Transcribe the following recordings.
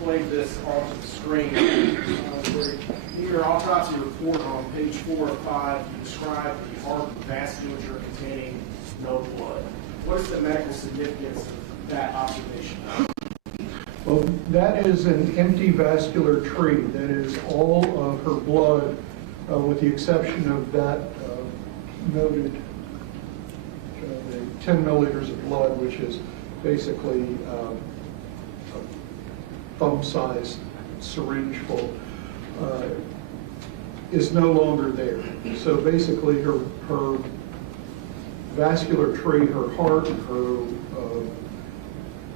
displayed this off the screen. In your autopsy report on page 4 of 5, you describe the heart vasculature containing no blood. What is the medical significance of that observation? Well, that is an empty vascular tree. That is all of her blood, with the exception of that noted the 10 milliliters of blood, which is basically a thumb-sized syringe full, is no longer there. So basically her vascular tree, her heart, her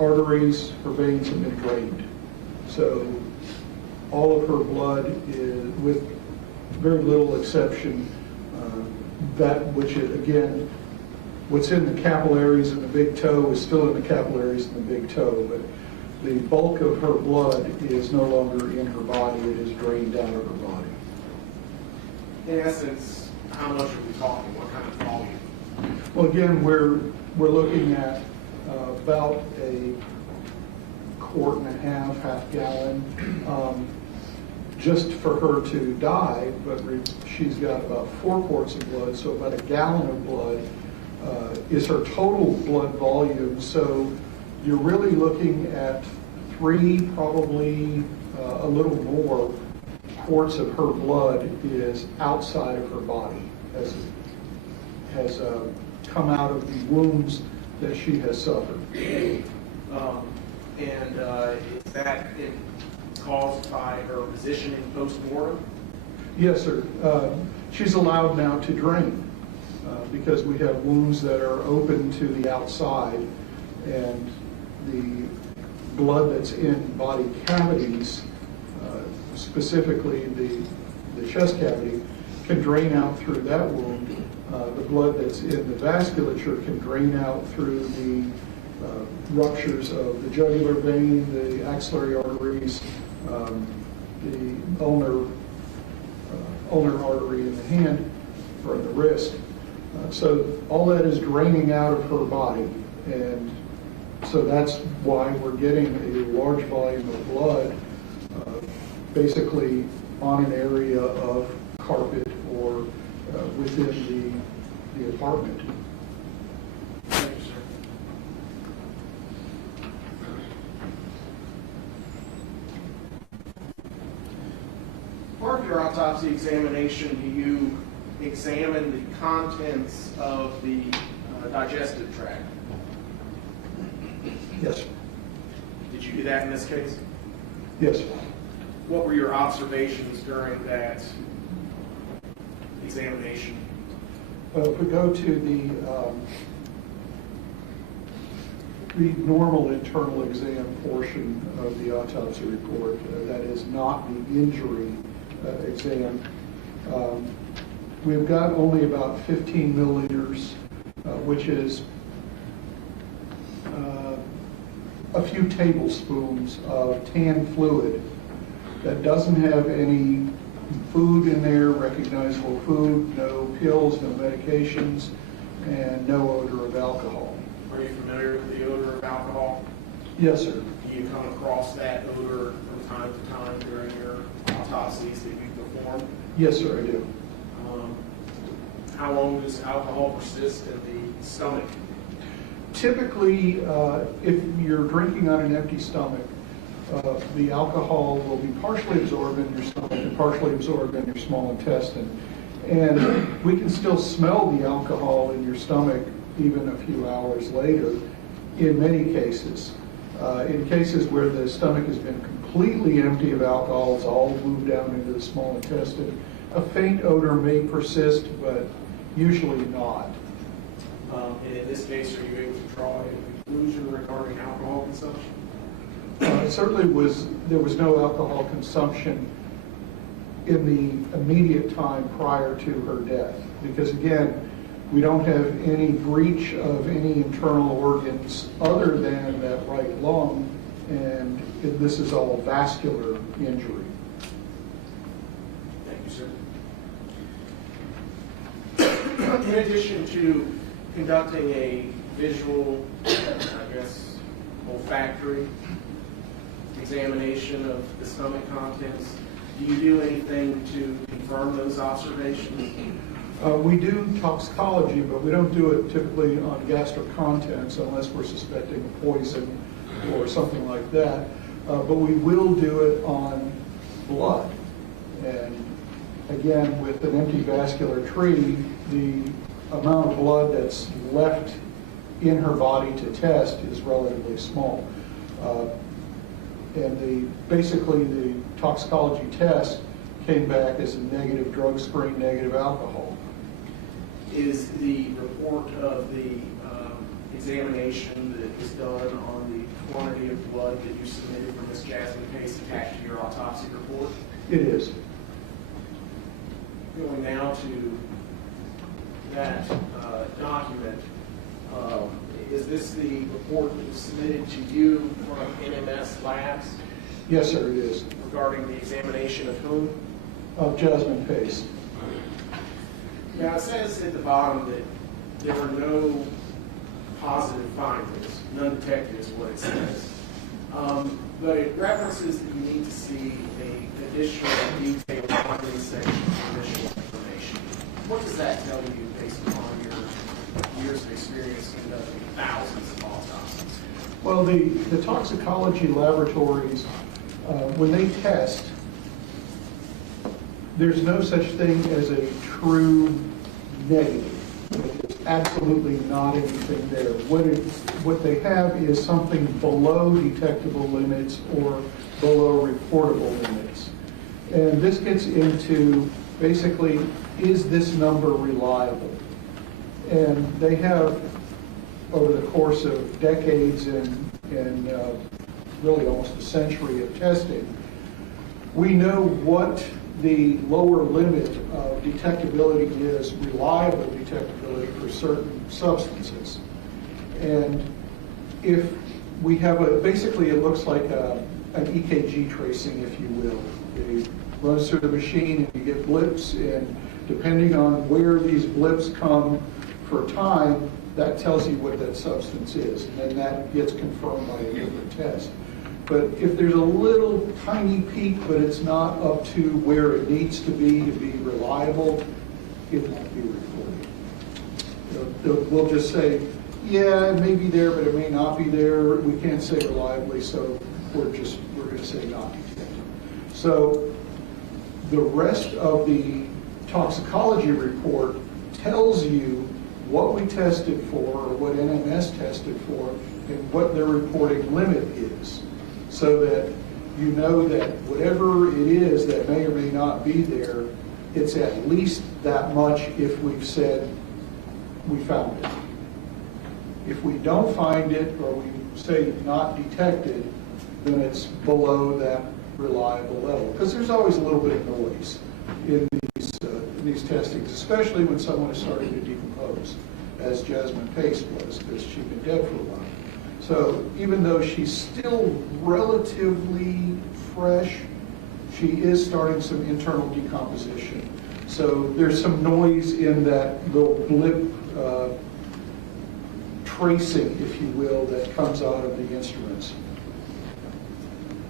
arteries, her veins have been drained. So all of her blood is, with very little exception, that which is, again, what's in the capillaries in the big toe is still in the capillaries in the big toe, but the bulk of her blood is no longer in her body. It is drained out of her body. In essence, how much are we talking? What kind of volume? Well, again, we're looking at about a quart and a half gallon, just for her to die, but she's got about 4 quarts of blood, so about a gallon of blood is her total blood volume. So you're really looking at 3, probably a little more quarts of her blood is outside of her body, has come out of the wounds that she has suffered. Is that caused by her positioning post-mortem? Yes, sir. She's allowed now to drain because we have wounds that are open to the outside, and the blood that's in body cavities, specifically the chest cavity, can drain out through that wound. The blood that's in the vasculature can drain out through the ruptures of the jugular vein, the axillary arteries, the ulnar artery in the hand or in the wrist. So all that is draining out of her body, and so that's why we're getting a large volume of blood basically on an area of carpet or within the apartment. Thank you, sir. Part of your autopsy examination, you examine the contents of the digestive tract. Yes. Did you do that in this case? Yes. What were your observations during that examination? Well, if we go to the normal internal exam portion of the autopsy report, that is not the injury exam, we've got only about 15 milliliters, which is a few tablespoons of tan fluid that doesn't have any food in there, recognizable food, no pills, no medications, and no odor of alcohol. Are you familiar with the odor of alcohol? Yes, sir. Do you come across that odor from time to time during your autopsies that you perform? Yes, sir, I do. How long does alcohol persist in the stomach? Typically, if you're drinking on an empty stomach, the alcohol will be partially absorbed in your stomach and partially absorbed in your small intestine. And we can still smell the alcohol in your stomach even a few hours later in many cases. In cases where the stomach has been completely empty of alcohol, it's all moved down into the small intestine, a faint odor may persist, but usually not. And in this case, are you able to draw a conclusion regarding alcohol consumption? Certainly there was no alcohol consumption in the immediate time prior to her death, because again, we don't have any breach of any internal organs other than that right lung, and this is all vascular injury. Thank you, sir. In addition to conducting a visual, olfactory, examination of the stomach contents. Do you do anything to confirm those observations? We do toxicology, but we don't do it typically on gastric contents unless we're suspecting a poison or something like that. But we will do it on blood. And again, with an empty vascular tree, the amount of blood that's left in her body to test is relatively small. And basically the toxicology test came back as a negative drug screen, negative alcohol. Is the report of the examination that was done on the quantity of blood that you submitted for Ms. Jasmine Pace attached to your autopsy report? It is. Going now to that document, is this the report that was submitted to you from NMS Labs? Yes, sir, it is. Regarding the examination of whom? Of Jasmine Pace. Now, it says at the bottom that there were no positive findings, none detected is what it says. But it references that you need to see an additional detailed finding section of initial information. What does that tell you based upon your years of experience conducting thousands of autopsies? Well, the toxicology laboratories, when they test, there's no such thing as a true negative. There's absolutely not anything there. What they have is something below detectable limits or below reportable limits. And this gets into basically, is this number reliable? And they have, over the course of decades and really almost a century of testing, we know what the lower limit of detectability is, reliable detectability for certain substances. And if we have basically it looks like an EKG tracing, if you will. It runs through the machine and you get blips, and depending on where these blips come for time, that tells you what that substance is, and then that gets confirmed by a different test. But if there's a little tiny peak, but it's not up to where it needs to be reliable, it won't be reported. We'll just say, yeah, it may be there, but it may not be there. We can't say reliably, so we're going to say not detected. So the rest of the toxicology report tells you what we tested for, or what NMS tested for, and what their reporting limit is, so that you know that whatever it is that may or may not be there, it's at least that much if we've said we found it. If we don't find it, or we say not detected, then it's below that reliable level. Because there's always a little bit of noise in these testings, especially when someone is starting to decompose, as Jasmine Pace was, because she'd been dead for a while. So even though she's still relatively fresh, she is starting some internal decomposition. So there's some noise in that little blip tracing, if you will, that comes out of the instruments.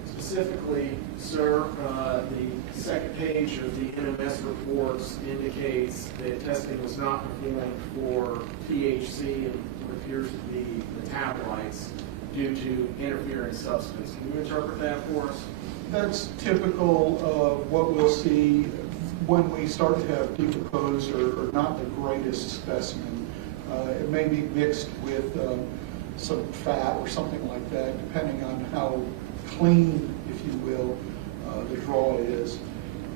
Specifically, sir, the second page of the NMS reports indicates that testing was not performed for THC and what appears to be metabolites due to interfering substance. Can you interpret that for us? That's typical of what we'll see when we start to have decomposed or not the greatest specimen. It may be mixed with some fat or something like that, depending on how clean, if you will, the draw is.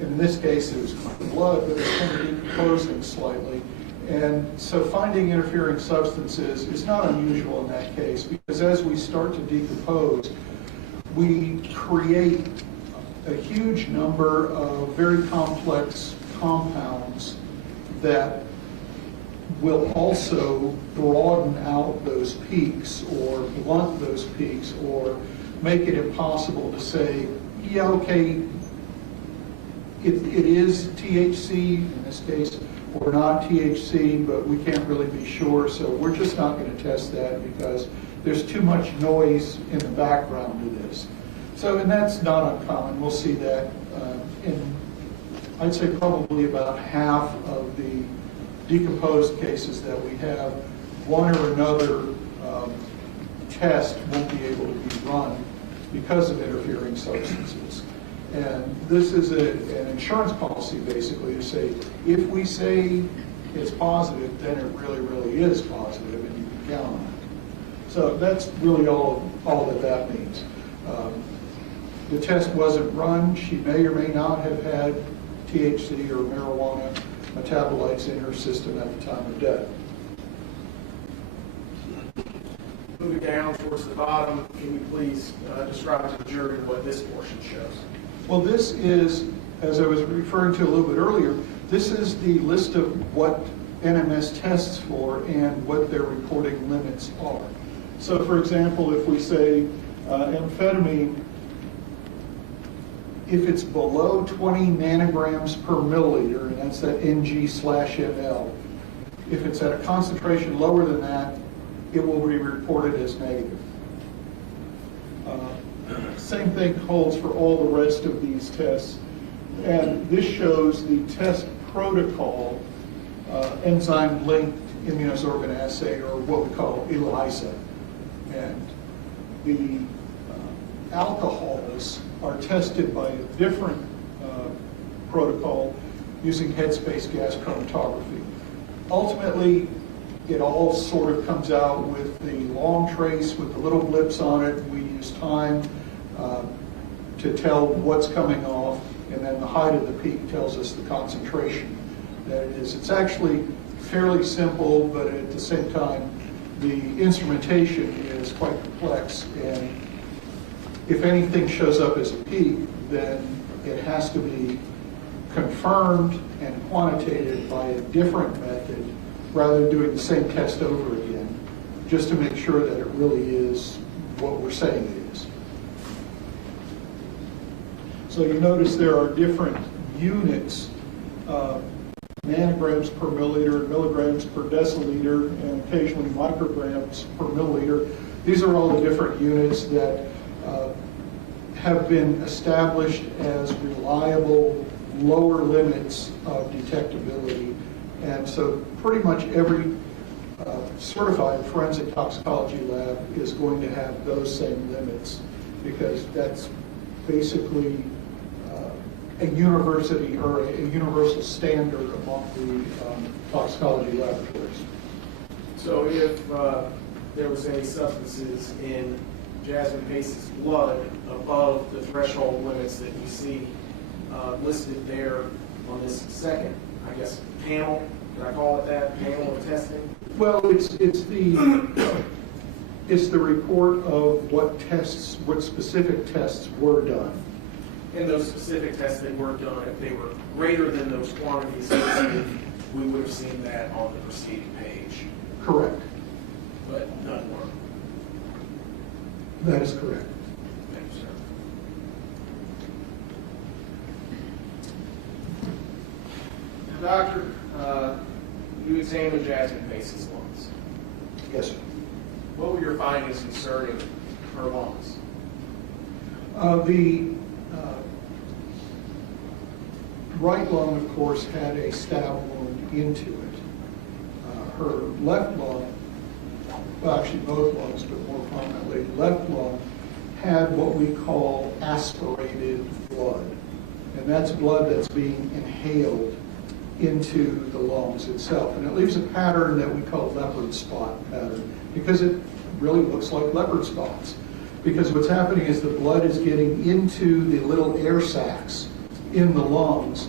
In this case, it was clean blood, but it's kind of decomposing slightly. And so finding interfering substances is not unusual in that case, because as we start to decompose, we create a huge number of very complex compounds that will also broaden out those peaks or blunt those peaks or make it impossible to say, yeah, okay, it is THC in this case, or not THC, but we can't really be sure, so we're just not going to test that because there's too much noise in the background of this. So, and that's not uncommon. We'll see that in, I'd say probably about half of the decomposed cases that we have, one or another test won't be able to be run because of interfering substances. And this is an insurance policy, basically, to say, if we say it's positive, then it really, really is positive, and you can count on it. So that's really all that means. The test wasn't run. She may or may not have had THC or marijuana metabolites in her system at the time of death. Moving down towards the bottom, can you please describe to the jury what this portion shows? Well, this is, as I was referring to a little bit earlier, this is the list of what NMS tests for and what their reporting limits are. So, for example, if we say amphetamine, if it's below 20 nanograms per milliliter, and that's that NG/ml, if it's at a concentration lower than that, it will be reported as negative. Same thing holds for all the rest of these tests. And this shows the test protocol, enzyme-linked immunosorbent assay, or what we call ELISA. And the alcohols are tested by a different protocol using headspace gas chromatography. Ultimately, it all sort of comes out with the long trace with the little blips on it. We use time to tell what's coming off, and then the height of the peak tells us the concentration that it is. It's actually fairly simple, but at the same time, the instrumentation is quite complex, and if anything shows up as a peak, then it has to be confirmed and quantitated by a different method rather than doing the same test over again, just to make sure that it really is what we're saying it is. So you notice there are different units, nanograms per milliliter, milligrams per deciliter, and occasionally micrograms per milliliter. These are all the different units that have been established as reliable lower limits of detectability. And so pretty much every certified forensic toxicology lab is going to have those same limits, because that's basically a university or a universal standard among the toxicology laboratories. So if there was any substances in Jasmine Pace's blood above the threshold limits that you see listed there on this second, I guess, panel, can I call it that, panel of testing? Well, it's the report of what specific tests were done. And those specific tests that were done, if they were greater than those quantities listed, we would have seen that on the preceding page. Correct. But none were. That is correct. Thank you, sir. Now, Doctor, you examined Jasmine Pace's lungs. Yes, sir. What were your findings concerning her lungs? The right lung, of course, had a stab wound into it. Her left lung, well, actually both lungs, but more prominently left lung, had what we call aspirated blood. And that's blood that's being inhaled into the lungs itself. And it leaves a pattern that we call leopard spot pattern, because it really looks like leopard spots. Because what's happening is the blood is getting into the little air sacs in the lungs,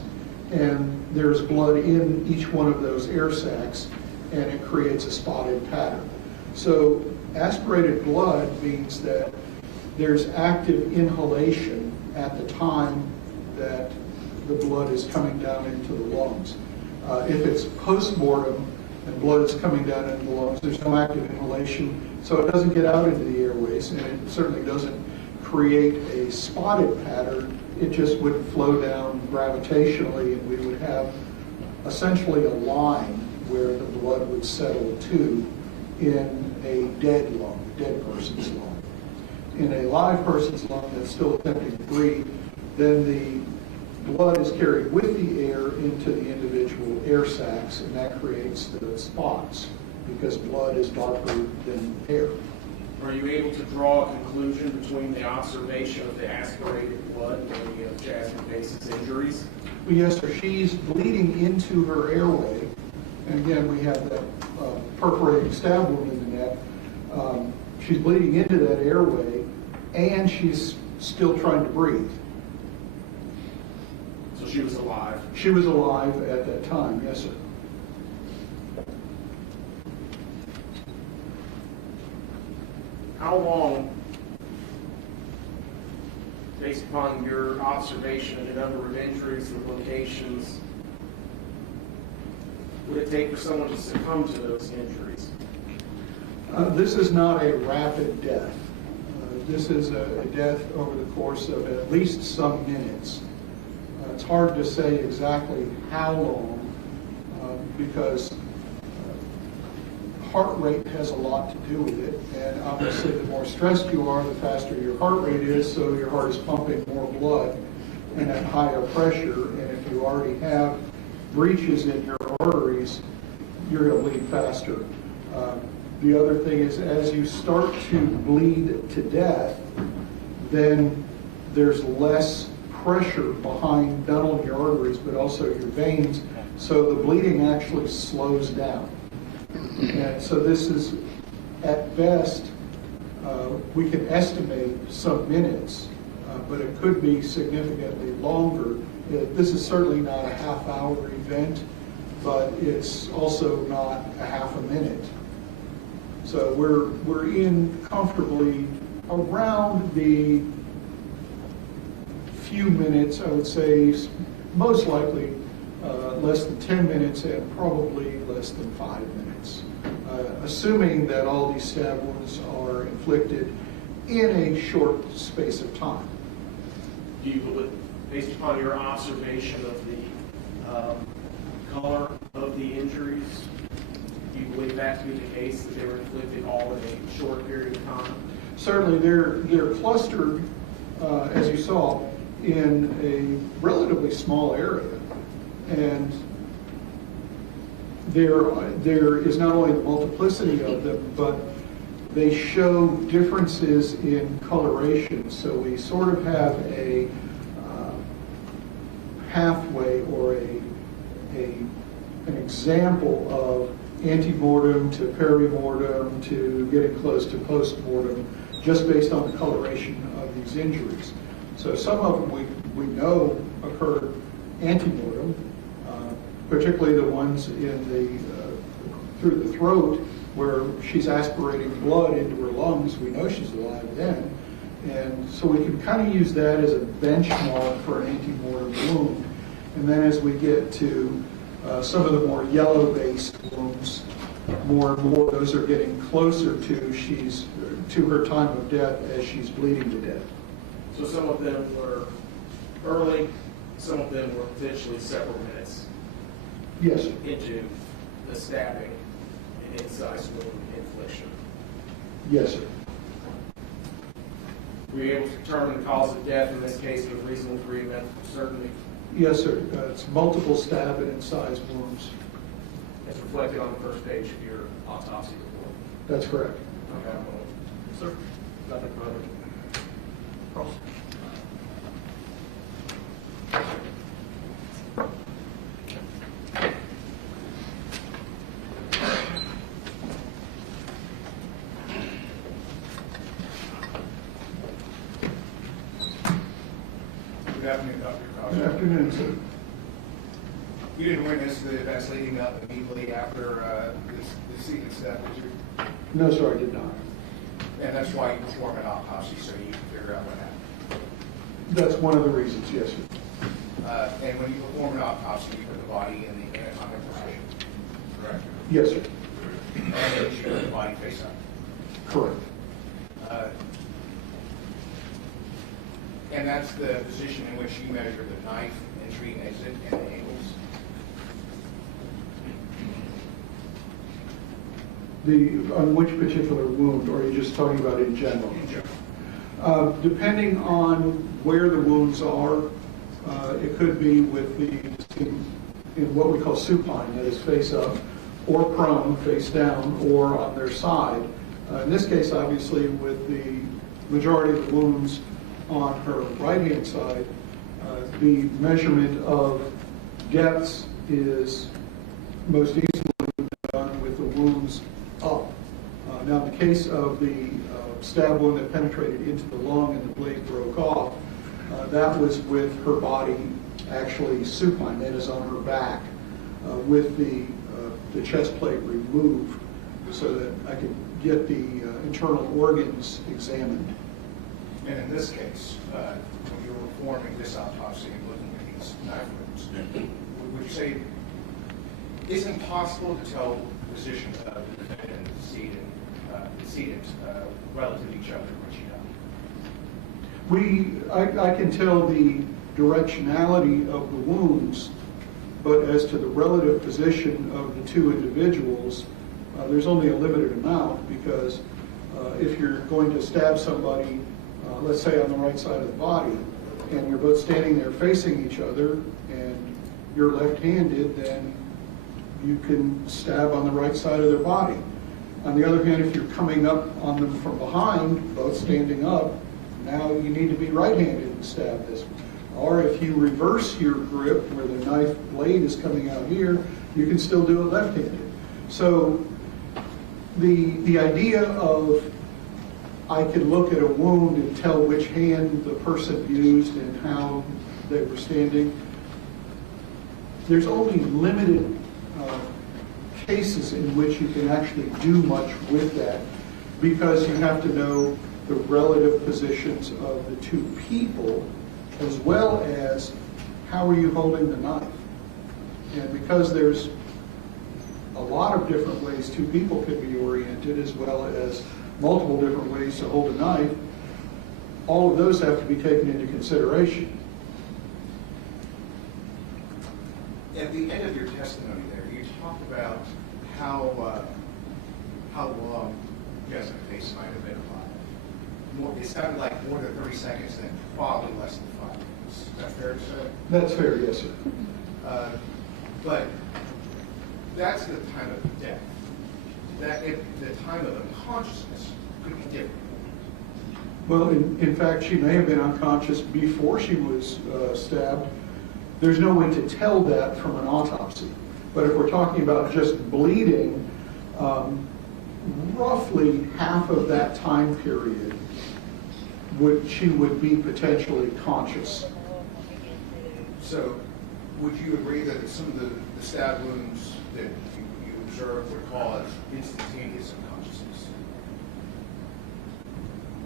and there's blood in each one of those air sacs, and it creates a spotted pattern. So aspirated blood means that there's active inhalation at the time that the blood is coming down into the lungs. If it's post-mortem and blood is coming down into the lungs, there's no active inhalation, so it doesn't get out into the airways, and it certainly doesn't create a spotted pattern. It just would flow down gravitationally, and we would have essentially a line where the blood would settle to in a dead lung, dead person's lung. in a live person's lung that's still attempting to breathe, then the blood is carried with the air into the individual air sacs, and that creates the spots because blood is darker than air. Are you able to draw a conclusion between the observation of the aspirated blood and any of Jasmine Pace's injuries? Well, yes, sir. She's bleeding into her airway. And again, we have that perforating stab wound in the neck. She's bleeding into that airway, and she's still trying to breathe. So she was alive? She was alive at that time, yes, sir. How long, based upon your observation of the number of injuries, the locations, would it take for someone to succumb to those injuries? This is not a rapid death. This is a death over the course of at least some minutes. It's hard to say exactly how long because heart rate has a lot to do with it, and obviously the more stressed you are, the faster your heart rate is, so your heart is pumping more blood and at higher pressure, and if you already have breaches in your arteries, you're going to bleed faster. The other thing is, as you start to bleed to death, then there's less pressure behind not only your arteries but also your veins, so the bleeding actually slows down. And so this is, at best, we can estimate some minutes, but it could be significantly longer. This is certainly not a half-hour event, but it's also not a half a minute. So we're in comfortably around the few minutes, I would say, most likely less than 10 minutes and probably less than 5 minutes. Assuming that all these stab wounds are inflicted in a short space of time. Do you believe, based upon your observation of the color of the injuries, do you believe that to be the case, that they were inflicted all in a short period of time? Certainly, they're clustered, as you saw, in a relatively small area, and there is not only the multiplicity of them, but they show differences in coloration. So we sort of have a pathway or an example of antemortem to perimortem to getting close to postmortem, just based on the coloration of these injuries. So some of them we know occurred antemortem, particularly the ones in through the throat, where she's aspirating blood into her lungs. We know she's alive then. And so we can kind of use that as a benchmark for an antemortem wound. And then as we get to some of the more yellow-based wounds, more and more those are getting closer to her time of death as she's bleeding to death. So some of them were early, some of them were potentially several minutes Yes, sir. into the stabbing and incisive wound infliction. Yes, sir. Were you able to determine the cause of death in this case with reasonable degree of medical certainty? Yes, sir. It's multiple stab and incised wounds. As reflected on the first page of your autopsy report. That's correct. Okay. Sir? Nothing further. Cross. Good afternoon, Dr. Cross. Good afternoon, sir. You didn't witness the events leading up immediately after this sequence step, did you? No, sir, I did not. And that's why you perform an autopsy, so you can figure out what happened. That's one of the reasons, yes, sir. And when you perform an autopsy, you put the body in the anatomic position, correct? Yes, sir. And you put the body face up. Correct. And that's the position in which you measure the knife, entry, exit, and the angles. On which particular wound, or are you just talking about in general? In general. Depending on where the wounds are, it could be with in what we call supine, that is face up, or prone, face down, or on their side. In this case, obviously, with the majority of the wounds on her right-hand side, the measurement of depths is most easily done with the wounds up. Now, in the case of the stab wound that penetrated into the lung and the blade broke off, that was with her body actually supine, that is on her back, with the chest plate removed so that I could get the internal organs examined. And in this case, when you were performing this autopsy and looking at these knife wounds, would you say it's impossible to tell the position of the defendant and the decedent relative to each other when she died? I can tell the directionality of the wounds, but as to the relative position of the two individuals, there's only a limited amount, because if you're going to stab somebody, let's say on the right side of the body, and you're both standing there facing each other, and you're left-handed, then you can stab on the right side of their body. On the other hand, if you're coming up on them from behind, both standing up, now you need to be right-handed and stab this one. Or if you reverse your grip where the knife blade is coming out here, you can still do it left-handed. So the idea of I can look at a wound and tell which hand the person used and how they were standing, there's only limited cases in which you can actually do much with that, because you have to know the relative positions of the two people, as well as how are you holding the knife. And because there's a lot of different ways two people can be oriented, as well as multiple different ways to hold a knife, all of those have to be taken into consideration. At the end of your testimony there, you talked about how long Jasmine Pace might have been alive. It sounded like more than 30 seconds and probably less than 5 minutes. Is that fair to say? That's fair, yes, sir. But that's the time of death. That if the time of unconsciousness could be different. Well, in fact, she may have been unconscious before she was stabbed. There's no way to tell that from an autopsy. But if we're talking about just bleeding, roughly half of that time period she would be potentially conscious. So would you agree that some of the stab wounds that you observed would cause instantaneous unconsciousness?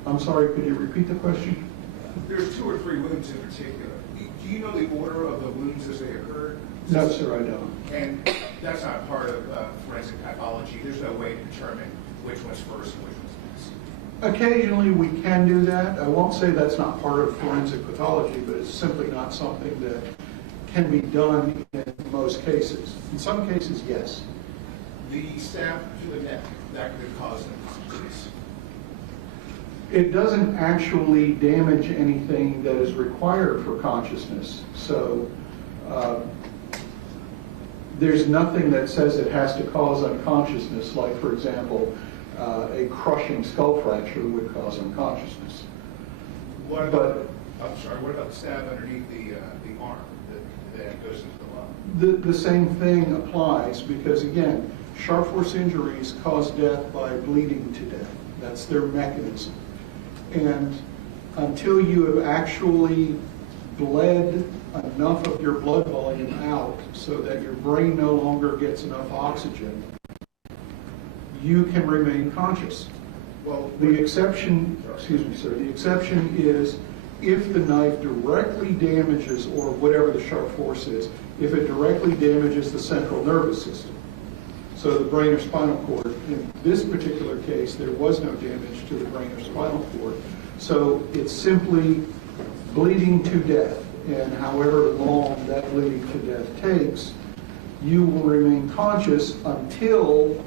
I'm sorry, could you repeat the question? There's 2 or 3 wounds in particular. Do you know the order of the wounds as they occurred? No, sir, I don't. And that's not part of forensic pathology. There's no way to determine which one's first and which one's next. Occasionally we can do that. I won't say that's not part of forensic pathology, but it's simply not something that can be done in most cases. In some cases, yes. The stab to the neck, that could cause unconsciousness. It doesn't actually damage anything that is required for consciousness. So there's nothing that says it has to cause unconsciousness, like, for example, a crushing skull fracture would cause unconsciousness. What about, I'm sorry, what about the stab underneath the arm that goes into the lung? The same thing applies, because, again, sharp force injuries cause death by bleeding to death. That's their mechanism. And until you have actually bled enough of your blood volume out so that your brain no longer gets enough oxygen, you can remain conscious. Well, the exception, excuse me, sir, the exception is if the knife directly damages, or whatever the sharp force is, if it directly damages the central nervous system. So the brain or spinal cord. In this particular case, there was no damage to the brain or spinal cord. So it's simply bleeding to death. And however long that bleeding to death takes, you will remain conscious until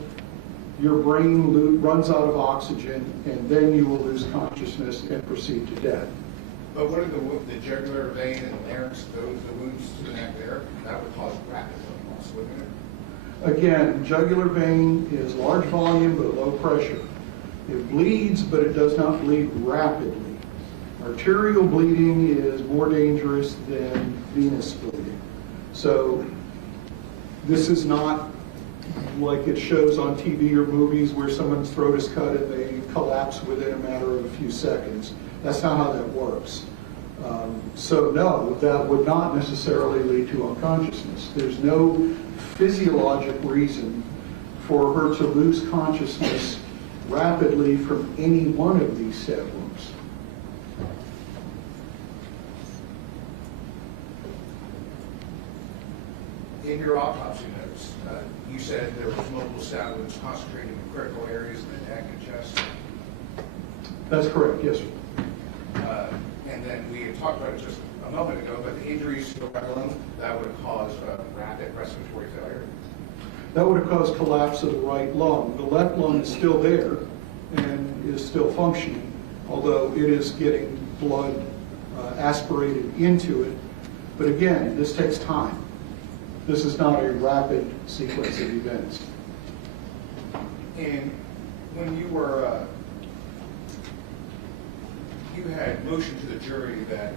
your brain runs out of oxygen, and then you will lose consciousness and proceed to death. But what are the jugular vein and larynx, the wounds to the neck there, that would cause rapid blood loss, wouldn't it? Again, jugular vein is large volume but low pressure. It bleeds, but it does not bleed rapidly. Arterial bleeding is more dangerous than venous bleeding. So this is not like it shows on TV or movies where someone's throat is cut and they collapse within a matter of a few seconds. That's not how that works. So no, that would not necessarily lead to unconsciousness. There's no physiologic reason for her to lose consciousness rapidly from any one of these stab wounds. In your autopsy notes, you said there was multiple stab wounds concentrated in critical areas of the neck and chest. That's correct, yes, sir. And then we had talked about it just a moment ago, but the injuries to the right lung, that would have caused rapid respiratory failure. That would have caused collapse of the right lung. The left lung is still there and is still functioning, although it is getting blood aspirated into it. But again, this takes time. This is not a rapid sequence of events. And when you were, you had motioned to the jury that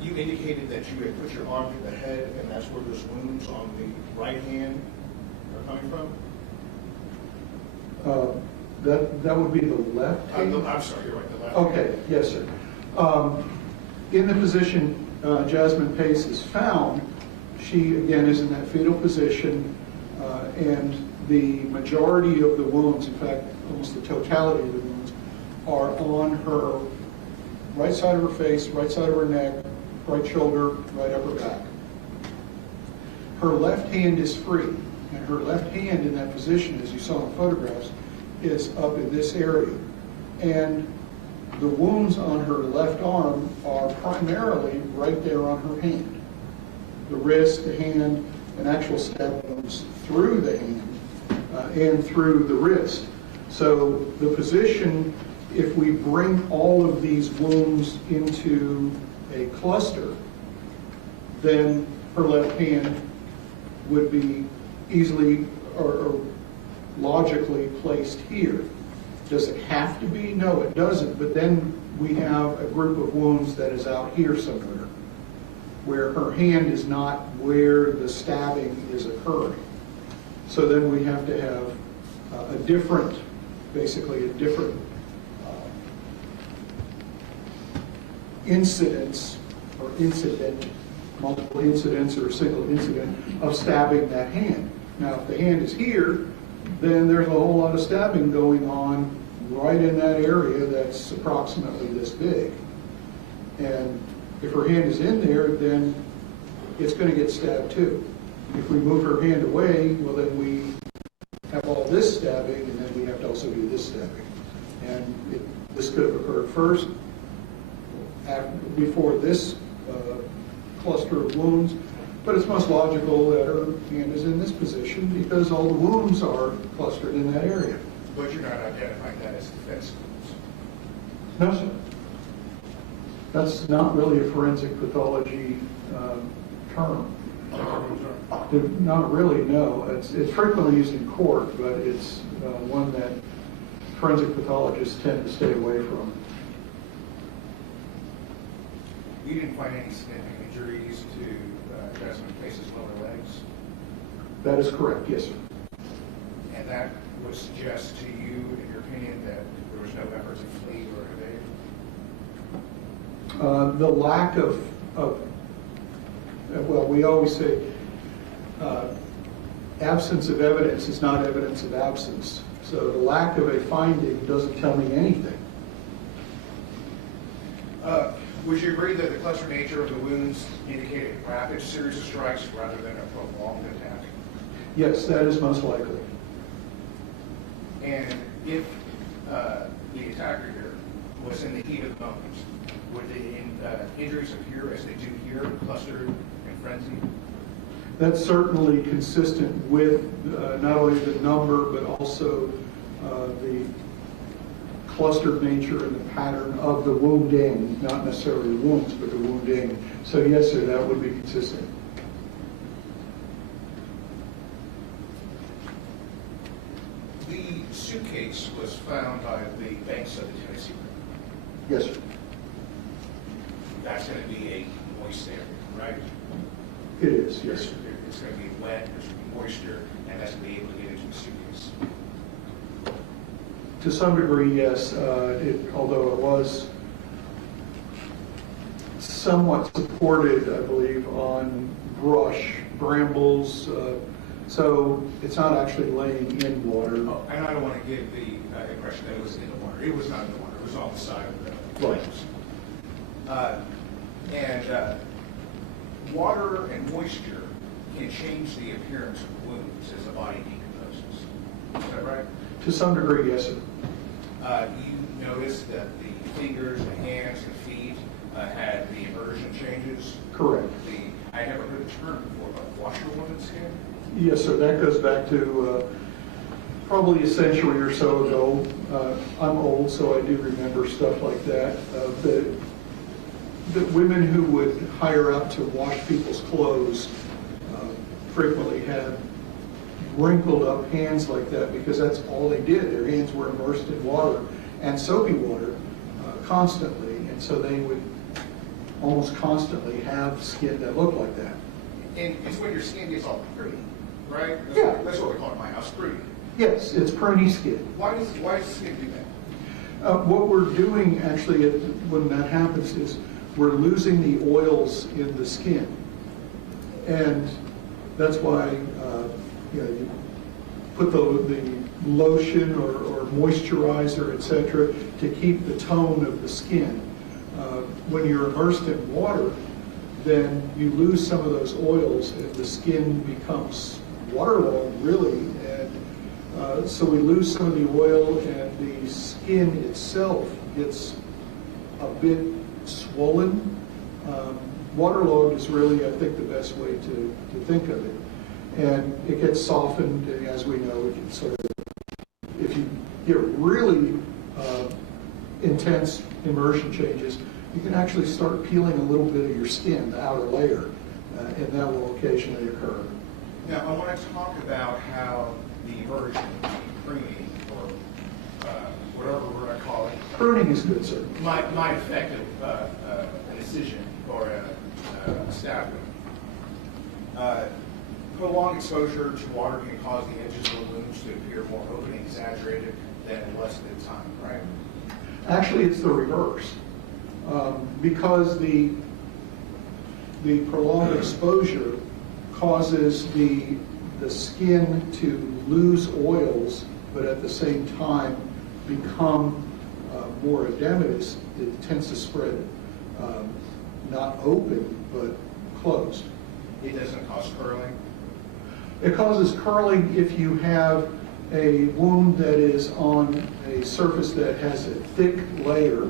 you indicated that you had put your arm to the head, and that's where those wounds on the right hand are coming from? That would be the left hand? I'm sorry, you're right, the left Okay, hand. yes, sir. In the position Jasmine Pace is found, she again is in that fetal position, and the majority of the wounds, in fact, almost the totality of the wounds, are on her right side of her face, right side of her neck, right shoulder, right upper back. Her left hand is free, and her left hand in that position, as you saw in the photographs, is up in this area. And the wounds on her left arm are primarily right there on her hand. The wrist, the hand, and actual stab wounds through the hand and through the wrist. So the position, if we bring all of these wounds into a cluster, then her left hand would be easily or logically placed here. Does it have to be? No, it doesn't. But then we have a group of wounds that is out here somewhere, where her hand is not where the stabbing is occurring. So then we have to have a different, basically a different incidence or incident, multiple incidents or a single incident of stabbing that hand. Now, if the hand is here, then there's a whole lot of stabbing going on right in that area that's approximately this big. And if her hand is in there, then it's going to get stabbed too. If we move her hand away, well, then we have all this stabbing, and then we have to also do this stabbing. And this could have occurred first, before this cluster of wounds, but it's most logical that her hand is in this position because all the wounds are clustered in that area. But you're not identifying that as defense wounds? No, sir. That's not really a forensic pathology term. Not really, no. It's frequently used in court, but it's one that forensic pathologists tend to stay away from. You didn't find any significant injuries to Jasmine Pace's lower legs? That is correct, yes, sir. And that would suggest to you, in your opinion, that there was no effort to flee or evade? The lack of, well, we always say absence of evidence is not evidence of absence. So the lack of a finding doesn't tell me anything. Would you agree that the cluster nature of the wounds indicated a rapid series of strikes rather than a prolonged attack? Yes, that is most likely. And if the attacker here was in the heat of the moment, would the injuries appear as they do here, clustered and frenzied? That's certainly consistent with not only the number, but also the clustered nature and the pattern of the wounding, not necessarily the wounds, but the wounding. So yes, sir, that would be consistent. The suitcase was found by the banks of the Tennessee River. Yes, sir. That's going to be a moist area, right? It is, yes, sir. It's going to be wet, there's going to be moisture, and that's going to be able to get into the suitcase. To some degree, yes, although it was somewhat supported, I believe, on brush, brambles, so it's not actually laying in water. Oh, and I don't want to give the impression that it was in the water. It was not in the water. It was on the side of the Right. flames. Water and moisture can change the appearance of wounds as the body decomposes. Is that right? To some degree, yes, sir. You noticed that the fingers, the hands, the feet had the inversion changes. Correct. I never heard the term before, but washerwoman skin. Yes, sir. That goes back to probably a century or so ago. I'm old, so I do remember stuff like that. The women who would hire out to wash people's clothes frequently had wrinkled up hands like that because that's all they did. Their hands were immersed in water and soapy water constantly, and so they would almost constantly have skin that looked like that. And it's when your skin gets all pretty, right? Yeah. That's what we call it in my house, pretty. Yes, it's pruny skin. Why does the skin do that? What we're doing actually when that happens is we're losing the oils in the skin. And that's why you put the lotion or moisturizer, etc., to keep the tone of the skin. When you're immersed in water, then you lose some of those oils and the skin becomes waterlogged, really. And so we lose some of the oil and the skin itself gets a bit swollen. Waterlogged is really, I think, the best way to think of it. And it gets softened, and as we know, it can sort of, if you get really intense immersion changes, you can actually start peeling a little bit of your skin, the outer layer, and that will occasionally occur. Now, I want to talk about how the inversion, pruning, or whatever we're going to call it. Pruning is good, sir. Might affect an incision or a stab wound. Prolonged exposure to water can cause the edges of the wounds to appear more open and exaggerated than in less than time, right? Actually, it's the reverse. Because the prolonged exposure causes the skin to lose oils, but at the same time become more edematous. It tends to spread not open, but closed. It doesn't cause curling. It causes curling if you have a wound that is on a surface that has a thick layer,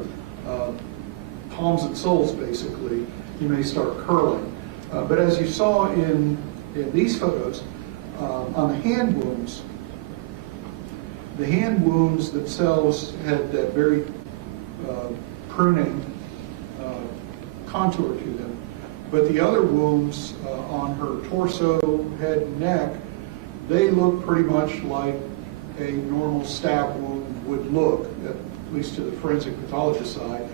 palms and soles basically, you may start curling. But as you saw in these photos, on the hand wounds themselves had that very pruning contour to them. But the other wounds on her torso, head, and neck, they look pretty much like a normal stab wound would look, at least to the forensic pathologist side.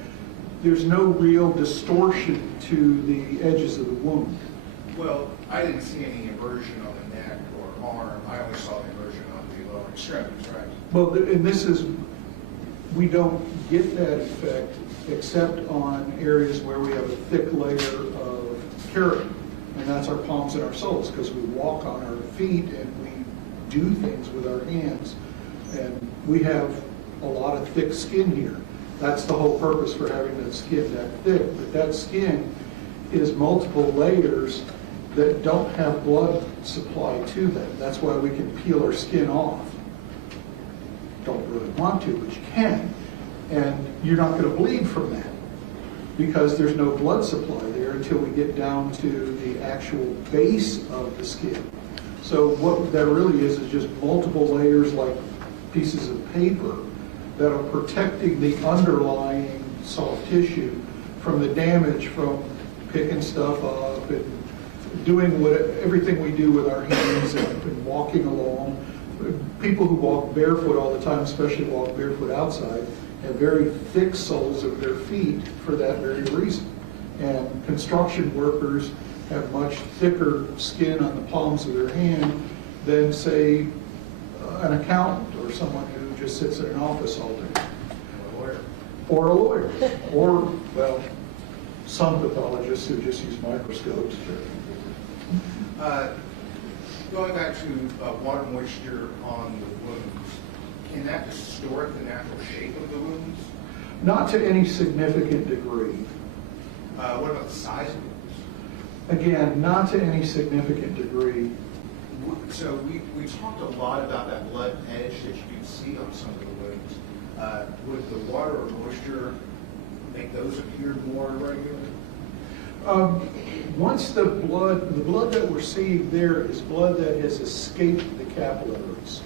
There's no real distortion to the edges of the wound. Well, I didn't see any inversion on the neck or arm. I only saw the inversion on the lower extremities, right? Well, and this is, we don't get that effect except on areas where we have a thick layer of keratin, and that's our palms and our soles, because we walk on our feet and we do things with our hands, and we have a lot of thick skin here. That's the whole purpose for having that skin that thick, but that skin is multiple layers that don't have blood supply to them. That's why we can peel our skin off. Don't really want to, but you can. And you're not going to bleed from that. because there's no blood supply there until we get down to the actual base of the skin. So what that really is just multiple layers like pieces of paper that are protecting the underlying soft tissue from the damage from picking stuff up and doing everything we do with our hands and walking along. People who walk barefoot all the time, especially walk barefoot outside, have very thick soles of their feet for that very reason. And construction workers have much thicker skin on the palms of their hand than, say, an accountant or someone who just sits in an office all day. Or a lawyer. Or, well, some pathologists who just use microscopes. Going back to water moisture on the wounds, can that distort the natural shape of the wounds? Not to any significant degree. What about the size of the wounds? Again, not to any significant degree. So we talked a lot about that blood edge that you can see on some of the wounds. Would the water or moisture make those appear more irregular? Once the blood that we're seeing there is blood that has escaped the capillaries.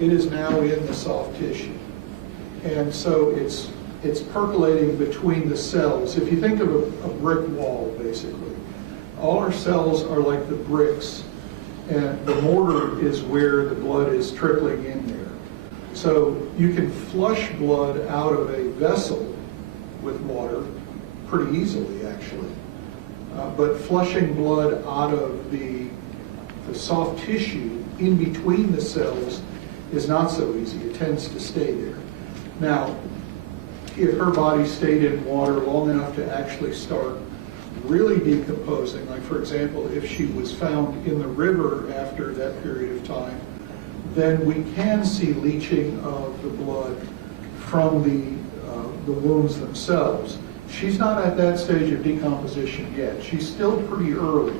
It is now in the soft tissue. And so it's percolating between the cells. If you think of a brick wall, basically, all our cells are like the bricks, and the mortar is where the blood is trickling in there. So you can flush blood out of a vessel with water pretty easily, actually. But flushing blood out of the soft tissue in between the cells is not so easy. It tends to stay there. Now, if her body stayed in water long enough to actually start really decomposing, like for example, if she was found in the river after that period of time, then we can see leaching of the blood from the wounds themselves. She's not at that stage of decomposition yet. She's still pretty early.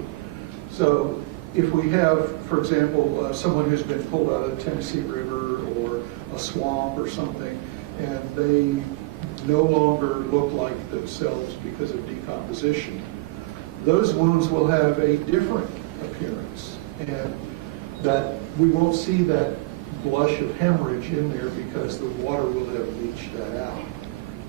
So if we have, for example, someone who's been pulled out of the Tennessee River or a swamp or something, and they no longer look like themselves because of decomposition, those wounds will have a different appearance, and that we won't see that blush of hemorrhage in there because the water will have leached that out.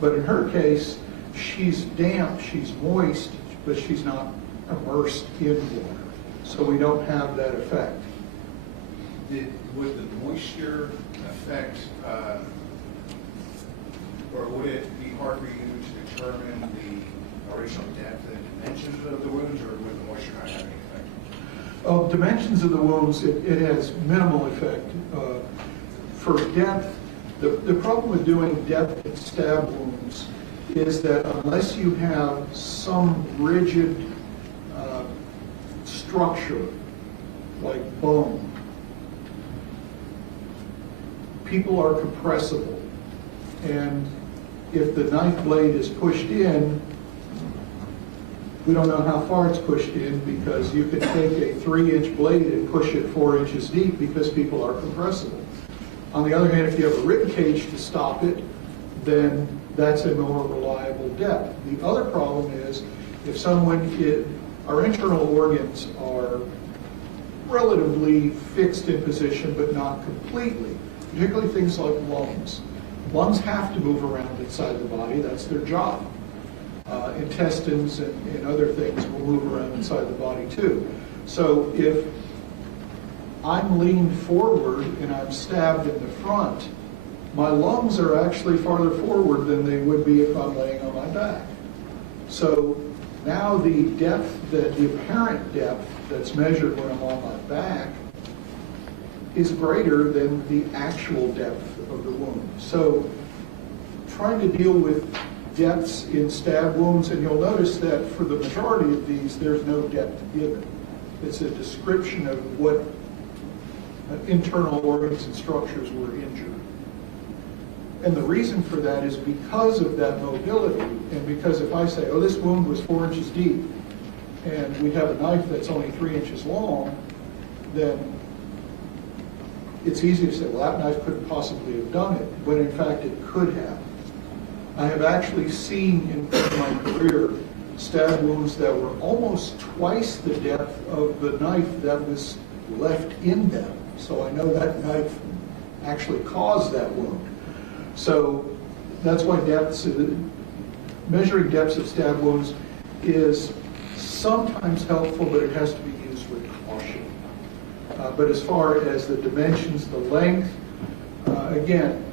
But in her case, she's damp, she's moist, but she's not immersed in water. So we don't have that effect. Would the moisture affect, or would it be hard for you to determine the original depth and dimensions of the wounds, or would the moisture not have any effect? Dimensions of the wounds, it has minimal effect. For depth, the problem with doing depth in stab wounds is that unless you have some rigid structure like bone, people are compressible. And if the knife blade is pushed in, we don't know how far it's pushed in, because you can take a 3-inch blade and push it 4 inches deep because people are compressible. On the other hand, if you have a rib cage to stop it, then that's a more reliable depth. The other problem is if our internal organs are relatively fixed in position, but not completely, particularly things like lungs. Lungs have to move around inside the body, that's their job. Intestines and other things will move around inside the body too. So if I'm leaned forward and I'm stabbed in the front, my lungs are actually farther forward than they would be if I'm laying on my back. So now the apparent depth that's measured when I'm on my back is greater than the actual depth of the wound. So trying to deal with depths in stab wounds, and you'll notice that for the majority of these, there's no depth given. It's a description of what internal organs and structures were injured. And the reason for that is because of that mobility, and because if I say, oh, this wound was 4 inches deep, and we have a knife that's only 3 inches long, then it's easy to say, well, that knife couldn't possibly have done it, when in fact it could have. I have actually seen in my career stab wounds that were almost twice the depth of the knife that was left in them. So I know that knife actually caused that wound. So that's why measuring depths of stab wounds is sometimes helpful, but it has to be used with caution. But as far as the dimensions, the length, again,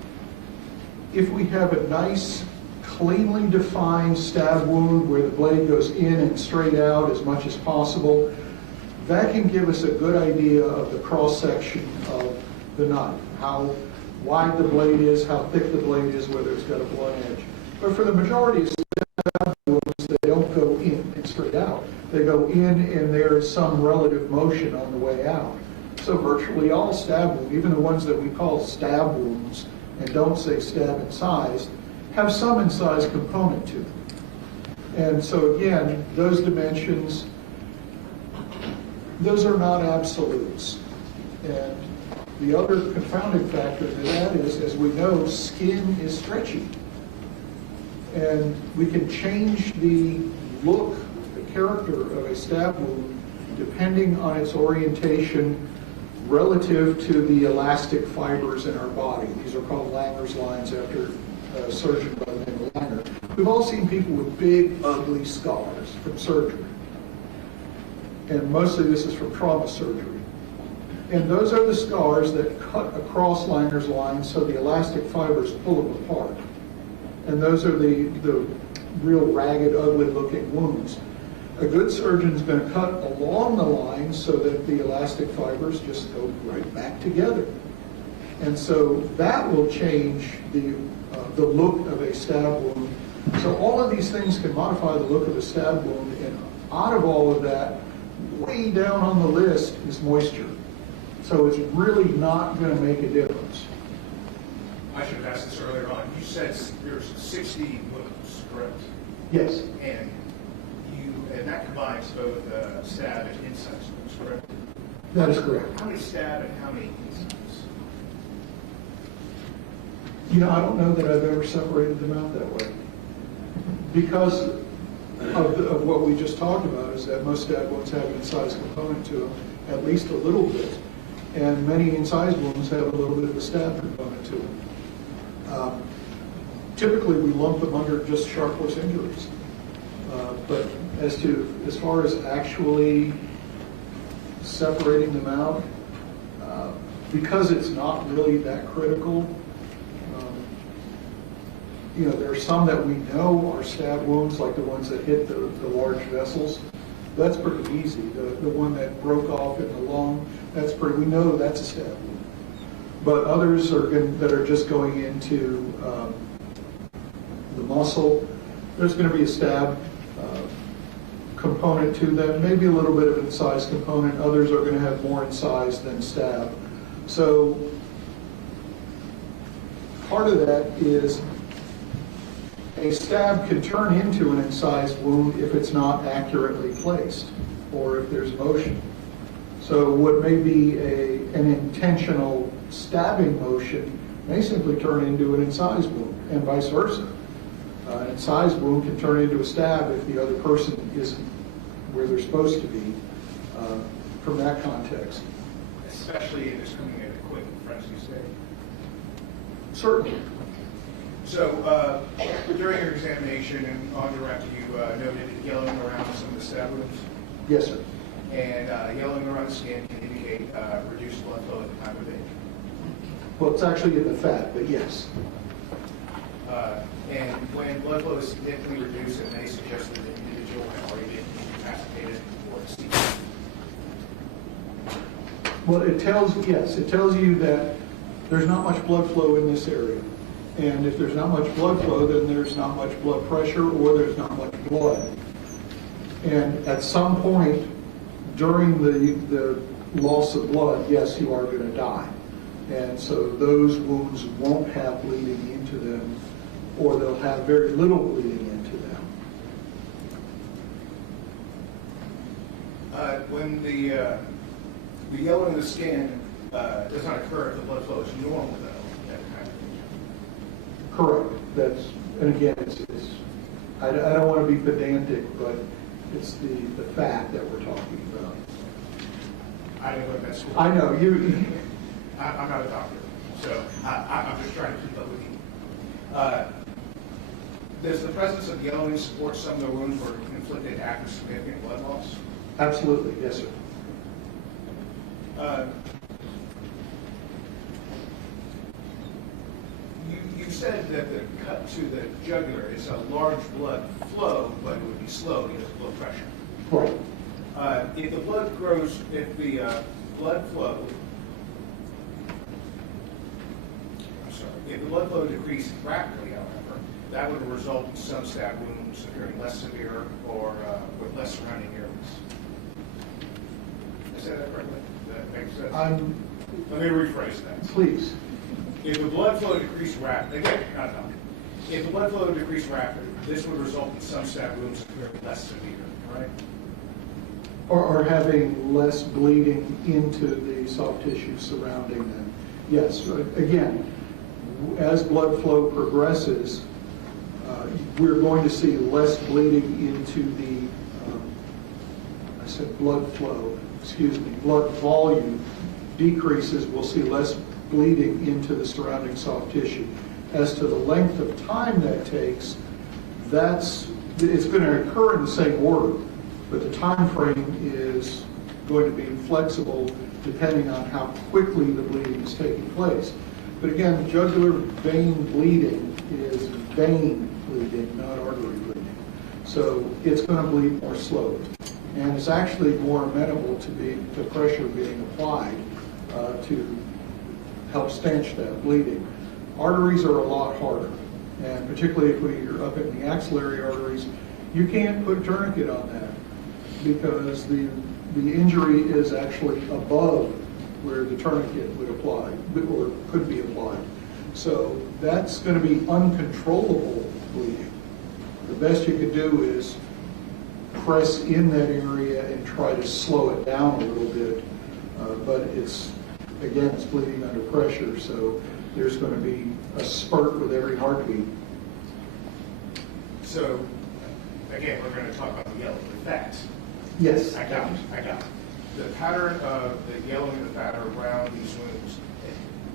if we have a nice, cleanly defined stab wound where the blade goes in and straight out as much as possible, that can give us a good idea of the cross-section of the knife, how wide the blade is, how thick the blade is, whether it's got a blunt edge. But for the majority of stab wounds, they don't go in and straight out. They go in and there is some relative motion on the way out. So virtually all stab wounds, even the ones that we call stab wounds and don't say stab incised, have some incised component to them. And so again, those dimensions, those are not absolutes. And the other confounding factor to that is, as we know, skin is stretchy. And we can change the look, the character of a stab wound depending on its orientation relative to the elastic fibers in our body. These are called Langer's lines after a surgeon by the name of Langer. We've all seen people with big, ugly scars from surgery. And mostly this is from trauma surgery. And those are the scars that cut across Langer's lines so the elastic fibers pull them apart. And those are the real ragged, ugly looking wounds. A good surgeon is going to cut along the line so that the elastic fibers just go right back together. And so that will change the look of a stab wound. So all of these things can modify the look of a stab wound, and out of all of that, way down on the list is moisture. So it's really not going to make a difference. I should have asked this earlier on. You said there's 60 wounds, correct? Yes. And that combines both stab and incise wounds, correct? That is correct. How many stab and how many incise? You know, I don't know that I've ever separated them out that way. Because of what we just talked about, is that most stab wounds have an incised component to them, at least a little bit. And many incised wounds have a little bit of a stab component to them. Typically, we lump them under just sharp force injuries. But as far as actually separating them out, because it's not really that critical, you know, there are some that we know are stab wounds, like the ones that hit the large vessels. That's pretty easy. The one that broke off in the lung, we know that's a stab wound. But others that are just going into the muscle, there's going to be a stab component to them, maybe a little bit of incised component. Others are going to have more incised than stab. So part of that is a stab can turn into an incised wound if it's not accurately placed or if there's motion. So what may be an intentional stabbing motion may simply turn into an incised wound, and vice versa. An incised wound can turn into a stab if the other person isn't where they're supposed to be from that context. Especially if it's coming at a quick frenzy state. Certainly. So during your examination and on direct, you noted yellowing around some of the stab wounds. Yes, sir. And yellowing around the skin can indicate reduced blood flow at the time of age. Well, it's actually in the fat, but yes. And when blood flow is significantly reduced, it may suggest that the individual had already been incapacitated or deceased. Well, it tells you that there's not much blood flow in this area. And if there's not much blood flow, then there's not much blood pressure or there's not much blood. And at some point during the loss of blood, yes, you are going to die. And so those wounds won't have bleeding into them, or they'll have very little bleeding into them. When the yellowing of the skin does not occur if the blood flow is normal, though, at the time of age. Correct. And again, I don't want to be pedantic, but it's the fact that we're talking about. I didn't go to med school. I know, you, I'm not a doctor, so I'm just trying to keep up with you. Does the presence of yellowing support some of the wounds were inflicted after significant blood loss? absolutely, yes, sir. You said that the cut to the jugular is a large blood flow, but it would be slow because of blood pressure. Right. If the blood grows, if the blood flow, if the blood flow decreased rapidly, however, that would result in some stab wounds appearing less severe or with less surrounding areas. Did I say that correctly? That makes sense? Let me rephrase that. Please. If the blood flow decreased rapidly, again, if the blood flow decreased rapidly, this would result in some stab wounds appearing less severe, right? Or having less bleeding into the soft tissue surrounding them. Yes, again, as blood flow progresses, we're going to see less bleeding into the, I said blood flow, excuse me, blood volume decreases, we'll see less bleeding into the surrounding soft tissue. As to the length of time that takes, it's going to occur in the same order, but the time frame is going to be flexible depending on how quickly the bleeding is taking place. But again, jugular vein bleeding is vein bleeding, not artery bleeding. So it's going to bleed more slowly. And it's actually more amenable to pressure being applied to help stanch that bleeding. Arteries are a lot harder. And particularly if you're up in the axillary arteries, you can't put a tourniquet on that because the injury is actually above where the tourniquet would apply or could be applied. So that's going to be uncontrollable bleeding. The best you could do is press in that area and try to slow it down a little bit. But it's bleeding under pressure, so there's going to be a spurt with every heartbeat. So, again, we're going to talk about the yellow, the fat. Yes. I got it. The pattern of the yellowing of the fat around these wounds,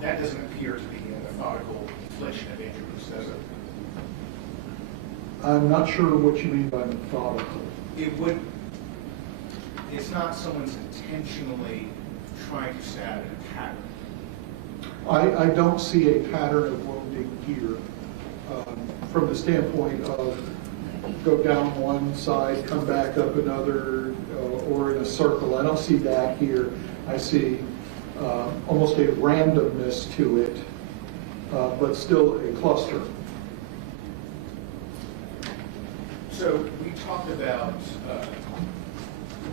that doesn't appear to be a methodical infliction of injuries, does it? I'm not sure what you mean by methodical. It's not someone's intentionally trying to stab in a pattern. I don't see a pattern of wounding here from the standpoint of go down one side, come back up another, or in a circle. I don't see that here. I see almost a randomness to it, but still a cluster. So we talked about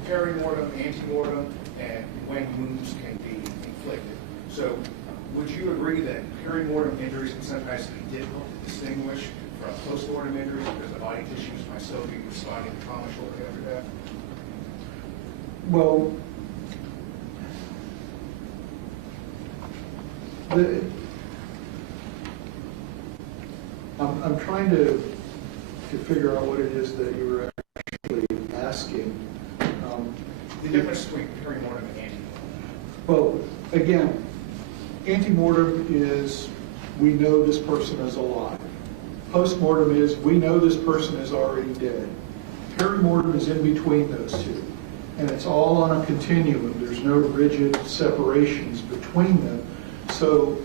perimortem, antemortem, and when wounds can be inflicted. So would you agree that perimortem injuries can sometimes be difficult to distinguish from post-mortem injuries because the body tissues might still be responding to trauma shortly after death? Well, I'm trying to figure out what it is that you were actually asking. The difference between perimortem and antemortem. Well, again, antemortem is we know this person is alive. Postmortem is we know this person is already dead. Perimortem is in between those two. And it's all on a continuum. There's no rigid separations between them. So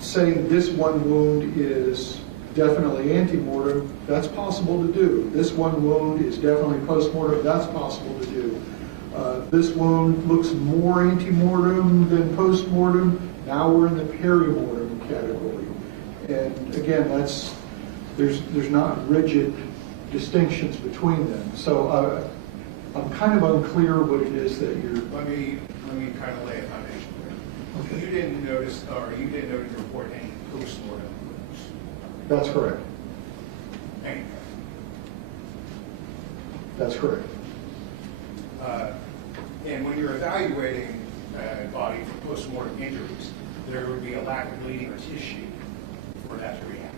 saying this one wound is definitely antemortem, that's possible to do. This one wound is definitely postmortem, that's possible to do. This wound looks more antemortem than postmortem. Now we're in the perimortem category. And again, there's not rigid distinctions between them. So I'm kind of unclear what it is that you're... Let me kind of lay a foundation there. Okay. You didn't notice in your report any post-mortem wounds. That's correct. Any. That's correct. And when you're evaluating a body for post-mortem injuries, there would be a lack of bleeding or tissue for that to react.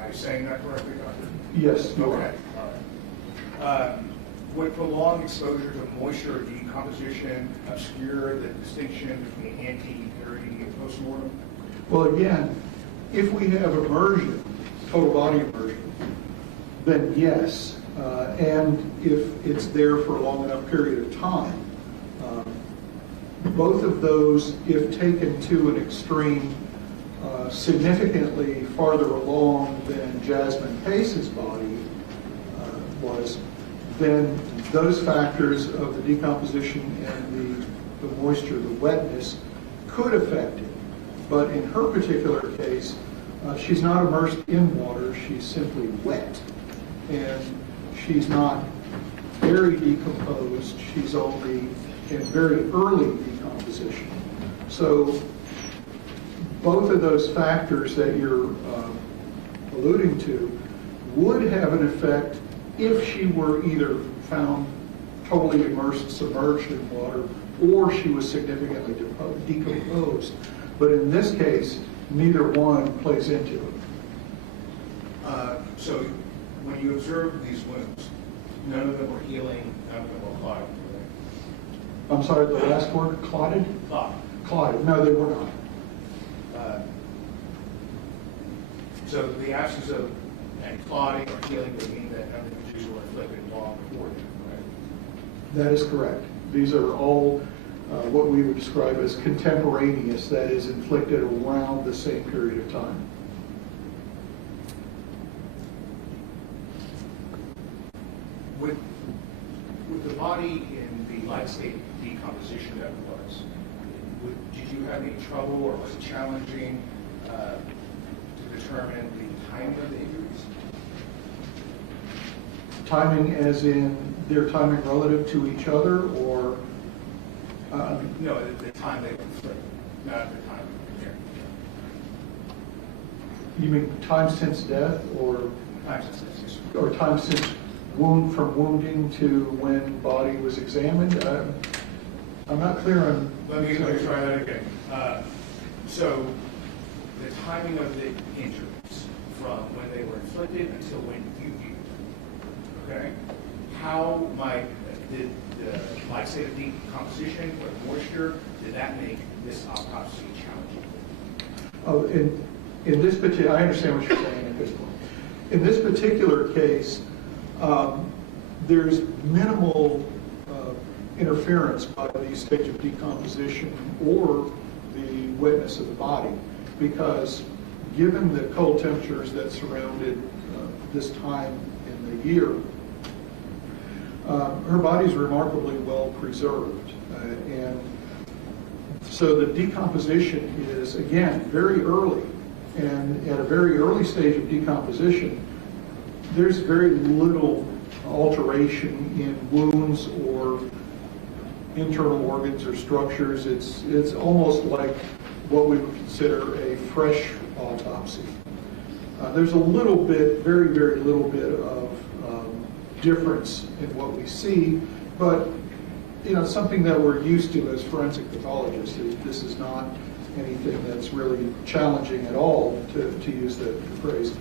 I saying that correctly, Doctor? Yes, you are. Okay, all right. Would prolonged exposure to moisture or decomposition obscure the distinction between ante-purity and post-mortem? Well, again, if we have immersion, total body immersion, then yes. And if it's there for a long enough period of time, both of those, if taken to an extreme, significantly farther along than Jasmine Pace's body was, then those factors of the decomposition and the moisture, the wetness, could affect it. But in her particular case, she's not immersed in water, she's simply wet. And she's not very decomposed, she's only in very early decomposition. So both of those factors that you're alluding to would have an effect if she were either found totally immersed, submerged in water, or she was significantly decomposed. But in this case, neither one plays into it. So when you observed these wounds, none of them were healing, none of them were clotted, were they? I'm sorry, the last word, clotted? Clotted. Clotted, no, they were not. So the absence of any clotting or healing would mean that none of the injuries were inflicted long before then, right? That is correct. These are all what we would describe as contemporaneous, that is inflicted around the same period of time. With the body in the light state of decomposition that it was, did you have any trouble or was it challenging to determine the timing of the injuries? Timing as in their timing relative to each other, or? No, the time they were inflicted, not the time they were You mean time since death, or Time since this. or time since from wounding to when body was examined? I'm not clear on. Let me try that again. So the timing of the injuries from when they were inflicted until when you viewed them, okay? How might the light state of decomposition or moisture, did that make this autopsy challenging? Oh, in this particular, I understand what you're saying at this point. In this particular case, there's minimal interference by the stage of decomposition or the wetness of the body, because given the cold temperatures that surrounded this time in the year, her body's remarkably well preserved. And so the decomposition is, again, very early. And at a very early stage of decomposition, there's very little alteration in wounds or internal organs or structures. It's almost like what we would consider a fresh autopsy. There's a little bit, very, very little bit of difference in what we see, but something that we're used to as forensic pathologists. This is not anything that's really challenging at all, to use the phrase.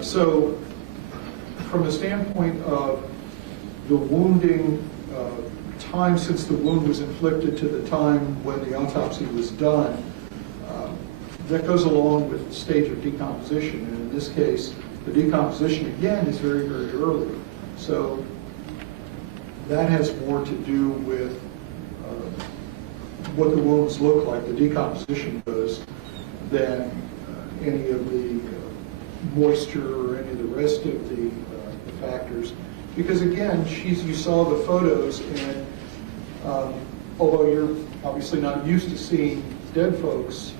So from the standpoint of the wounding, time since the wound was inflicted to the time when the autopsy was done, that goes along with the stage of decomposition. And in this case, the decomposition, again, is very, very early. So that has more to do with what the wounds look like, the decomposition does, than any of the moisture or any of the rest of the factors. Because again, you saw the photos, and although you're obviously not used to seeing dead folks,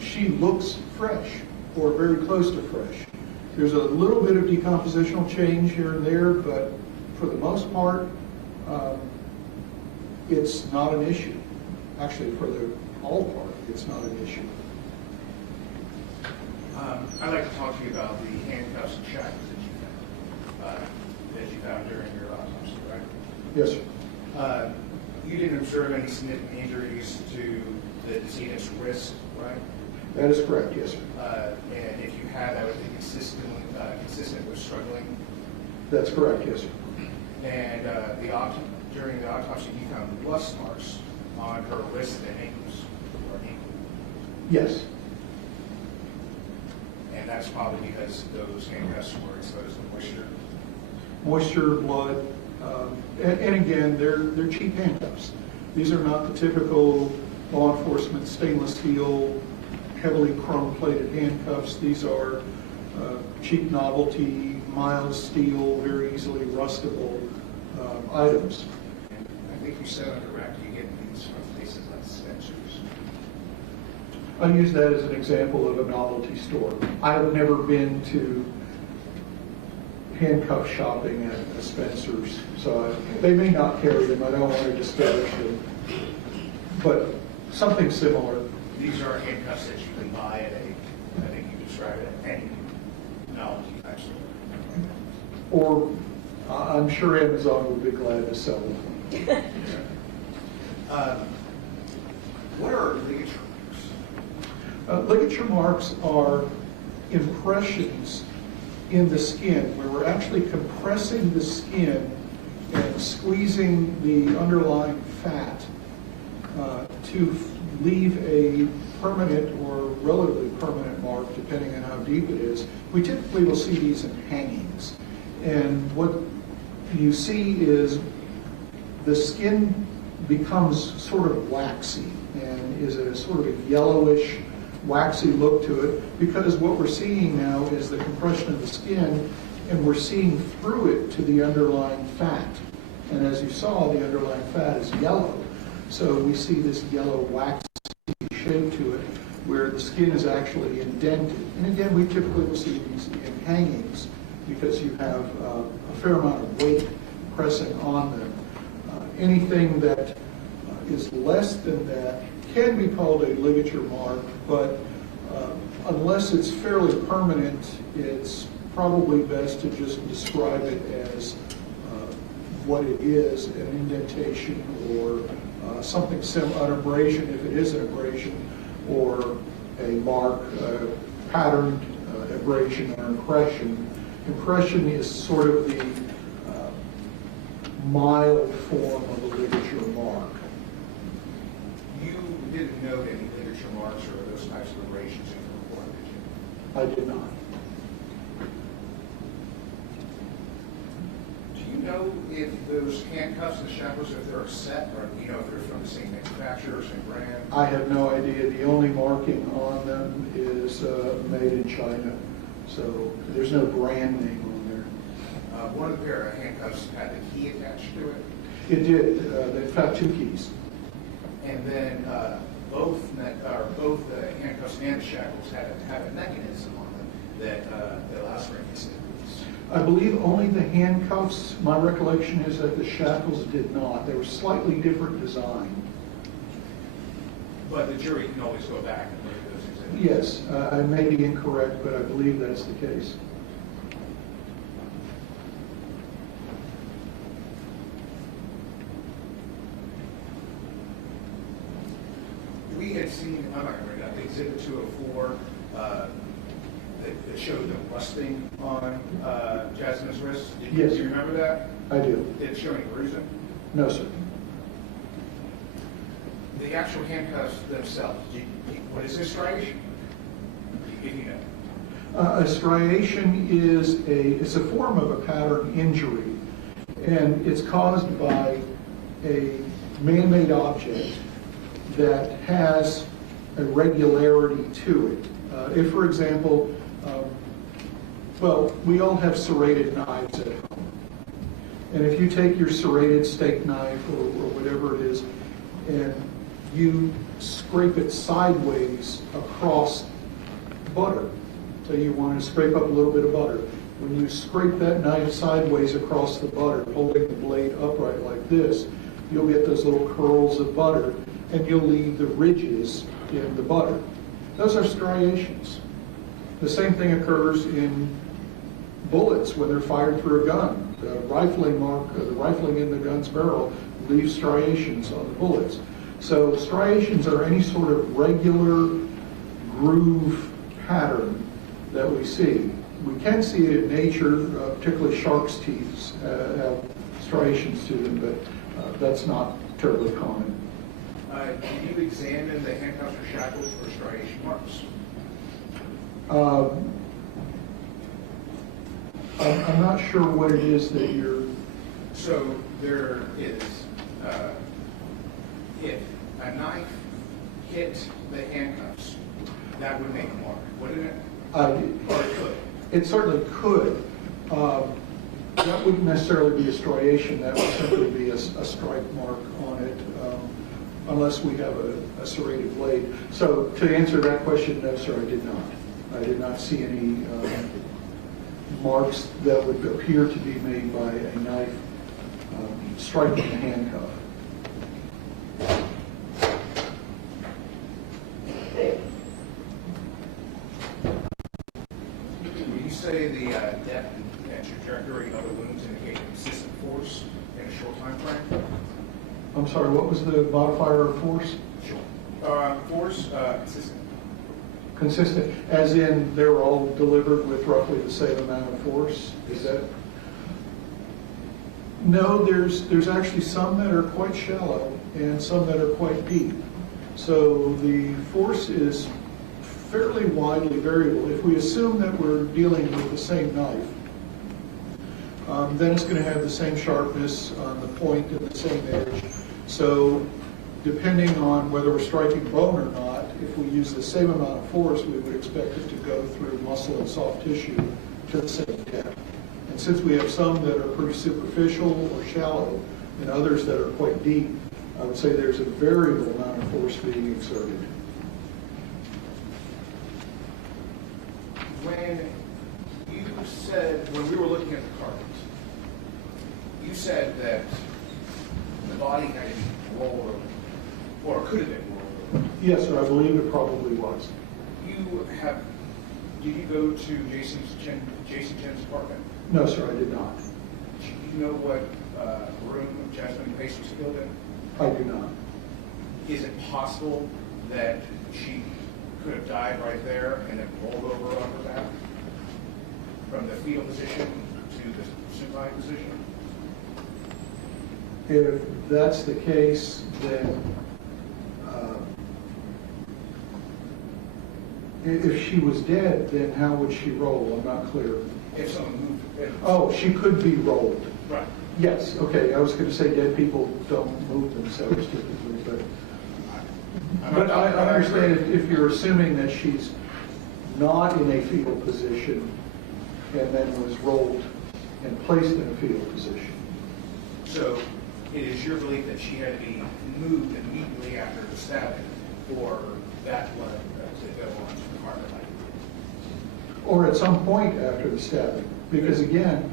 she looks fresh, or very close to fresh. There's a little bit of decompositional change here and there, but for the most part, it's not an issue. Actually, for the all part, it's not an issue. I'd like to talk to you about the handcuffs and shackles that you found during your autopsy, right? Yes, sir. You didn't observe any significant injuries to the decedent's wrist, right? That is correct, yes, sir. And if you had, that would be consistent with struggling. That's correct, yes, sir. And during the autopsy, you found lust marks on her wrist and ankles, or ankle. Yes. And that's probably because those handcuffs were exposed to moisture. Moisture, blood, and again, they're cheap handcuffs. These are not the typical law enforcement stainless steel, heavily chrome-plated handcuffs. These are cheap novelty, mild steel, very easily rustable items. And I think you said on direct, you get these from places like Spencer's. I use that as an example of a novelty store. I have never been to handcuff shopping at Spencer's, so they may not carry them. I don't want to disparage them, but something similar. These are handcuffs that you can buy at I think you described it, at any novelty type store. Or I'm sure Amazon would be glad to sell them. What are ligature marks? Ligature marks are impressions in the skin where we're actually compressing the skin and squeezing the underlying fat to leave a permanent or relatively permanent mark, depending on how deep it is. We typically will see these in hangings. And what you see is the skin becomes sort of waxy and is a sort of a yellowish, waxy look to it, because what we're seeing now is the compression of the skin, and we're seeing through it to the underlying fat. And as you saw, the underlying fat is yellow. So we see this yellow, waxy shape to it, where the skin is actually indented. And again, we typically will see these in hangings because you have a fair amount of weight pressing on them. Anything that is less than that can be called a ligature mark, but unless it's fairly permanent, it's probably best to just describe it as what it is, an indentation or something similar, an abrasion if it is an abrasion, or a mark, patterned abrasion or impression. Impression is sort of the mild form of a ligature mark. You didn't note any ligature marks or those types of abrasions in your report, did you? I did not. Do you know if those handcuffs and shackles, if they're a set, or you know if they're from the same manufacturer or same brand? I have no idea. The only marking on them is made in China, so there's no brand name on there. One of the pair of handcuffs had the key attached to it. It did. In fact, two keys. And then both the handcuffs and the shackles have a mechanism on them that allows for instant release. I believe only the handcuffs, my recollection is that the shackles did not. They were slightly different design. But the jury can always go back and look at those exhibits. Yes, I may be incorrect, but I believe that's the case. We had seen, I'm not going to read out, the exhibit 204 that showed the rusting on Jasmine's wrist. Yes. Do you remember that? I do. Did it show any bruising? No, sir. The actual handcuffs themselves, what is this striation? If you know. A striation is it's a form of a pattern injury, and it's caused by a man-made object that has a regularity to it. If, for example, well, we all have serrated knives at home. And if you take your serrated steak knife or whatever it is, and you scrape it sideways across butter, so you want to scrape up a little bit of butter. When you scrape that knife sideways across the butter, holding the blade upright like this, you'll get those little curls of butter, and you'll leave the ridges in the butter. Those are striations. The same thing occurs in bullets when they're fired through a gun. The rifling mark, the rifling in the gun's barrel leaves striations on the bullets. So striations are any sort of regular, groove pattern that we see. We can see it in nature, particularly shark's teeth have striations to them, but that's not terribly common. Did you examine the handcuffs or shackles for striation marks? I'm not sure what it is that you're... So there is, if a knife hit the handcuffs, that would make a mark, wouldn't it? Or it could. It certainly could. That wouldn't necessarily be a striation. That would simply be a stripe mark on it, unless we have a serrated blade. So to answer that question, no, sir, I did not. I did not see any marks that would appear to be made by a knife striking the handcuff. When you say the depth and trajectory of the wounds indicate consistent force in a short time frame? I'm sorry, what was the modifier of force? Sure. Force, consistent. Consistent, as in they were all delivered with roughly the same amount of force? Is that? No, there's actually some that are quite shallow and some that are quite deep. So the force is fairly widely variable. If we assume that we're dealing with the same knife, then it's going to have the same sharpness on the point and the same edge. So depending on whether we're striking bone or not, if we use the same amount of force, we would expect it to go through muscle and soft tissue to the same depth. And since we have some that are pretty superficial or shallow and others that are quite deep, I would say there's a variable amount of force being exerted. When you said, when we were looking at the carpet, you said that the body had to be rolled over, or could have been rolled over. Yes, sir, I believe it probably was. Did you go to Jason Chen's apartment? No, sir, I did not. Do you know what room Jasmine Pace was killed in? I do not. Is it possible that she could have died right there and then rolled over on her back from the fetal position to the supine position? If that's the case, then if she was dead, then how would she roll? I'm not clear. If someone moved. Oh, she could be rolled. Right. Yes, okay, I was going to say dead people don't move themselves typically, but I understand if you're assuming that she's not in a fetal position and then was rolled and placed in a fetal position. So it is your belief that she had to be moved immediately after the stabbing for that blood to go onto the carpet? Or at some point after the stabbing, because again,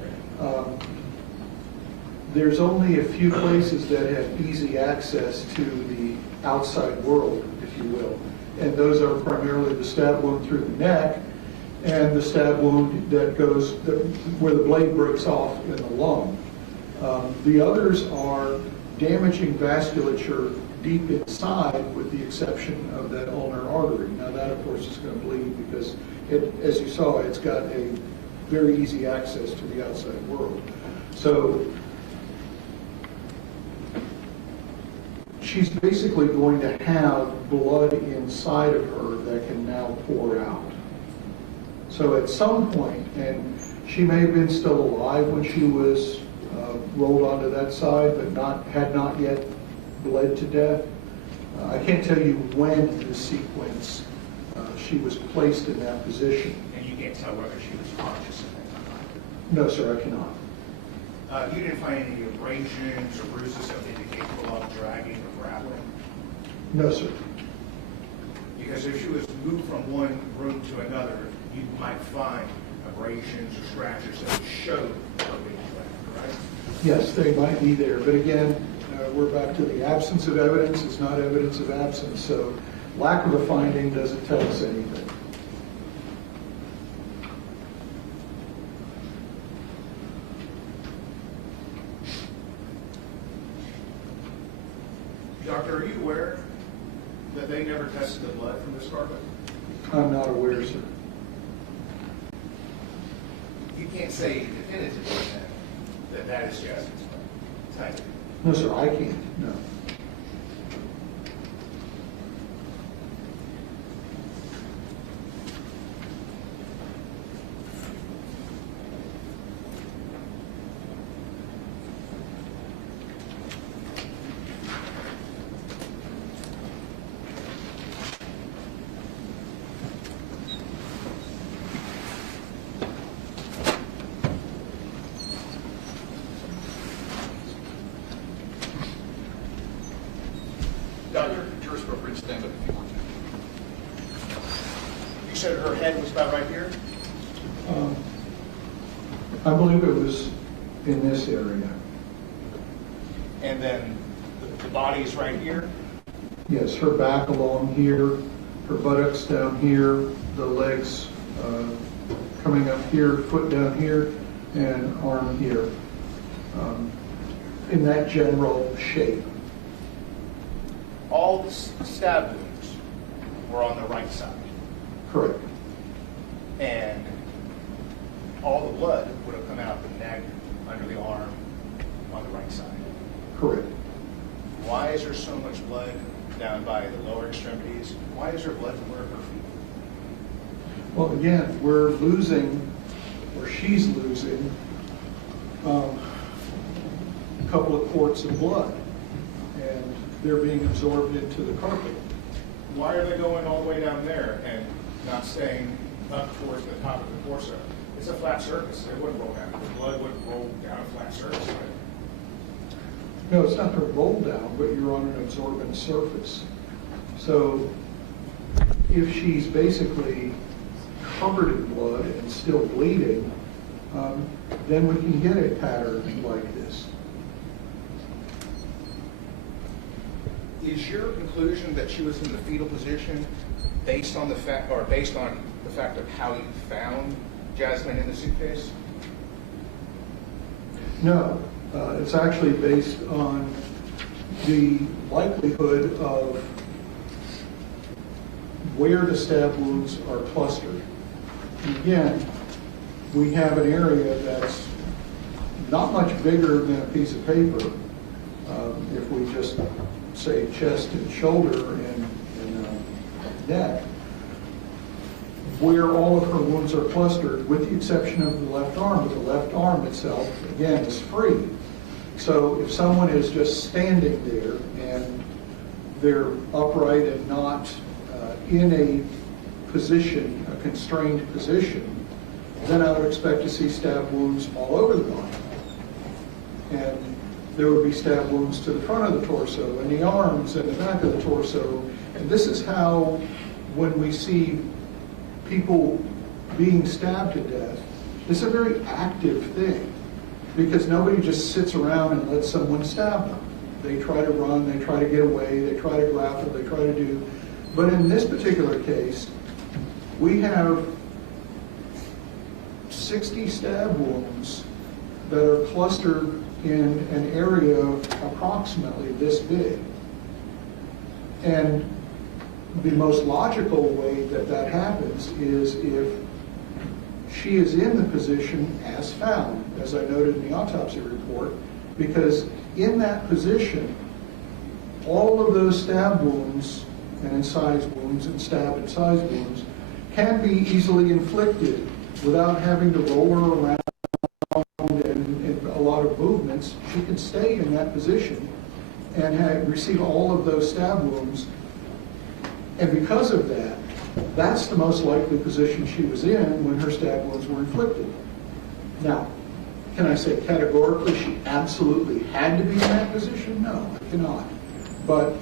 there's only a few places that have easy access to the outside world, if you will. And those are primarily the stab wound through the neck and the stab wound that goes, where the blade breaks off in the lung. The others are damaging vasculature deep inside with the exception of that ulnar artery. Now that of course is going to bleed because, as you saw, it's got a very easy access to the outside world. So she's basically going to have blood inside of her that can now pour out. So at some point, and she may have been still alive when she was rolled onto that side, but had not yet bled to death. I can't tell you when in the sequence she was placed in that position. And you can't tell whether she was conscious at that time? No, sir, I cannot. You didn't find any abrasions or bruises that indicate a lot of dragging or grappling? No, sir. Because if she was moved from one room to another, you might find abrasions or scratches that would show her being dragged, right? Yes, they might be there, but again, we're back to the absence of evidence. It's not evidence of absence, so lack of a finding doesn't tell us anything. Doctor, are you aware that they never tested the blood from this carpet? I'm not aware, sir. You can't say definitively that that is Jasmine's blood. Thank you. No, sir, I can't, no. Doctor, yours appropriate. Stand up if you want to. You said her head was about right here? I believe it was in this area. And then the body is right here? Yes, her back along here, her buttocks down here, the legs coming up here, foot down here, and arm here, in that general shape. All the stab wounds were on the right side. Correct. And all the blood would have come out the neck, under the arm, on the right side. Correct. Why is there so much blood down by the lower extremities? Why is there blood everywhere at her feet? Well, again, we're losing, or she's losing, a couple of quarts of blood, and they're being absorbed into the carpet. Why are they going all the way down there and not staying up towards the top of the torso? It's a flat surface. It wouldn't roll down. The blood wouldn't roll down a flat surface. No, it's not going to roll down, but you're on an absorbent surface. So if she's basically covered in blood and still bleeding, then we can get a pattern like this. Is your conclusion that she was in the fetal position based on the fact, or based on the fact of how you found Jasmine in the suitcase? No, it's actually based on the likelihood of where the stab wounds are clustered. And again, we have an area that's not much bigger than a piece of paper. If we just say chest and shoulder and neck, where all of her wounds are clustered, with the exception of the left arm, but the left arm itself, again, is free. So if someone is just standing there and they're upright and not in a position, a constrained position, then I would expect to see stab wounds all over the body. And there would be stab wounds to the front of the torso and the arms and the back of the torso. And this is how, when we see people being stabbed to death, it's a very active thing, because nobody just sits around and lets someone stab them. They try to run, they try to get away, they try to grapple, they try to do. But in this particular case, we have 60 stab wounds that are clustered in an area approximately this big. And the most logical way that that happens is if she is in the position as found, as I noted in the autopsy report, because in that position, all of those stab wounds and incised wounds and stab and incised wounds can be easily inflicted without having to roll her around and a lot of movements. She can stay in that position and receive all of those stab wounds. And because of that, that's the most likely position she was in when her stab wounds were inflicted. Now, can I say categorically she absolutely had to be in that position? No, I cannot. But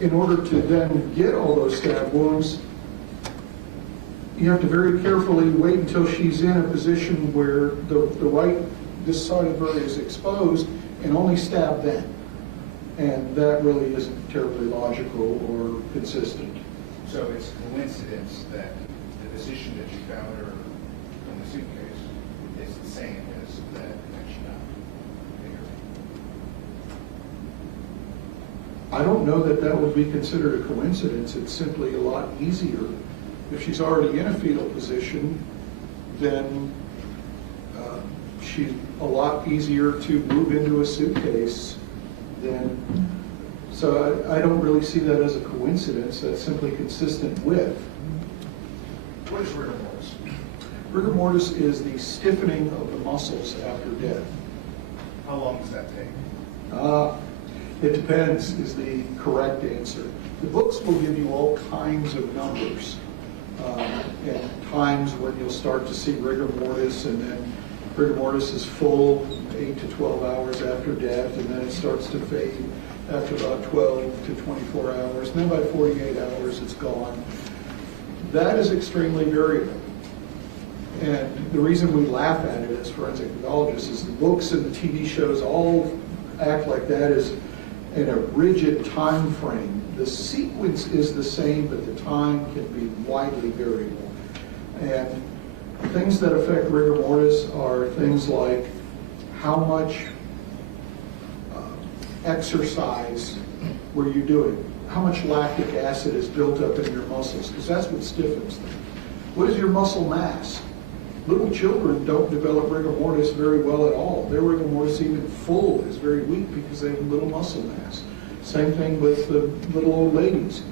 in order to then get all those stab wounds, you have to very carefully wait until she's in a position where this side of her is exposed, and only stab then. And that really isn't terribly logical or consistent. So it's a coincidence that the position that you found her in the suitcase is the same as that she died. I don't know that that would be considered a coincidence. It's simply a lot easier. If she's already in a fetal position, then she's a lot easier to move into a suitcase than, so I don't really see that as a coincidence. That's simply consistent with. What is rigor mortis? Rigor mortis is the stiffening of the muscles after death. How long does that take? It depends is the correct answer. The books will give you all kinds of numbers and times when you'll start to see rigor mortis, and then rigor mortis is full 8 to 12 hours after death, and then it starts to fade after about 12 to 24 hours, and then by 48 hours it's gone. That is extremely variable. And the reason we laugh at it as forensic pathologists is the books and the TV shows all act like that is in a rigid time frame. The sequence is the same, but the time can be widely variable. And things that affect rigor mortis are things like how much exercise were you doing? How much lactic acid is built up in your muscles? Because that's what stiffens them. What is your muscle mass? Little children don't develop rigor mortis very well at all. Their rigor mortis, even full, is very weak because they have little muscle mass. Same thing with the little old ladies.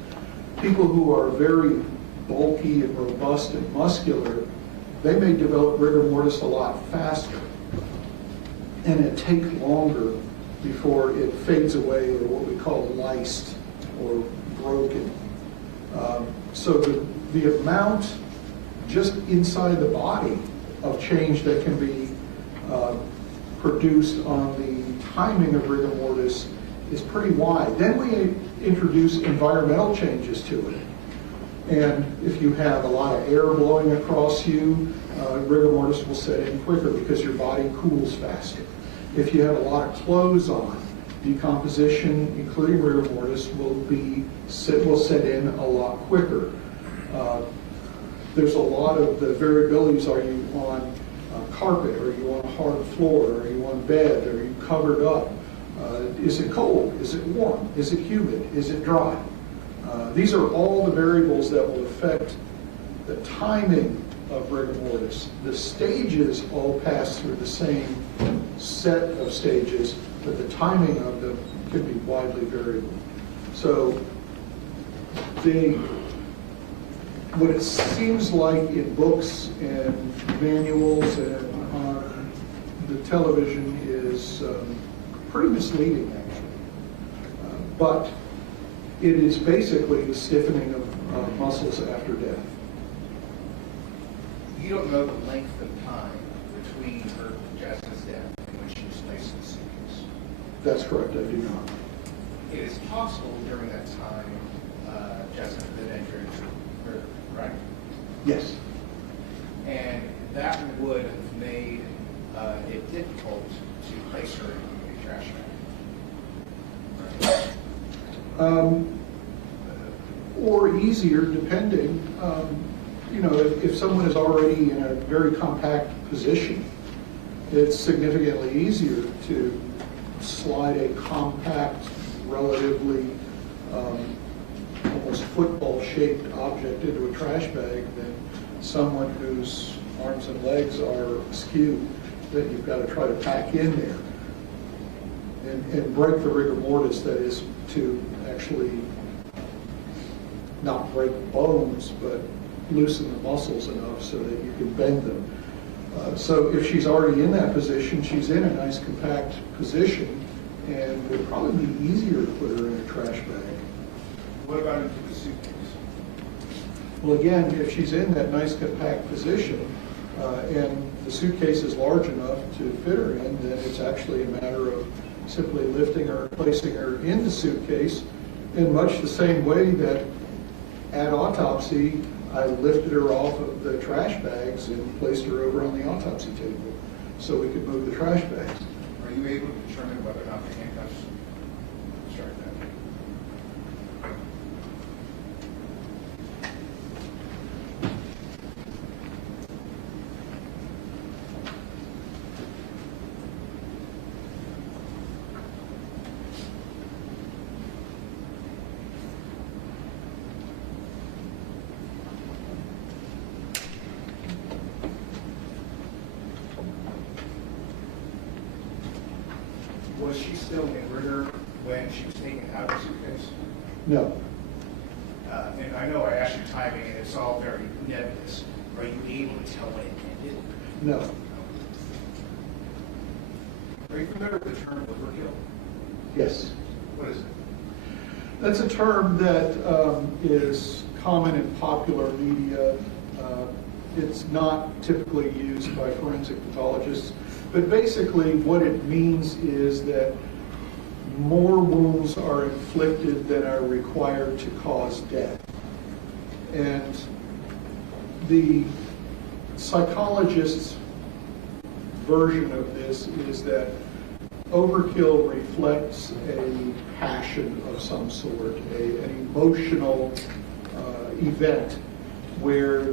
People who are very bulky and robust and muscular, they may develop rigor mortis a lot faster. And it takes longer before it fades away, or what we call lysed or broken. So the amount just inside the body of change that can be produced on the timing of rigor mortis is pretty wide. Then we introduce environmental changes to it. And if you have a lot of air blowing across you, rigor mortis will set in quicker because your body cools faster. If you have a lot of clothes on, decomposition, including rigor mortis, will set in a lot quicker. There's a lot of the variabilities. Are you on carpet? Are you on a hard floor? Are you on bed? Are you covered up? Is it cold? Is it warm? Is it humid? Is it dry? These are all the variables that will affect the timing of rigor mortis. The stages all pass through the same set of stages, but the timing of them can be widely variable. So what it seems like in books and manuals and on the television is pretty misleading, actually. But it is basically the stiffening of muscles after death. You don't know the length of time between her Jasmine's death and when she was placed in the suitcase. That's correct, I do not. It is possible during that time Jasmine had entered her, right? Yes. And that would have made it difficult to place her in a trash bag. Or easier, depending. If someone is already in a very compact position, it's significantly easier to slide a compact, relatively almost football-shaped object into a trash bag than someone whose arms and legs are askew that you've got to try to pack in there and break the rigor mortis, that is to actually not break bones, but loosen the muscles enough so that you can bend them. So if she's already in that position, she's in a nice compact position, and it would probably be easier to put her in a trash bag. What about into the suitcase? Well, again, if she's in that nice compact position, and the suitcase is large enough to fit her in, then it's actually a matter of simply lifting her, placing her in the suitcase in much the same way that at autopsy, I lifted her off of the trash bags and placed her over on the autopsy table so we could move the trash bags. Are you able to determine whether or not the handcuffs start that? was she still in Rigor when she was taken out of the suitcase? No. And I know I asked you timing, and it's all very nebulous. Are you able to tell when it ended? No. Are you familiar with the term overkill? Yes. What is it? That's a term that is common in popular media. It's not typically used by forensic pathologists, but basically what it means is that more wounds are inflicted than are required to cause death. And the psychologist's version of this is that overkill reflects a passion of some sort, an emotional event where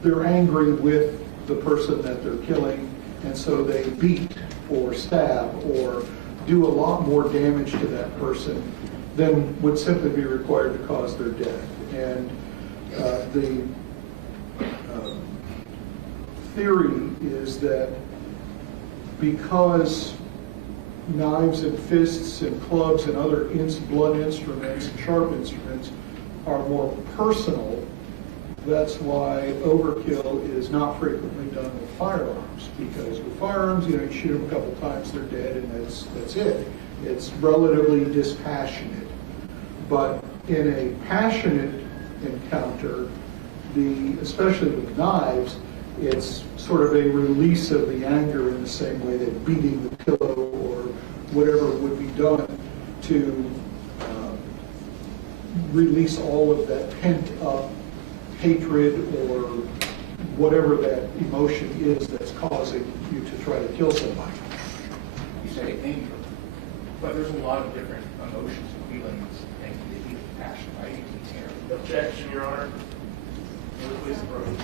they're angry with the person that they're killing, and so they beat or stab or do a lot more damage to that person than would simply be required to cause their death. And the theory is that because knives and fists and clubs and other blunt instruments and sharp instruments are more personal, that's why overkill is not frequently done with firearms. Because with firearms, you shoot them a couple times, they're dead, and that's it. It's relatively dispassionate. But in a passionate encounter, especially with knives, it's sort of a release of the anger in the same way that beating the pillow or whatever would be done to release all of that pent-up hatred or whatever that emotion is that's causing you to try to kill somebody. You say anger, but there's a lot of different emotions and feelings and the heat of passion, right? You can tear. Objection, Your Honor. Please approach.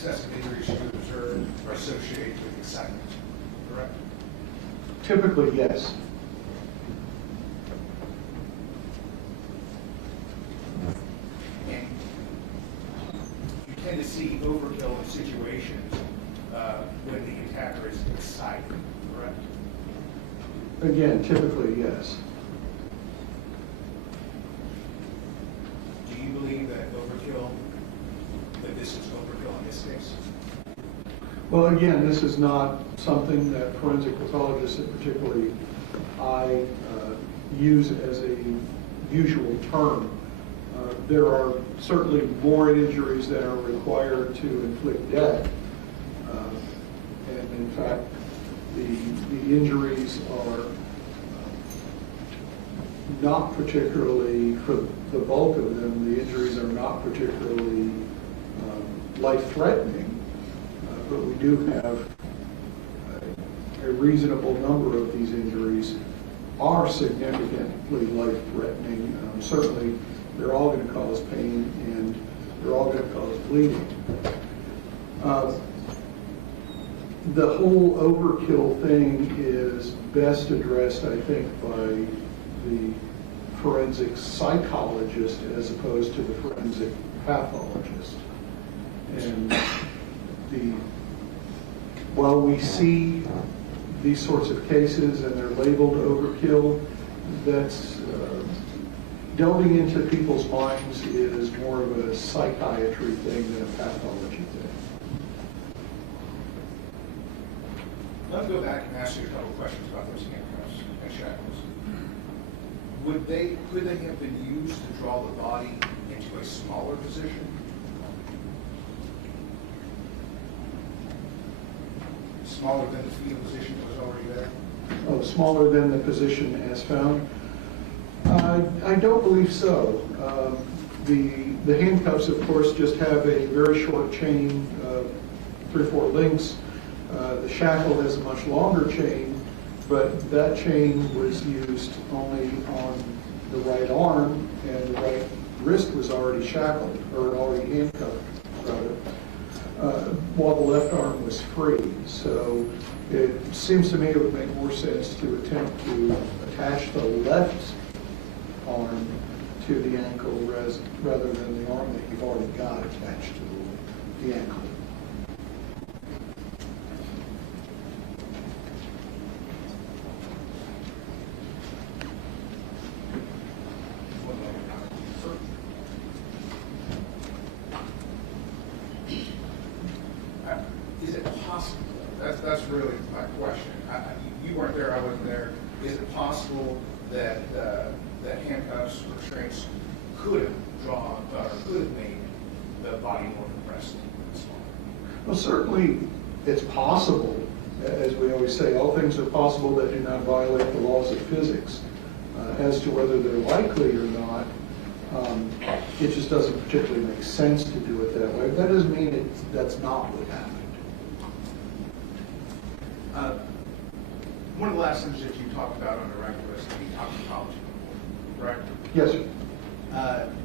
excessive injuries you observe are associated with excitement, correct? Typically, yes. And you tend to see overkill in situations when the attacker is excited, correct? Again, typically, yes. Do you believe that this is overkill in this case? Well, again, this is not something that forensic pathologists, and particularly I, use as a usual term. There are certainly more injuries that are required to inflict death. And in fact, the injuries are not particularly, for the bulk of them, the injuries are not particularly life-threatening, but we do have a reasonable number of these injuries are significantly life-threatening. Certainly, they're all going to cause pain and they're all going to cause bleeding. The whole overkill thing is best addressed, I think, by the forensic psychologist as opposed to the forensic pathologist. And while we see these sorts of cases and they're labeled overkill, that's delving into people's minds is more of a psychiatry thing than a pathology thing. Let me go back and ask you a couple questions about those handcuffs and shackles. Could they have been used to draw the body into a smaller position? Smaller than the fetal position that was already there? Oh, smaller than the position as found? I don't believe so. The handcuffs, of course, just have a very short chain, 3 or 4 links. The shackle has a much longer chain, but that chain was used only on the right arm, and the right wrist was already shackled, or already handcuffed, rather, while the left arm was free. So it seems to me it would make more sense to attempt to attach the left arm to the ankle rather than the arm that you've already got attached to the ankle. Is it possible? That's really my question. You weren't there, I wasn't there. Is it possible that that handcuffs or restraints could have drawn or could have made the body more compressed and smaller? Well, certainly it's possible. As we always say, all things are possible that do not violate the laws of physics. As to whether they're likely or not, it just doesn't particularly make sense to do it that way. That doesn't mean that's not what happened. One of the last things that you talked about on the record was the toxicology report, correct? Yes, sir.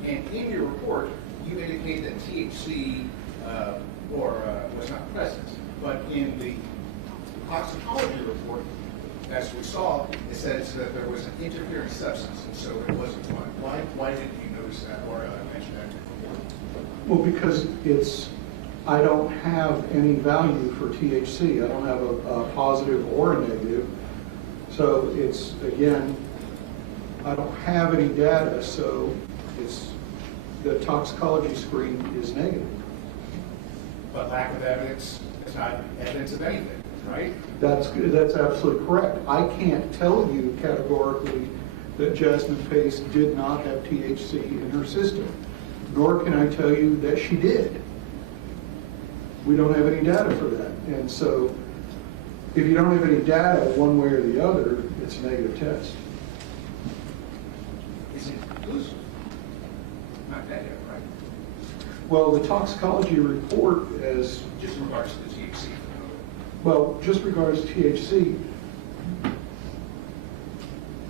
And in your report, you indicate that THC was not present, but in the toxicology report, as we saw, it says that there was an interfering substance, and so it wasn't one. Why didn't you notice that or mention that in the report? Well, because I don't have any value for THC. I don't have a positive or a negative. So it's, again, I don't have any data, so the toxicology screen is negative. But lack of evidence is not evidence of anything, right? That's absolutely correct. I can't tell you categorically that Jasmine Pace did not have THC in her system, nor can I tell you that she did. We don't have any data for that. And so if you don't have any data one way or the other, it's a negative test. Is it conclusive? Not negative, right? Well, the toxicology report, as Just in regards to the THC. well, just regards to THC,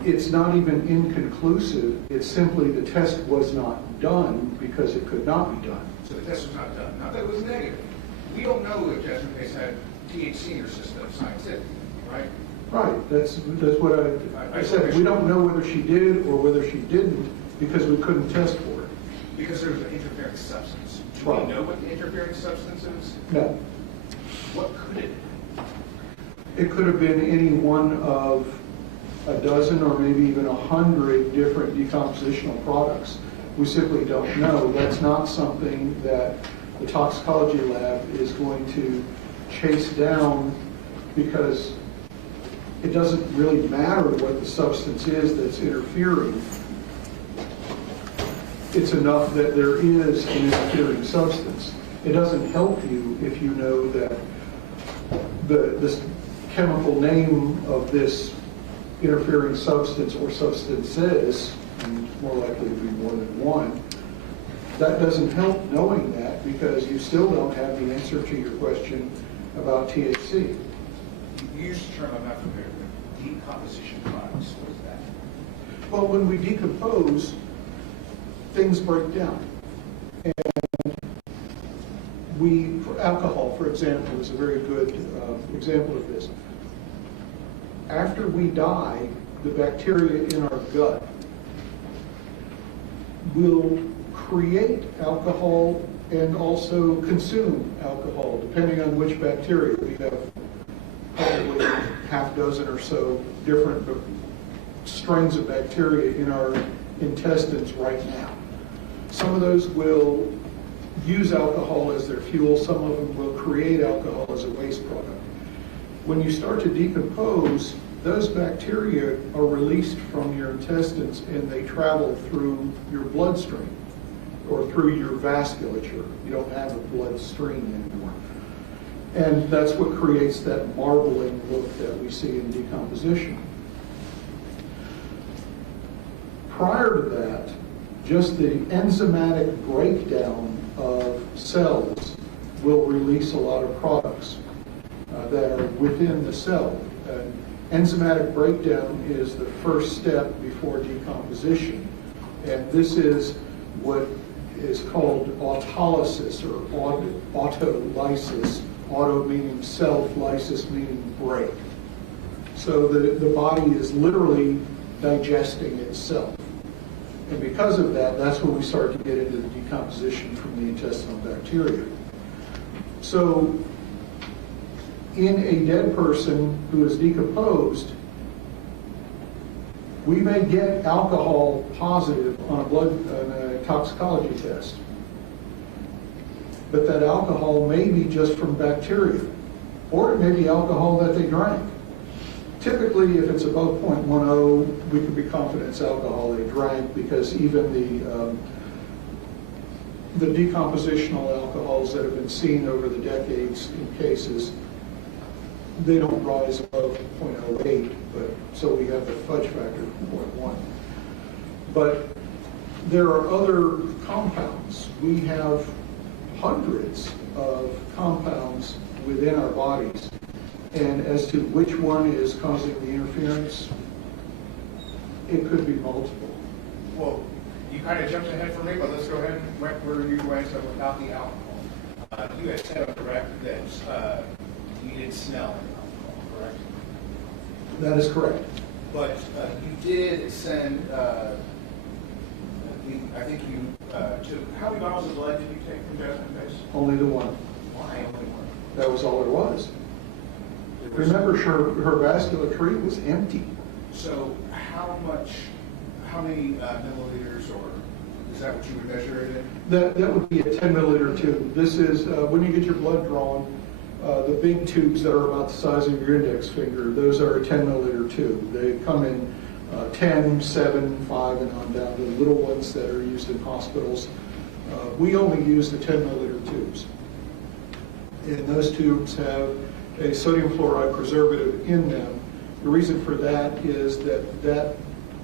it's not even inconclusive. It's simply the test was not done because it could not be done. So the test was not done. Not that it was negative. We don't know if Jasmine Pace had THC in her system scientifically, right? Right, that's what I said. We don't know whether she did or whether she didn't because we couldn't test for it. Because there was an interfering substance. Do Right. we know what the interfering substance is? No. What could it be? It could have been any one of a dozen or maybe even 100 different decompositional products. We simply don't know. That's not something that the toxicology lab is going to chase down because it doesn't really matter what the substance is that's interfering. It's enough that there is an interfering substance. It doesn't help you if you know that the chemical name of this interfering substance or substances, and it's more likely to be more than one. That doesn't help knowing that because you still don't have the answer to your question about THC. You used the term I'm not familiar with. Decomposition products. What is that? Well, when we decompose, things break down. And alcohol, for example, is a very good example of this. After we die, the bacteria in our gut will create alcohol and also consume alcohol, depending on which bacteria. We have probably half dozen or so different strains of bacteria in our intestines right now. Some of those will use alcohol as their fuel. Some of them will create alcohol as a waste product. When you start to decompose, those bacteria are released from your intestines and they travel through your bloodstream or through your vasculature. You don't have a bloodstream anymore. And that's what creates that marbling look that we see in decomposition. Prior to that, just the enzymatic breakdown of cells will release a lot of products that are within the cell. Enzymatic breakdown is the first step before decomposition. And this is what is called autolysis or autolysis. Auto meaning self, lysis meaning break. So the body is literally digesting itself. And because of that, that's when we start to get into the decomposition from the intestinal bacteria. So in a dead person who is decomposed, we may get alcohol positive on a toxicology test. But that alcohol may be just from bacteria, or it may be alcohol that they drank. Typically, if it's above 0.10, we can be confident it's alcohol they drank because even the decompositional alcohols that have been seen over the decades in cases, they don't rise above 0.08, but so we have the fudge factor of 0.1. But there are other compounds. We have hundreds of compounds within our bodies. And as to which one is causing the interference, it could be multiple. Well, you kind of jumped ahead for me, but let's go ahead and went where you went without the alcohol. You had said on the record that you didn't smell any alcohol, correct? That is correct. But you did send, I think you took, how many bottles of blood did you take from Jasmine Pace? Only the one. Why only one? That was all it was. Remember, her vascular tree was empty. So how many milliliters, or is that what you would measure it in? That would be a 10 milliliter tube. This is, when you get your blood drawn, the big tubes that are about the size of your index finger, those are a 10 milliliter tube. They come in 10, 7, 5, and on down to the little ones that are used in hospitals. We only use the 10 milliliter tubes. And those tubes have a sodium fluoride preservative in them. The reason for that is that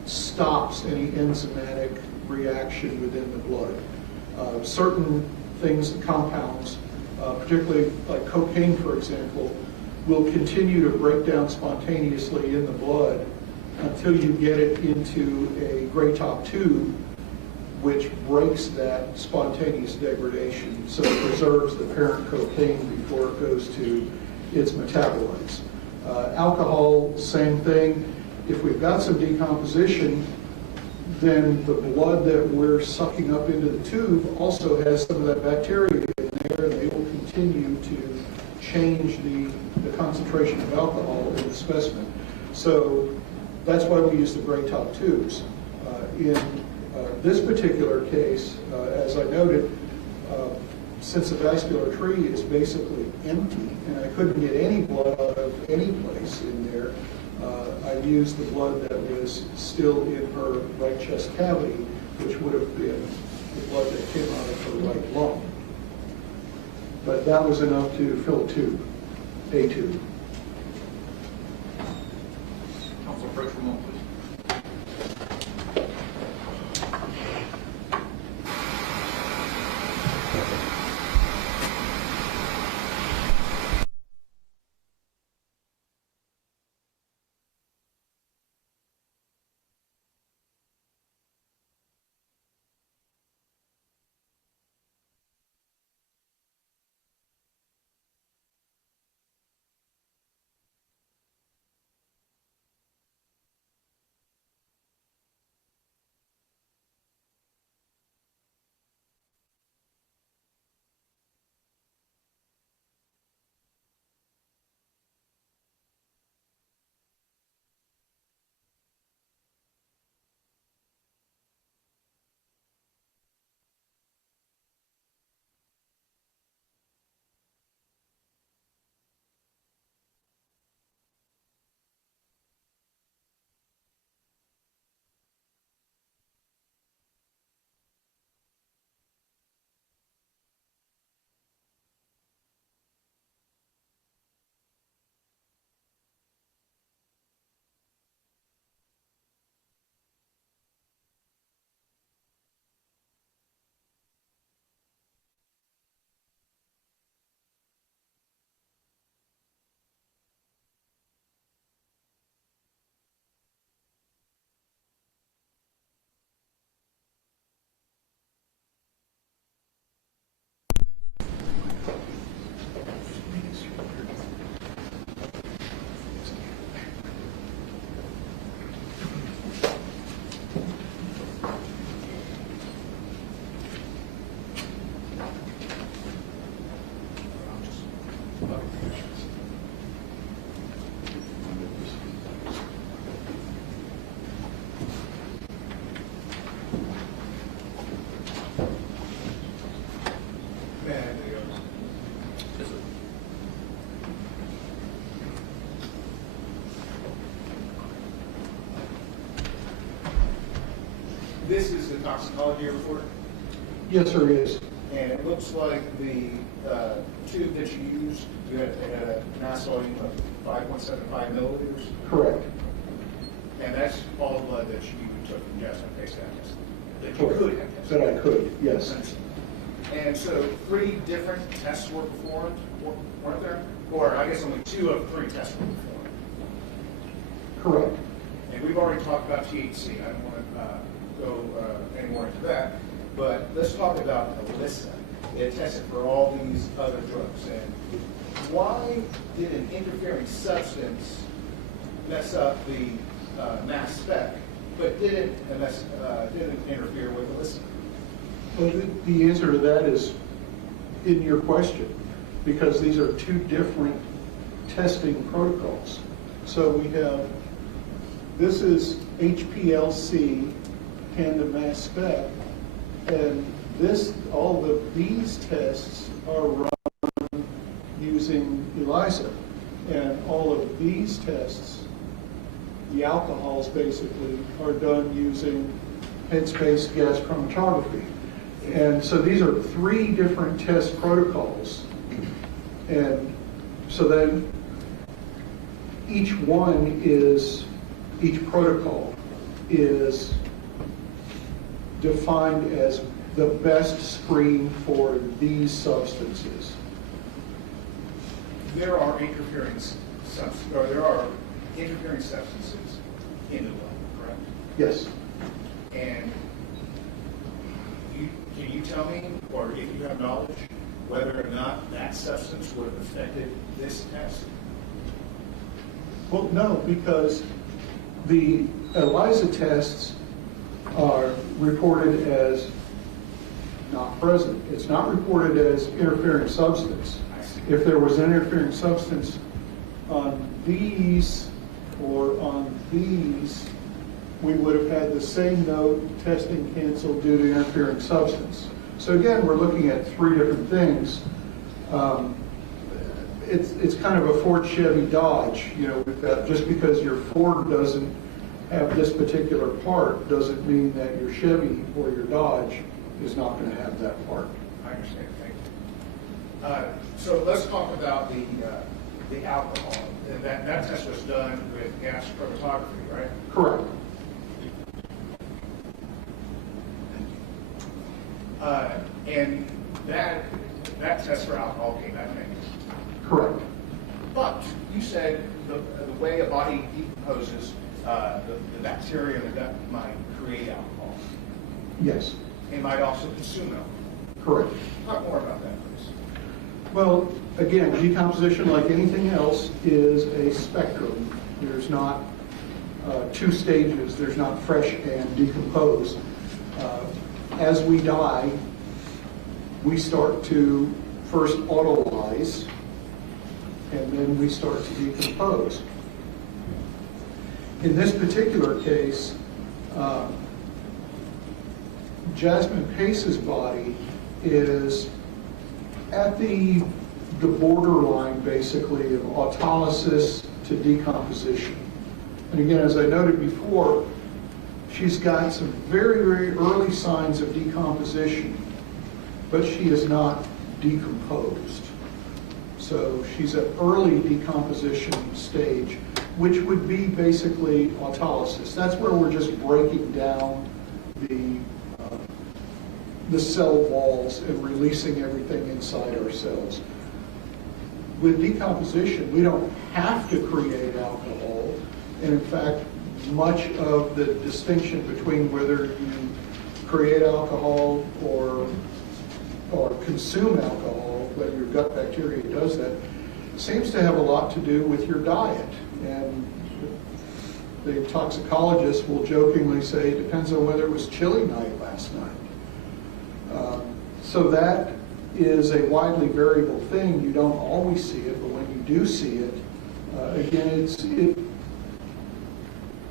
stops any enzymatic reaction within the blood. Certain things, compounds, particularly like cocaine, for example, will continue to break down spontaneously in the blood until you get it into a gray top tube which breaks that spontaneous degradation, so it preserves the parent cocaine before it goes to its metabolites. Alcohol, same thing. If we've got some decomposition, then the blood that we're sucking up into the tube also has some of that bacteria in there, and they will continue to change the concentration of alcohol in the specimen. So that's why we use the gray top tubes. In this particular case, as I noted, since the vascular tree is basically empty and I couldn't get any blood out of any place in there, I used the blood that was still in her right chest cavity, which would have been the blood that came out of her right lung. But that was enough to fill a tube, a tube. Council, approach for a moment, please. This is the toxicology report, Yes, sir, it is. and it looks like the tube that you used, it had a mass volume of 5.75 milliliters, Correct. and that's all the blood that you took from Jasmine Pace that you could have tested. That I could, yes. And so 3 different tests were performed, weren't there? Or I guess only 2 of 3 tests were performed. Correct. And we've already talked about THC. I don't want to go any more into that. But let's talk about Alyssa. It tested for all these other drugs. And why did an interfering substance mess up the mass spec, but didn't interfere with Alyssa? Well, the answer to that is in your question, because these are 2 different testing protocols. So we have, this is HPLC, tandem mass spec, and all of these tests are run using ELISA, and all of these tests, the alcohols basically, are done using headspace gas chromatography. And so these are 3 different test protocols. And so then each protocol is defined as the best screen for these substances. There are interfering substances in the blood, correct? Yes. And you tell me, or if you have knowledge, whether or not that substance would have affected this test? Well, no, because the ELISA tests are reported as not present. It's not reported as interfering substance. I see. If there was an interfering substance on these or on these, we would have had the same note, testing canceled due to interfering substance. So again, we're looking at three different things. It's kind of a Ford, Chevy, Dodge. You know, we've got, just because your Ford doesn't have this particular part doesn't mean that your Chevy or your Dodge is not going to have that part. I understand, thank you. So let's talk about the alcohol. And that test was done with gas chromatography, right? Correct. And that test for alcohol came back negative. Correct. But you said the way a body decomposes, the bacteria in the gut might create alcohol. Yes. It might also consume alcohol. Correct. Talk more about that, please. Well, again, decomposition, like anything else, is a spectrum. There's not two stages. There's not fresh and decomposed. As we die, we start to first autolyze, and then we start to decompose. In this particular case, Jasmine Pace's body is at the borderline, basically, of autolysis to decomposition. And again, as I noted before, she's got some very, very early signs of decomposition, but she is not decomposed. So she's at early decomposition stage, which would be basically autolysis. That's where we're just breaking down the cell walls and releasing everything inside our cells. With decomposition, we don't have to create alcohol. And in fact, much of the distinction between whether you create alcohol or consume alcohol, whether your gut bacteria does that, seems to have a lot to do with your diet. And the toxicologist will jokingly say it depends on whether it was chili night last night. So that is a widely variable thing. You don't always see it, but when you do see it, again,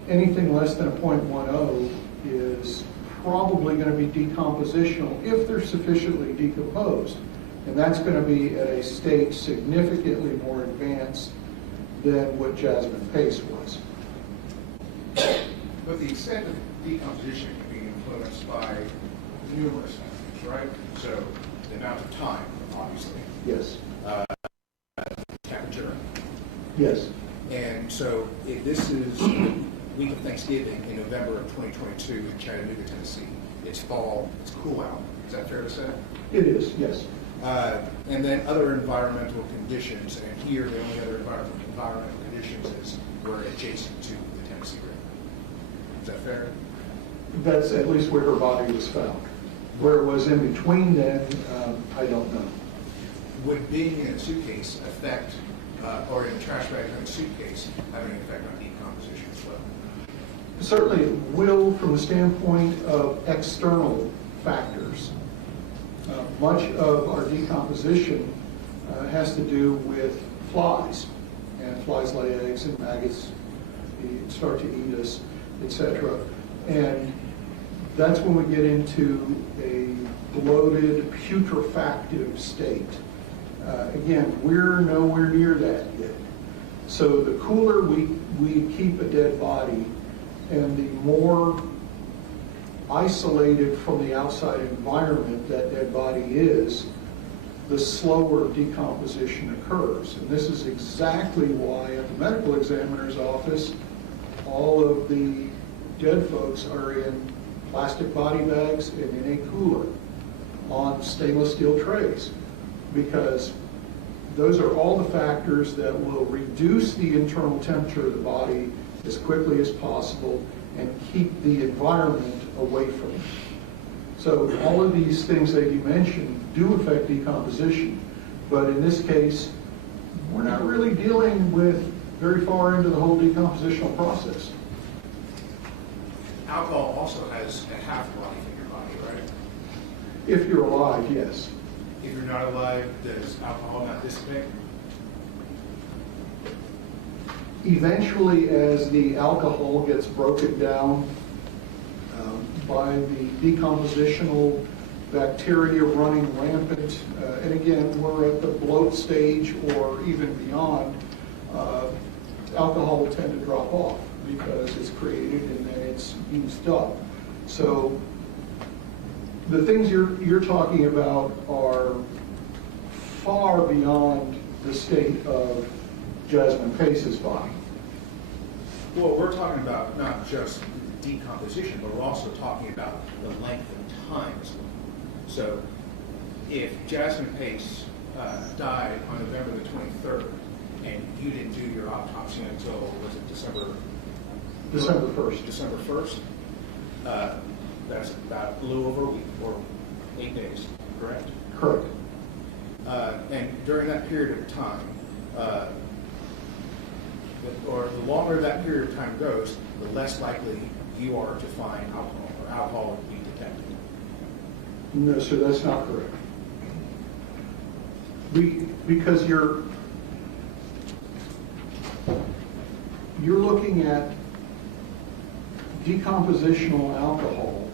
anything less than a 0.10 is probably going to be decompositional if they're sufficiently decomposed. And that's going to be at a stage significantly more advanced than what Jasmine Pace was. But the extent of decomposition can be influenced by numerous factors, right? So the amount of time, obviously. Yes. Temperature. Yes. And so if this is the week of Thanksgiving in November of 2022 in Chattanooga, Tennessee, it's fall, it's cool out. Is that fair to say? It is, yes. And then other environmental conditions, and here the only other environmental conditions is we're adjacent to the Tennessee River. Is that fair? That's at least where her body was found. Where it was in between then, I don't know. Would being in a suitcase affect, or in a trash bag in a suitcase, having an effect on decomposition as well? Certainly it will from the standpoint of external factors. Much of our decomposition has to do with flies. And flies lay eggs and maggots start to eat us, etc. And that's when we get into a bloated, putrefactive state. Again, we're nowhere near that yet. So the cooler we keep a dead body, and the more isolated from the outside environment that dead body is, the slower decomposition occurs. And this is exactly why at the medical examiner's office, all of the dead folks are in plastic body bags and in a cooler on stainless steel trays, because those are all the factors that will reduce the internal temperature of the body as quickly as possible and keep the environment away from it. So all of these things that you mentioned do affect decomposition. But in this case, we're not really dealing with very far into the whole decompositional process. Alcohol also has a half-life in your body, right? If you're alive, yes. If you're not alive, does alcohol not dissipate? Eventually, as the alcohol gets broken down by the decompositional bacteria running rampant, and again, we're at the bloat stage or even beyond, alcohol will tend to drop off because it's created and then it's used up. So the things you're talking about are far beyond the state of Jasmine Pace's body. Well, we're talking about not just decomposition, but we're also talking about the length of time as well. So if Jasmine Pace died on November the 23rd, and you didn't do your autopsy until, was it December 1st. December 1st, that's about a little over a week, or 8 days, correct? Correct. And during that period of time, or the longer that period of time goes, the less likely you are to find alcohol, or alcohol will be detected. No, sir, that's not correct. Because you're looking at decompositional alcohol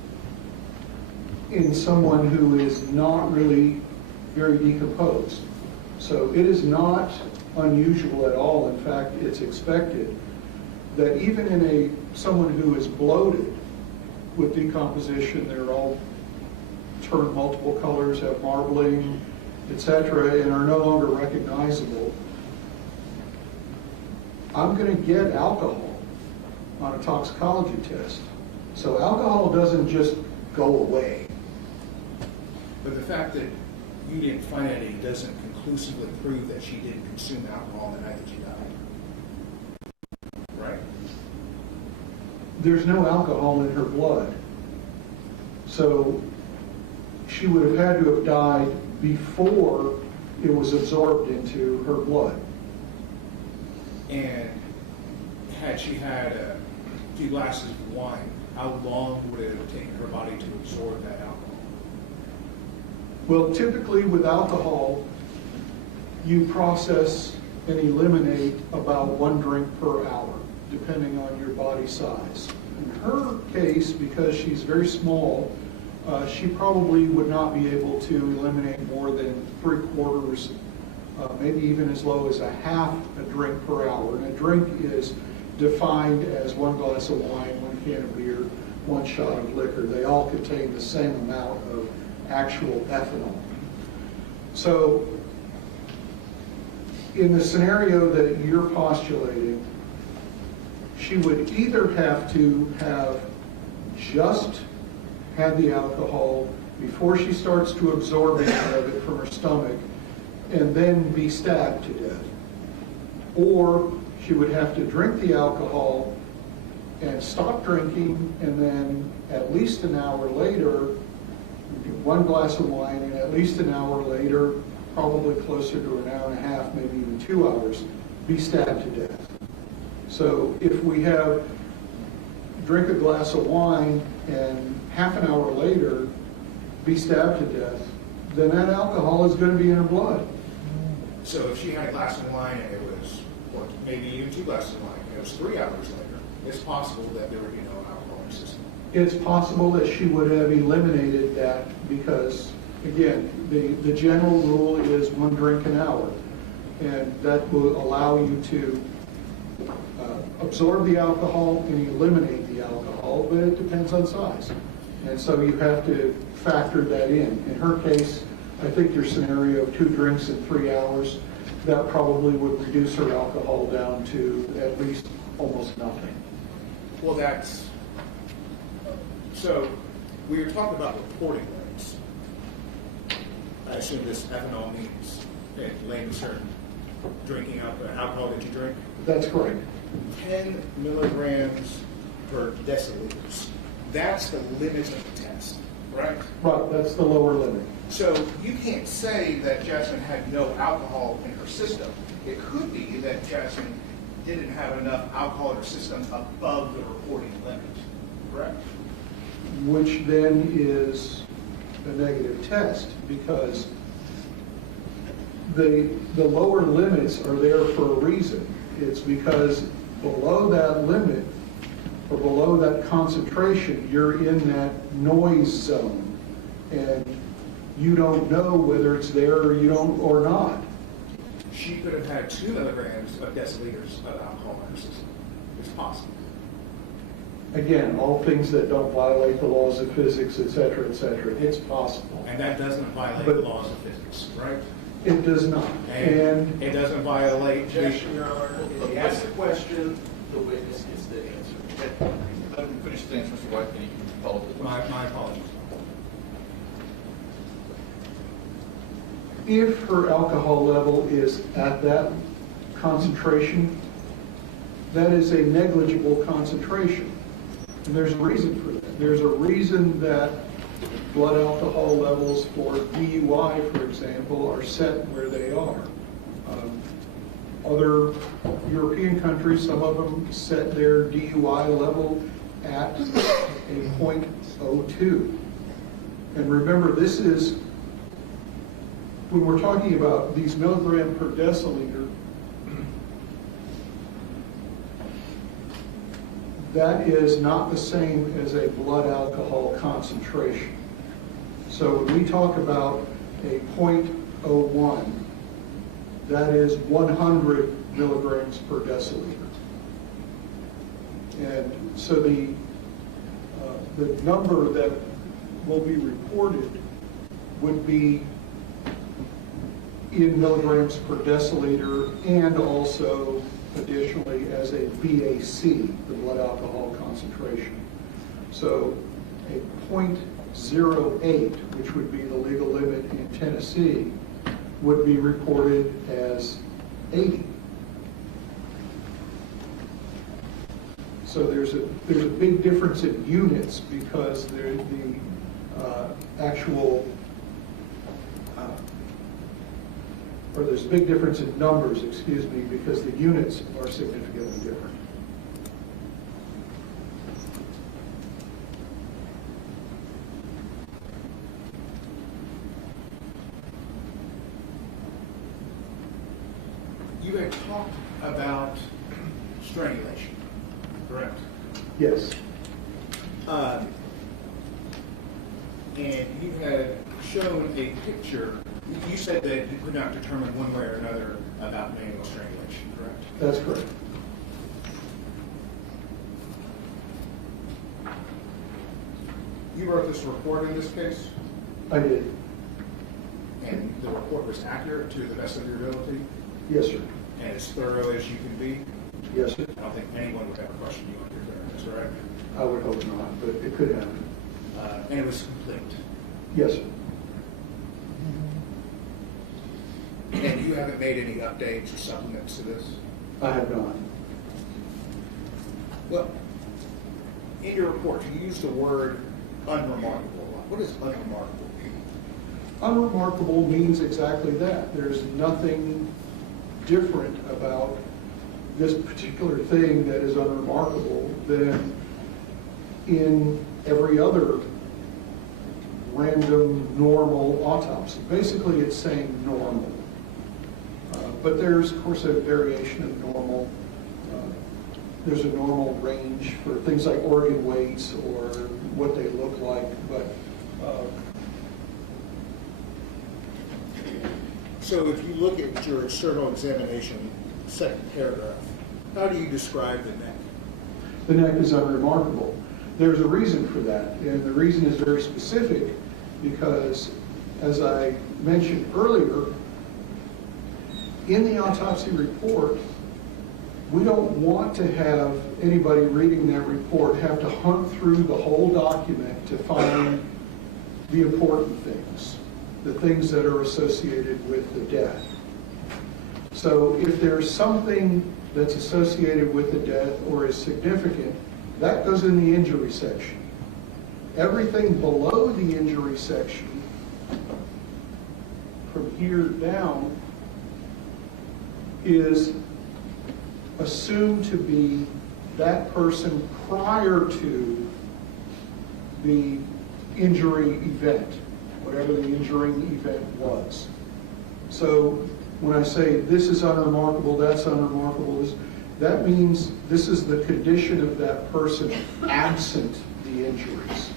in someone who is not really very decomposed. So it is not unusual at all. In fact, it's expected that even in someone who is bloated with decomposition, they're all turn multiple colors, have marbling, etc., and are no longer recognizable. I'm going to get alcohol on a toxicology test. So alcohol doesn't just go away. But the fact that you didn't find any doesn't conclusively prove that she didn't consume alcohol the night that she died. Right? There's no alcohol in her blood. So she would have had to have died before it was absorbed into her blood. And had she had a few glasses of wine, how long would it have taken her body to absorb that alcohol? Well, typically with alcohol, you process and eliminate about 1 drink per hour, depending on your body size. In her case, because she's very small, she probably would not be able to eliminate more than 3/4, maybe even as low as a half a drink per hour. And a drink is defined as 1 glass of wine, 1 can of beer, 1 shot of liquor. They all contain the same amount of actual ethanol. So in the scenario that you're postulating, she would either have to have just had the alcohol before she starts to absorb any of it from her stomach and then be stabbed to death. Or she would have to drink the alcohol and stop drinking, and then at least an hour later, 1 glass of wine, and at least an hour later, probably closer to an hour and a half, maybe even 2 hours, be stabbed to death. So if we have drink a glass of wine and half an hour later be stabbed to death, then that alcohol is going to be in her blood. So if she had a glass of wine and it was, or maybe even 2 glasses of wine, and it was 3 hours later, it's possible that there would be no alcohol in her system. It's possible that she would have eliminated that because, again, the general rule is 1 drink an hour. And that will allow you to absorb the alcohol and eliminate the alcohol, but it depends on size. And so you have to factor that in. In her case, I think your scenario of 2 drinks in 3 hours, that probably would reduce her alcohol down to at least almost nothing. Well, that's, so we were talking about reporting rates. I assume this ethanol means, in layman's terms, drinking alcohol that you drink. That's correct. 10 milligrams per deciliters. That's the limit of the test, right? Right, that's the lower limit. So you can't say that Jasmine had no alcohol in her system. It could be that Jasmine didn't have enough alcohol in her system above the reporting limit, correct? Which then is a negative test, because the lower limits are there for a reason. It's because below that limit, or below that concentration, you're in that noise zone, and you don't know whether it's there or you don't or not. She could have had 2 milligrams of deciliters of alcohol in her system. It's possible. Again, all things that don't violate the laws of physics, et cetera, it's possible. And that doesn't violate But- the laws of physics, right? It does not. And it doesn't violate Objection, Your Honor. If he asks a question, the witness gets the answer. Let him finish the answer, Mr. White, and you can follow up with the my question. apologies. If her alcohol level is at that concentration, that is a negligible concentration. And there's a reason for that. There's a reason that blood alcohol levels for DUI, for example, are set where they are. Other European countries, some of them set their DUI level at a .02. And remember, this is, when we're talking about these milligram per deciliter, that is not the same as a blood alcohol concentration. So when we talk about a .01, that is 100 milligrams per deciliter. And so the number that will be reported would be in milligrams per deciliter, and also additionally as a BAC, the blood alcohol concentration. So a .08, which would be the legal limit in Tennessee, would be reported as 80. So there's a big difference in units, because the actual or there's a big difference in numbers, excuse me, because the units are significantly different. You had talked about strangulation, correct? Yes. And you had shown a picture. You said that you could not determine one way or another about manual strangulation, correct? That's correct. You wrote this report in this case, I did. and the report was accurate to the best of your ability, Yes, sir. and as thorough as you can be. Yes, sir. I don't think anyone would have questioned you on your thoroughness, right? I would hope not, but it could happen. And it was complete. Yes, sir. And you haven't made any updates or supplements to this? I have not. Well, in your report, you used the word unremarkable a lot. What does unremarkable mean? Unremarkable means exactly that. There's nothing different about this particular thing that is unremarkable than in every other random normal autopsy. Basically, it's saying normal. But there's, of course, a variation of normal. There's a normal range for things like organ weights or what they look like. But So if you look at your external examination, second paragraph, how do you describe the neck? the neck is unremarkable. There's a reason for that, and the reason is very specific, because, as I mentioned earlier, in the autopsy report, we don't want to have anybody reading that report have to hunt through the whole document to find the important things, the things that are associated with the death. So if there's something that's associated with the death or is significant, that goes in the injury section. Everything below the injury section, from here down, is assumed to be that person prior to the injury event, whatever the injuring event was. So when I say this is unremarkable, that's unremarkable, that means this is the condition of that person absent the injuries.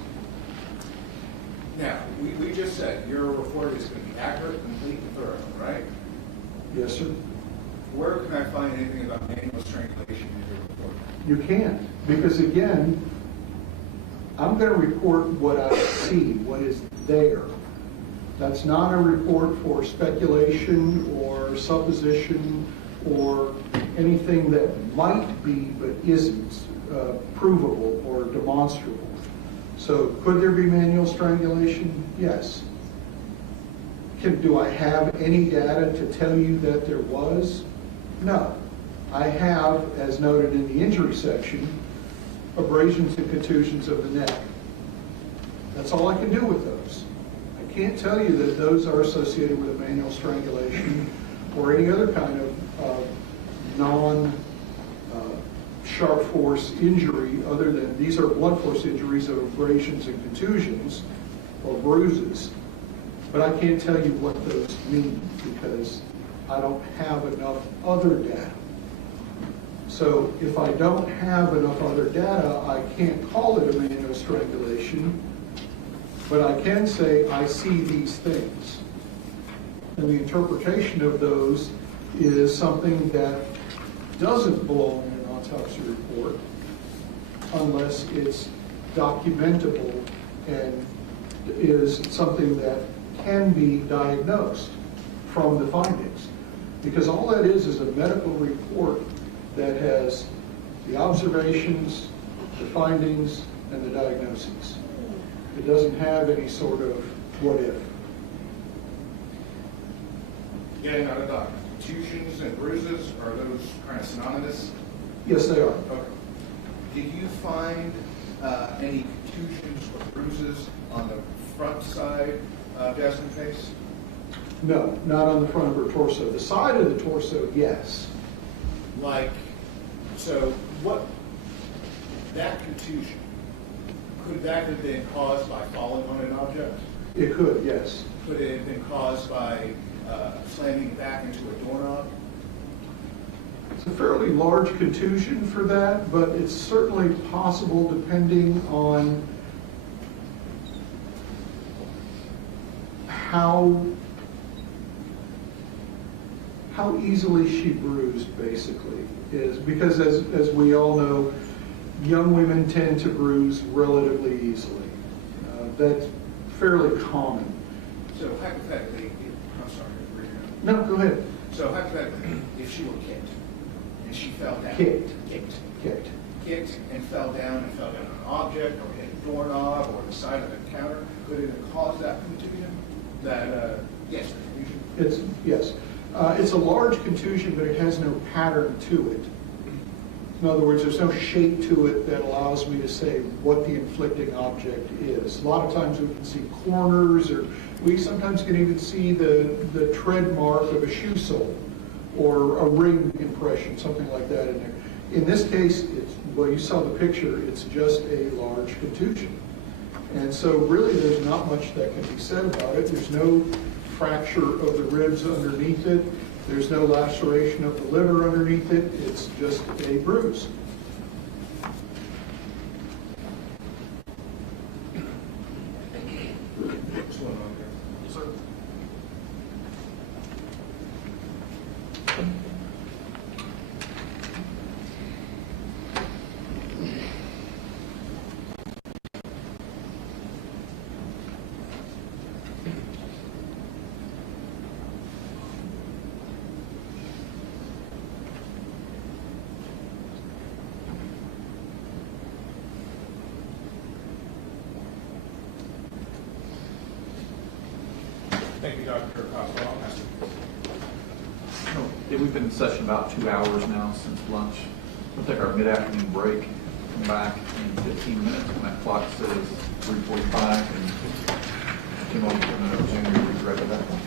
Now, we just said your report is going to be accurate, complete, and thorough, right? Yes, sir. Where can I find anything about manual strangulation in your report? You can't, because again, I'm going to report what I see, what is there. That's not a report for speculation or supposition or anything that might be but isn't provable or demonstrable. So could there be manual strangulation? Yes. Do I have any data to tell you that there was? No. I have, as noted in the injury section, abrasions and contusions of the neck. That's all I can do with those. I can't tell you that those are associated with a manual strangulation or any other kind of non-sharp force injury other than these are blunt force injuries of abrasions and contusions or bruises. But I can't tell you what those mean because I don't have enough other data. So if I don't have enough other data, I can't call it a manual strangulation, but I can say I see these things. And the interpretation of those is something that doesn't belong in an autopsy report unless it's documentable and is something that can be diagnosed from the findings. Because all that is a medical report that has the observations, the findings, and the diagnoses. It doesn't have any sort of what if. Getting out of doc. Contusions and bruises, are those kind of synonymous? Yes, they are. Okay. Did you find any contusions or bruises on the front side of Jasmine Pace? No, not on the front of her torso. The side of the torso, yes. Like, so what, that contusion, could that have been caused by falling on an object? It could, yes. Could it have been caused by slamming back into a doorknob? It's a fairly large contusion for that, but it's certainly possible depending on how easily she bruised, basically, is because as we all know, young women tend to bruise relatively easily. That's fairly common. So hypothetically, I'm sorry, No, go ahead. so hypothetically, if she were kicked and she fell down. Kicked. Kicked and fell down on an object or hit a doorknob or the side of a counter, could it have caused that contusion? Yes, the contusion? Yes. It's a large contusion, but it has no pattern to it. In other words, there's no shape to it that allows me to say what the inflicting object is. A lot of times we can see corners, or we sometimes can even see the tread mark of a shoe sole or a ring impression, something like that in there. In this case, well, you saw the picture, it's just a large contusion. And so really there's not much that can be said about it. There's no fracture of the ribs underneath it. There's no laceration of the liver underneath it. It's just a bruise. What's going on here? Yes, sir. Thank you, Dr. Costello. Yeah, we've been in session about 2 hours now since lunch. We'll take our mid-afternoon break. come back in 15 minutes, and that clock says 3:45, and Kim will put another Zoom meeting right at that point.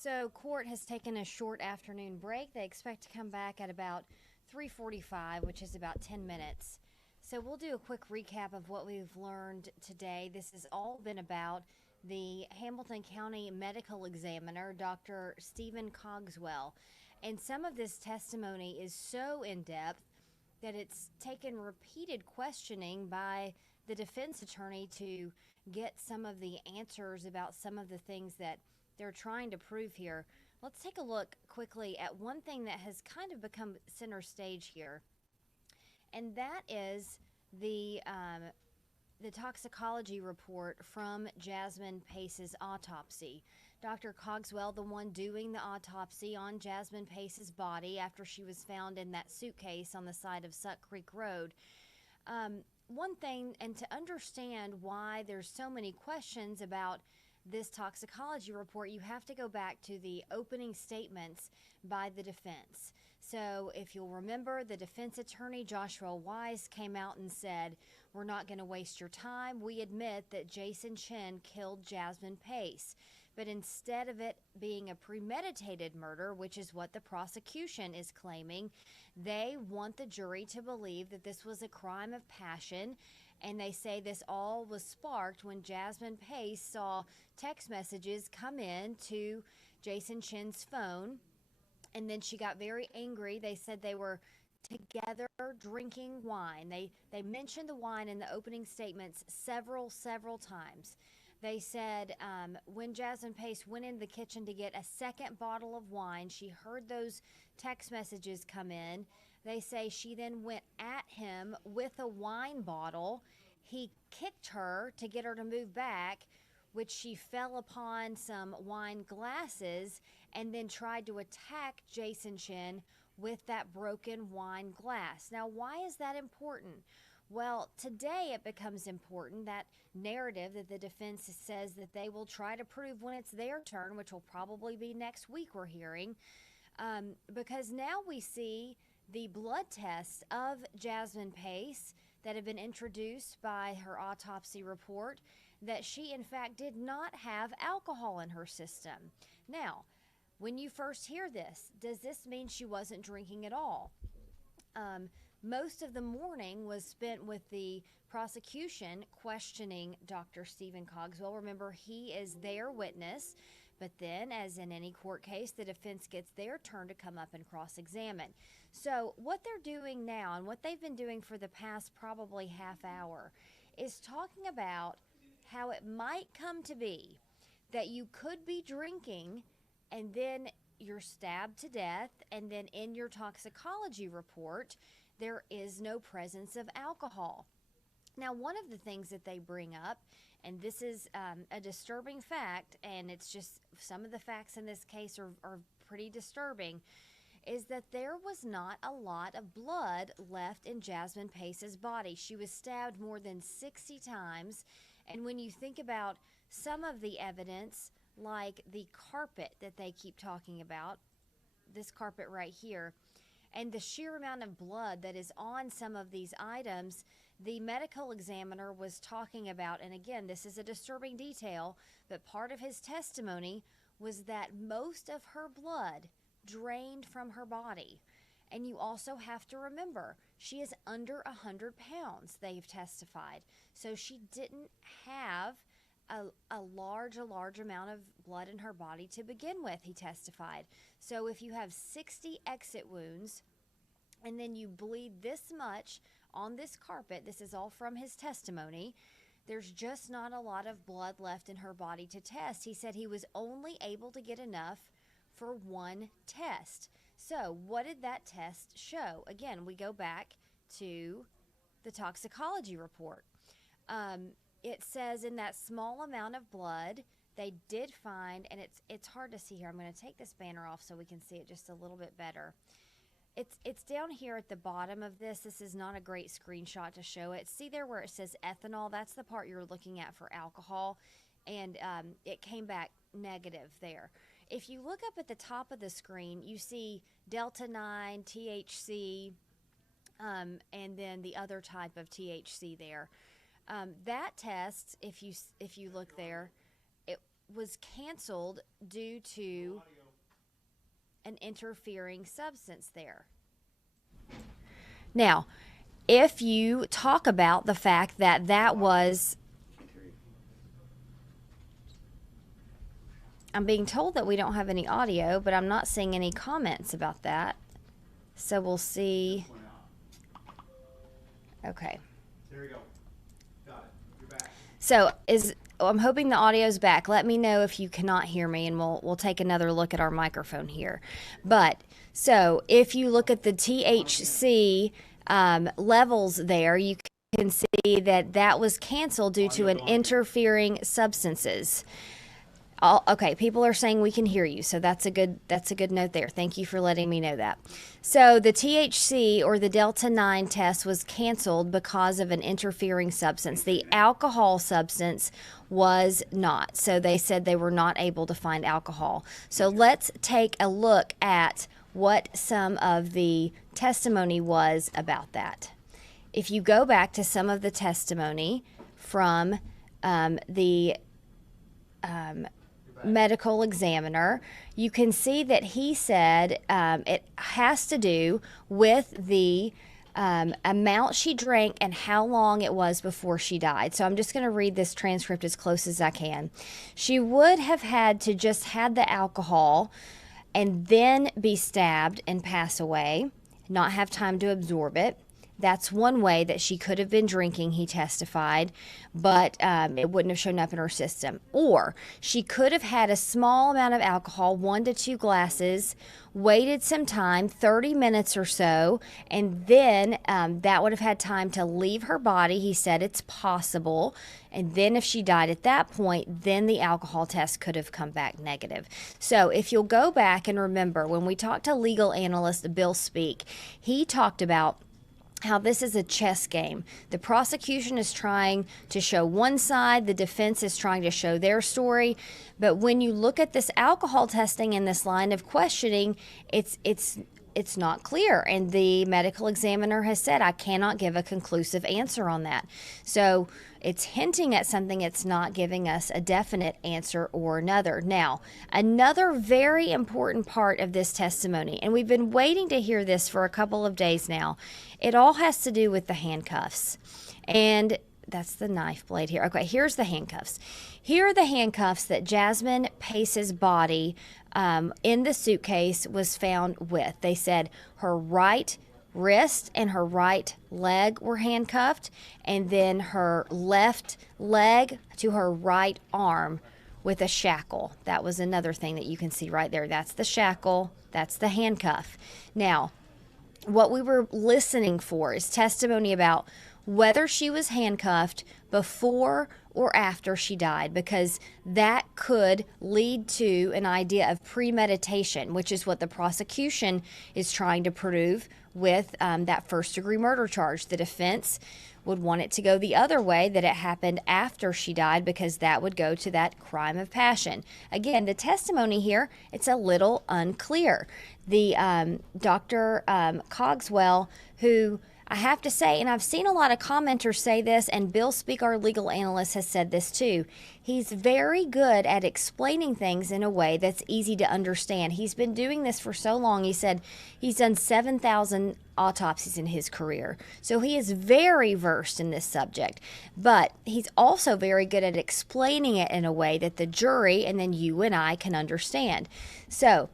So court has taken a short afternoon break. They expect to come back at about 3:45, which is about 10 minutes. So we'll do a quick recap of what we've learned today. This has all been about the Hamilton County Medical Examiner, Dr. Stephen Cogswell. And some of this testimony is so in-depth that it's taken repeated questioning by the defense attorney to get some of the answers about some of the things that they're trying to prove here. Let's take a look quickly at one thing that has kind of become center stage here, and that is the toxicology report from Jasmine Pace's autopsy. Dr. Cogswell, the one doing the autopsy on Jasmine Pace's body after she was found in that suitcase on the side of Suck Creek Road. One thing, and to understand why there's so many questions about this toxicology report, you have to go back to the opening statements by the defense. So if you'll remember, the defense attorney, Joshua Wise, came out and said, "We're not going to waste your time. We admit that Jason Chen killed Jasmine Pace." But instead of it being a premeditated murder, which is what the prosecution is claiming, they want the jury to believe that this was a crime of passion. And they say this all was sparked when Jasmine Pace saw text messages come in to Jason Chen's phone. And then she got very angry. They said they were together drinking wine. They mentioned the wine in the opening statements several times. They said when Jasmine Pace went in the kitchen to get a second bottle of wine, she heard those text messages come in. They say she then went at him with a wine bottle. He kicked her to get her to move back, which she fell upon some wine glasses and then tried to attack Jason Chen with that broken wine glass. Now, why is that important? Well, today it becomes important, that narrative that the defense says that they will try to prove when it's their turn, which will probably be next week, we're hearing, because now we see the blood tests of Jasmine Pace that have been introduced by her autopsy report, that she in fact did not have alcohol in her system. Now, when you first hear this, does this mean she wasn't drinking at all? Most of the morning was spent with the prosecution questioning Dr. Stephen Cogswell. Remember, he is their witness, but then, as in any court case, the defense gets their turn to come up and cross-examine. So what they're doing now, and what they've been doing for the past probably half hour, is talking about how it might come to be that you could be drinking and then you're stabbed to death, and then in your toxicology report, there is no presence of alcohol. Now, one of the things that they bring up, and this is a disturbing fact, and it's just some of the facts in this case are pretty disturbing, is that there was not a lot of blood left in Jasmine Pace's body. She was stabbed more than 60 times, and when you think about some of the evidence, like the carpet that they keep talking about, this carpet right here, and the sheer amount of blood that is on some of these items, the medical examiner was talking about, and again, this is a disturbing detail, but part of his testimony was that most of her blood drained from her body. And you also have to remember, she is under 100 pounds, they've testified. So she didn't have a large amount of blood in her body to begin with, he testified. So if you have 60 exit wounds, and then you bleed this much on this carpet, this is all from his testimony, there's just not a lot of blood left in her body to test. He said he was only able to get enough for one test. So what did that test show? Again, we go back to the toxicology report. It says in that small amount of blood, they did find, and it's hard to see here. I'm going to take this banner off so we can see it just a little bit better. It's down here at the bottom of this. This is not a great screenshot to show it. See there where it says ethanol? That's the part you're looking at for alcohol, and it came back negative there. If you look up at the top of the screen, you see Delta 9, THC, and then the other type of THC there. That test, if you look there, it was canceled due to an interfering substance there. Now, if you talk about the fact that that was, I'm being told that we don't have any audio, but I'm not seeing any comments about that. So we'll see. Okay. There you go. Got it. You're back. So I'm hoping the audio's back. Let me know if you cannot hear me, and we'll take another look at our microphone here. But so if you look at the THC levels there, you can see that was canceled due to an interfering substances. Okay, people are saying we can hear you, so that's a good note there. Thank you for letting me know that. So the THC or the Delta 9 test was canceled because of an interfering substance. The alcohol substance was not. So they said they were not able to find alcohol. So let's take a look at what some of the testimony was about that. If you go back to some of the testimony from the medical examiner, you can see that he said it has to do with the amount she drank and how long it was before she died. So I'm just going to read this transcript as close as I can. She would have had to just had the alcohol and then be stabbed and pass away, not have time to absorb it. That's one way that she could have been drinking, he testified, but it wouldn't have shown up in her system. Or she could have had a small amount of alcohol, 1 to 2 glasses, waited some time, 30 minutes or so, and then that would have had time to leave her body. He said it's possible. And then if she died at that point, then the alcohol test could have come back negative. So if you'll go back and remember, when we talked to legal analyst Bill Speak, he talked about how this is a chess game. The prosecution is trying to show one side, the defense is trying to show their story. But when you look at this alcohol testing and this line of questioning, it's not clear. And the medical examiner has said, I cannot give a conclusive answer on that. So it's hinting at something, it's not giving us a definite answer or another. Now, another very important part of this testimony, and we've been waiting to hear this for a couple of days now, it all has to do with the handcuffs. And that's the knife blade here. Okay, here's the handcuffs. Here are the handcuffs that Jasmine Pace's body in the suitcase was found with. They said her right wrist and her right leg were handcuffed, and then her left leg to her right arm with a shackle. That was another thing that you can see right there. That's the shackle. That's the handcuff. Now, what we were listening for is testimony about whether she was handcuffed before or after she died, because that could lead to an idea of premeditation, which is what the prosecution is trying to prove with that first-degree murder charge. The defense would want it to go the other way, that it happened after she died, because that would go to that crime of passion. Again, the testimony here, it's a little unclear. The Dr. Cogswell, who I have to say, and I've seen a lot of commenters say this, and Bill Speak, our legal analyst, has said this too. He's very good at explaining things in a way that's easy to understand. He's been doing this for so long. He said he's done 7,000 autopsies in his career. So he is very versed in this subject. But he's also very good at explaining it in a way that the jury and then you and I can understand. So,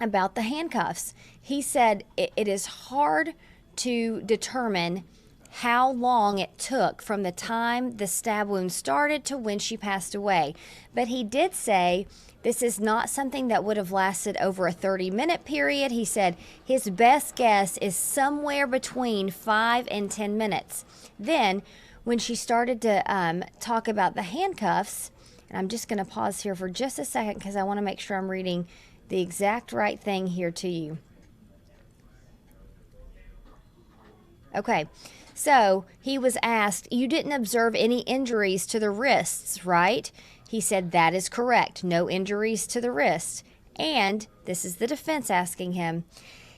about the handcuffs, he said it is hard to determine how long it took from the time the stab wound started to when she passed away. But he did say this is not something that would have lasted over a 30-minute period. He said his best guess is somewhere between 5 and 10 minutes. Then, when she started to talk about the handcuffs, and I'm just going to pause here for just a second because I want to make sure I'm reading the exact right thing here to you. Okay, so he was asked, you didn't observe any injuries to the wrists, right? He said that is correct, no injuries to the wrists. And this is the defense asking him,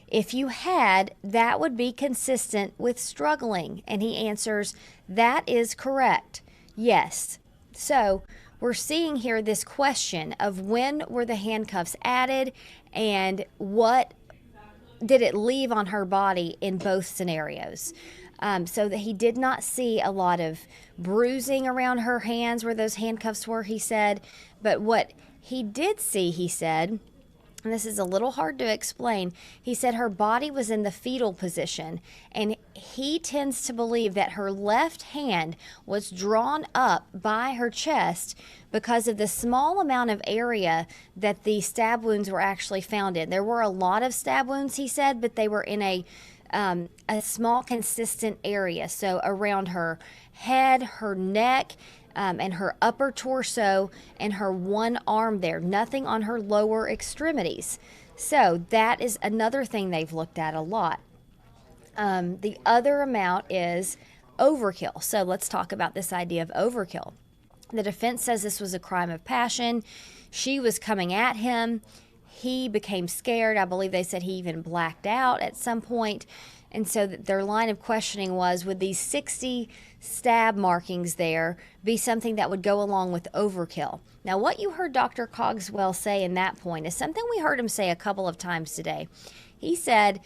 if you had, that would be consistent with struggling. And he answers, that is correct, yes. So we're seeing here this question of when were the handcuffs added and what did it leave on her body in both scenarios. So that he did not see a lot of bruising around her hands where those handcuffs were, he said. But what he did see, he said, and this is a little hard to explain, he said her body was in the fetal position, and he tends to believe that her left hand was drawn up by her chest because of the small amount of area that the stab wounds were actually found in. There were a lot of stab wounds, he said, but they were in a small, consistent area. So around her head, her neck, and her upper torso, and her one arm there. Nothing on her lower extremities. So that is another thing they've looked at a lot. The other amount is overkill. So let's talk about this idea of overkill. The defense says this was a crime of passion. She was coming at him. He became scared. I believe they said he even blacked out at some point. And so their line of questioning was, would these 60 stab markings there be something that would go along with overkill? Now, what you heard Dr. Cogswell say in that point is something we heard him say a couple of times today. He said,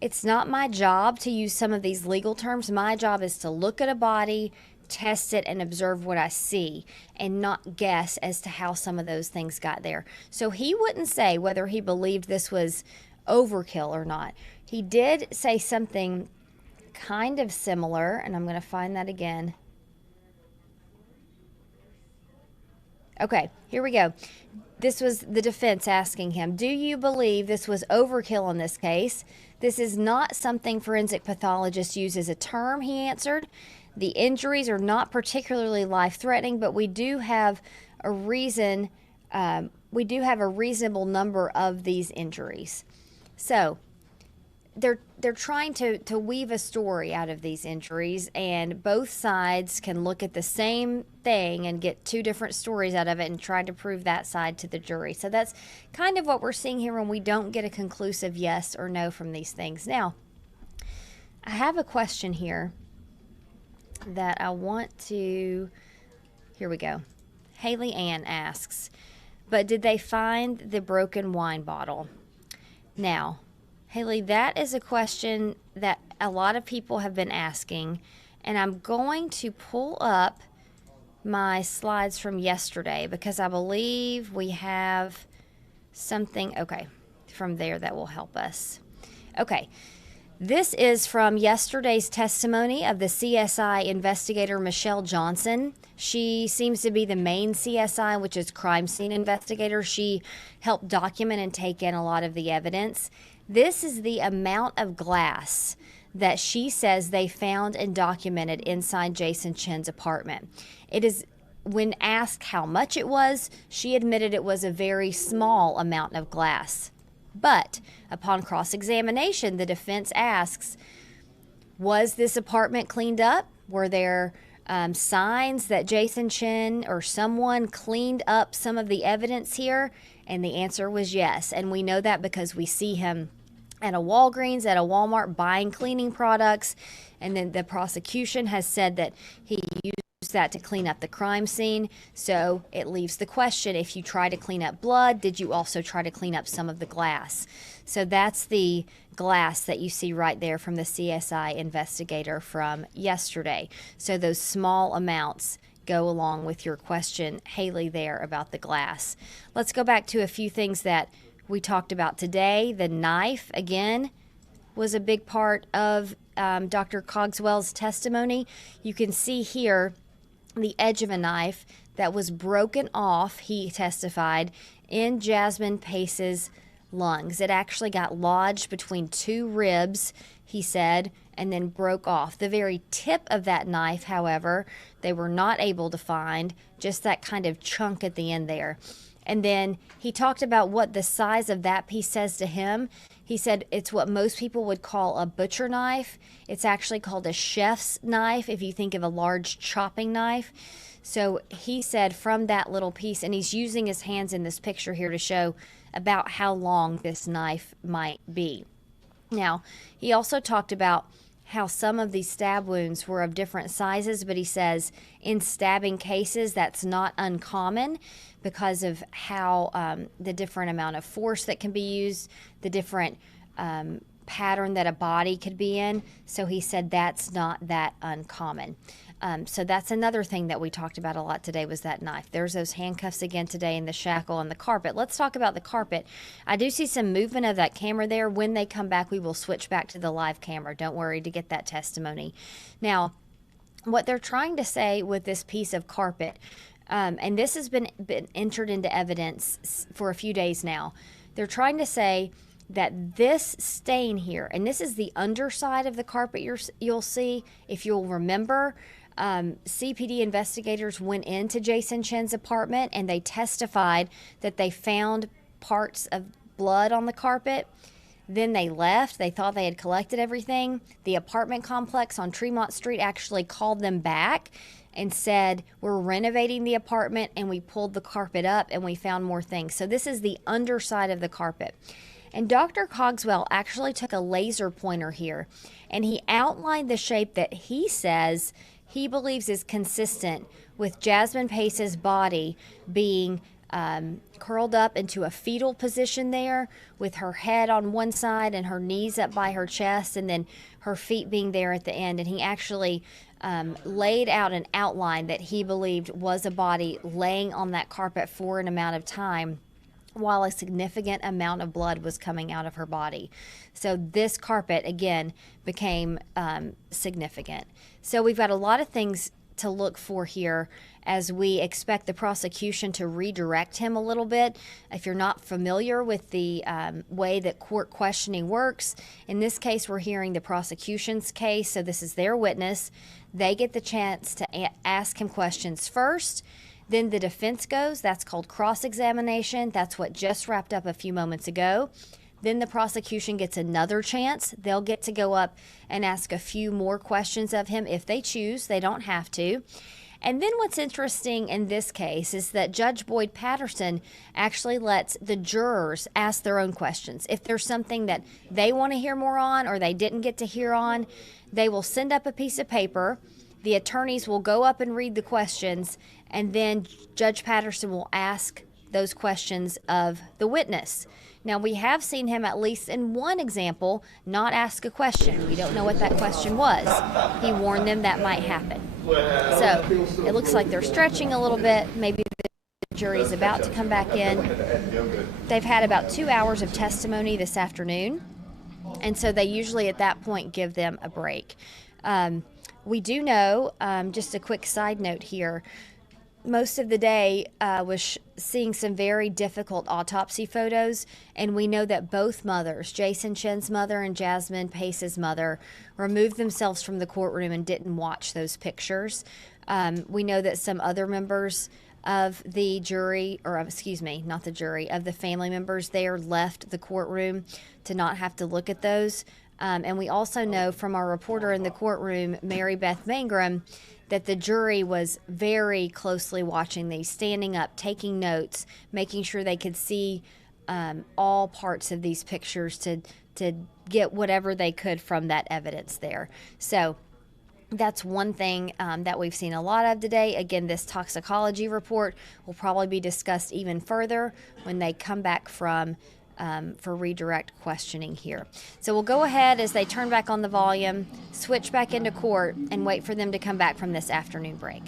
it's not my job to use some of these legal terms. My job is to look at a body, test it, and observe what I see, and not guess as to how some of those things got there. So he wouldn't say whether he believed this was overkill or not. He did say something kind of similar, and I'm going to find that again. Okay, here we go. This was the defense asking him, do you believe this was overkill in this case? This is not something forensic pathologists use as a term, he answered. The injuries are not particularly life-threatening, but we do have a reason, we do have a reasonable number of these injuries. So they're trying to weave a story out of these injuries, and both sides can look at the same thing and get two different stories out of it and try to prove that side to the jury. So that's kind of what we're seeing here when we don't get a conclusive yes or no from these things. Now, I have a question here that I want to, here we go. Haley Ann asks, but did they find the broken wine bottle? Now, Haley, that is a question that a lot of people have been asking, and I'm going to pull up my slides from yesterday because I believe we have something, okay, from there that will help us. Okay, This is from yesterday's testimony of the CSI investigator Michelle Johnson. She seems to be the main CSI, which is crime scene investigator. She helped document and take in a lot of the evidence. This is the amount of glass that she says they found and documented inside Jason Chen's apartment. It is, when asked how much it was, she admitted it was a very small amount of glass. But upon cross-examination, the defense asks, was this apartment cleaned up? Were there signs that Jason Chen or someone cleaned up some of the evidence here? And the answer was yes. And we know that because we see him at a Walgreens, at a Walmart, buying cleaning products. And then the prosecution has said that he used that to clean up the crime scene. So it leaves the question, if you try to clean up blood, did you also try to clean up some of the glass? So that's the glass that you see right there from the CSI investigator from yesterday. So those small amounts go along with your question, Haley, there about the glass. Let's go back to a few things that we talked about today. The knife, again, was a big part of Dr. Cogswell's testimony. You can see here the edge of a knife that was broken off, he testified, in Jasmine Pace's lungs. It actually got lodged between two ribs, he said, and then broke off. The very tip of that knife, however, they were not able to find, just that kind of chunk at the end there. And then he talked about what the size of that piece says to him. He said it's what most people would call a butcher knife. It's actually called a chef's knife if you think of a large chopping knife. So he said from that little piece, and he's using his hands in this picture here to show about how long this knife might be. Now, he also talked about how some of these stab wounds were of different sizes, but he says in stabbing cases that's not uncommon because of how the different amount of force that can be used, the different pattern that a body could be in. So he said that's not that uncommon. So that's another thing that we talked about a lot today was that knife. There's those handcuffs again today and the shackle and the carpet. Let's talk about the carpet. I do see some movement of that camera there. When they come back, we will switch back to the live camera. Don't worry to get that testimony. Now, what they're trying to say with this piece of carpet, and this has been entered into evidence for a few days now, they're trying to say that this stain here, and this is the underside of the carpet you'll see, if you'll remember, CPD investigators went into Jason Chen's apartment and they testified that they found parts of blood on the carpet. Then they left. They thought they had collected everything. The apartment complex on Tremont Street actually called them back and said, we're renovating the apartment, and we pulled the carpet up and we found more things. So this is the underside of the carpet. And Dr. Cogswell actually took a laser pointer here and he outlined the shape that he says he believes is consistent with Jasmine Pace's body being curled up into a fetal position there with her head on one side and her knees up by her chest and then her feet being there at the end. And he actually laid out an outline that he believed was a body laying on that carpet for an amount of time while a significant amount of blood was coming out of her body. So this carpet, again, became significant. So we've got a lot of things to look for here as we expect the prosecution to redirect him a little bit. If you're not familiar with the way that court questioning works, in this case we're hearing the prosecution's case, so this is their witness. They get the chance to ask him questions first. Then the defense goes. That's called cross-examination. That's what just wrapped up a few moments ago. Then the prosecution gets another chance. They'll get to go up and ask a few more questions of him if they choose. They don't have to. And then what's interesting in this case is that Judge Boyd Patterson actually lets the jurors ask their own questions. If there's something that they want to hear more on or they didn't get to hear on, they will send up a piece of paper. The attorneys will go up and read the questions, and then Judge Patterson will ask those questions of the witness. Now, we have seen him, at least in one example, not ask a question. We don't know what that question was. He warned them that might happen. So it looks like they're stretching a little bit. Maybe the jury is about to come back in. They've had about 2 hours of testimony this afternoon. And so they usually at that point give them a break. We do know, just a quick side note here, most of the day was seeing some very difficult autopsy photos, and we know that both mothers, Jason Chen's mother and Jasmine Pace's mother, removed themselves from the courtroom and didn't watch those pictures. We know that some other members of the jury, or excuse me, not the jury, of the family members there left the courtroom to not have to look at those. And we also know from our reporter in the courtroom, Mary Beth Mangrum, that the jury was very closely watching these, standing up, taking notes, making sure they could see all parts of these pictures to get whatever they could from that evidence there. So that's one thing that we've seen a lot of today. Again, this toxicology report will probably be discussed even further when they come back from for redirect questioning here. So we'll go ahead as they turn back on the volume, switch back into court, and wait for them to come back from this afternoon break.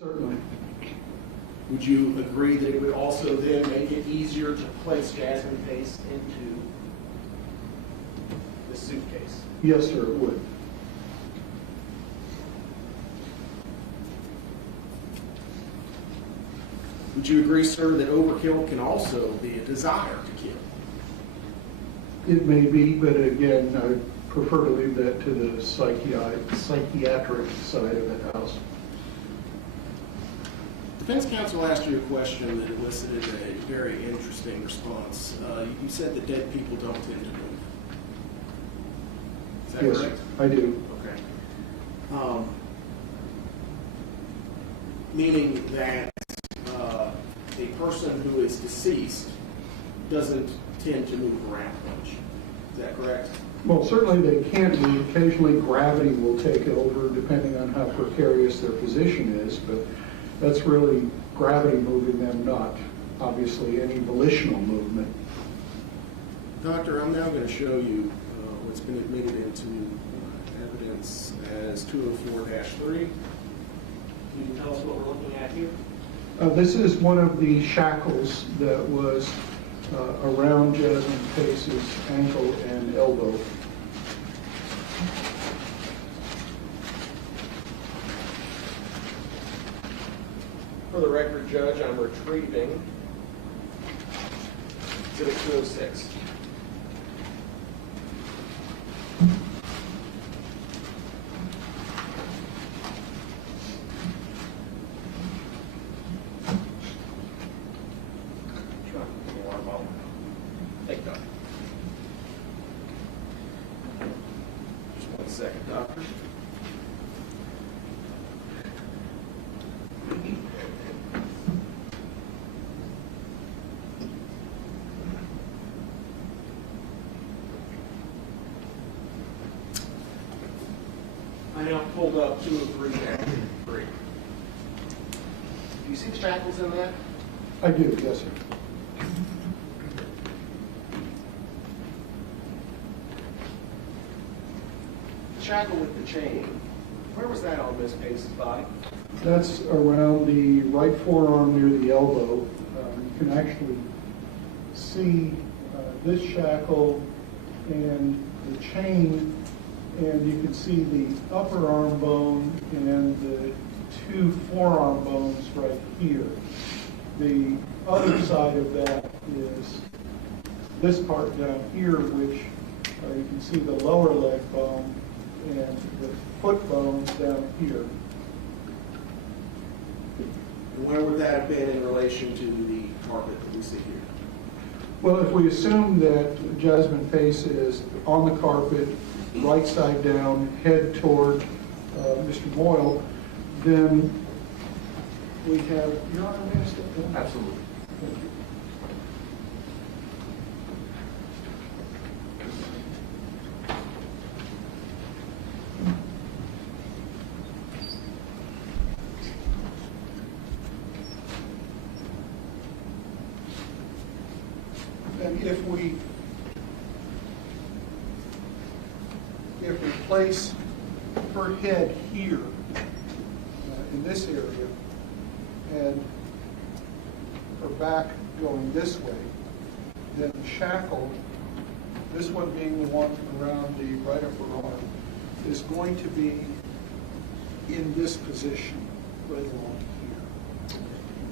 Certainly. Would you agree that it would also then make it easier to place Jasmine Pace into the suitcase? Yes, sir, it would. Would you agree, sir, that overkill can also be a desire to kill? It may be, but again, I prefer to leave that to the psychiatric side of the house. Defense counsel asked you a question that elicited a very interesting response. You said that dead people don't tend to move. Is that Yes, correct? I do. Okay. Meaning that a person who is deceased doesn't tend to move around much. Is that correct? Well, certainly they can be. Occasionally gravity will take over depending on how precarious their position is, but that's really gravity moving them, not obviously any volitional movement. Doctor, I'm now going to show you what's been admitted into evidence as 204-3. Can you tell us what we're looking at here? This is one of the shackles that was around Jasmine Pace's ankle and elbow. For the record, Judge, I'm retrieving Exhibit 206. Take that. Just 1 second, Doctor. I now pulled up 203-3. Do you see the shackles in that? I do, yes, sir. Shackle with the chain. Where was that on Miss Pace's body? That's around the right forearm near the elbow. You can actually see this shackle and the chain, and you can see the upper arm bone and the 2 forearm bones right here. The other side of that is this part down here, which you can see the lower leg bone and the foot bones down here. And where would that have been in relation to the carpet that we see here? Well, if we assume that Jasmine Pace is on the carpet, right side down, head toward Mr. Boyle, then we have, Your Honor, may I step down? Absolutely. Thank you. And if we place her head here in this area and her back going this way, then the shackle, this one being the one around the right upper arm, is going to be in this position right along here.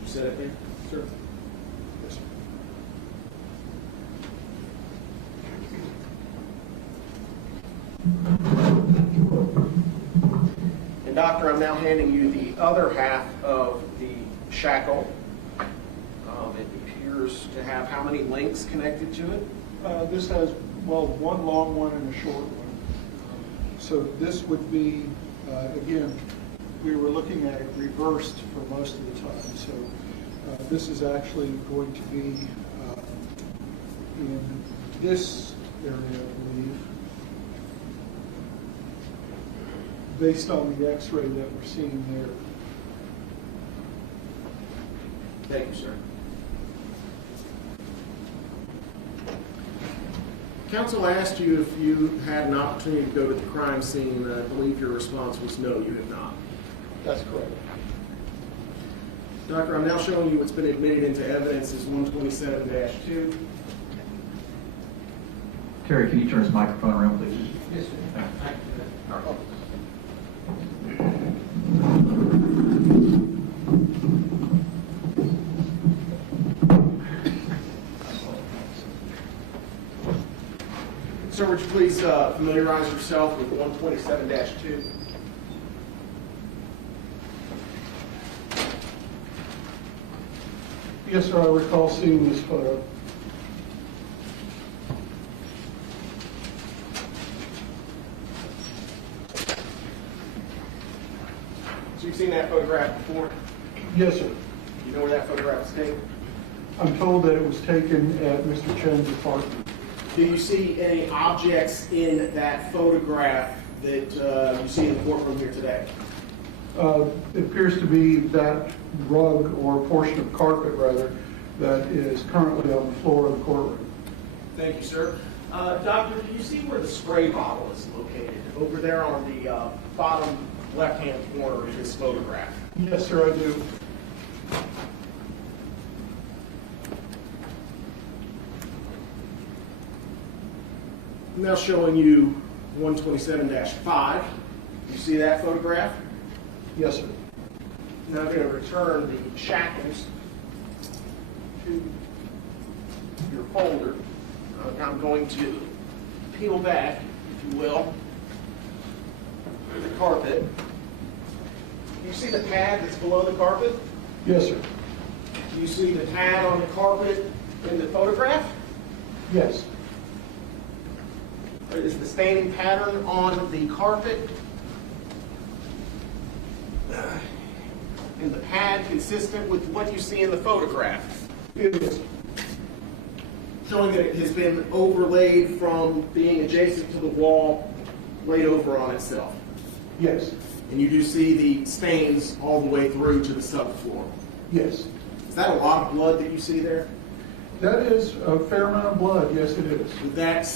You set it there? Sure. Yes, sir. And Doctor, I'm now handing you the other half of the shackle. It appears to have how many links connected to it? This has, well, one long one and a short one. So this would be, again, we were looking at it reversed for most of the time. So this is actually going to be in this area, I believe, based on the x-ray that we're seeing there. Thank you, sir. Counsel asked you if you had an opportunity to go to the crime scene. I believe your response was no, you have not. That's correct. Doctor, I'm now showing you what's been admitted into evidence as 127-2. Terry, can you turn his microphone around, please? Yes, sir. All right. Sir, would you please familiarize yourself with 127-2? Yes, sir, I recall seeing this photo. So you've seen that photograph before? Yes, sir. You know where that photograph was taken? I'm told that it was taken at Mr. Chen's apartment. Do you see any objects in that photograph that you see in the courtroom here today? It appears to be that rug or portion of carpet, rather, that is currently on the floor of the courtroom. Thank you, sir. Doctor, do you see where the spray bottle is located? Over there on the bottom left-hand corner of this photograph. Yes, sir, I do. I'm now showing you 127-5. You see that photograph? Yes, sir. Now I'm going to return the shackles to your folder. I'm going to peel back, if you will, the carpet. You see the pad that's below the carpet? Yes, sir. Do you see the pad on the carpet in the photograph? Yes. Is the staining pattern on the carpet in the pad consistent with what you see in the photograph? It is. Showing that it has been overlaid from being adjacent to the wall, laid over on itself. Yes. And you do see the stains all the way through to the subfloor. Yes. Is that a lot of blood that you see there? That is a fair amount of blood. Yes, it is. Would that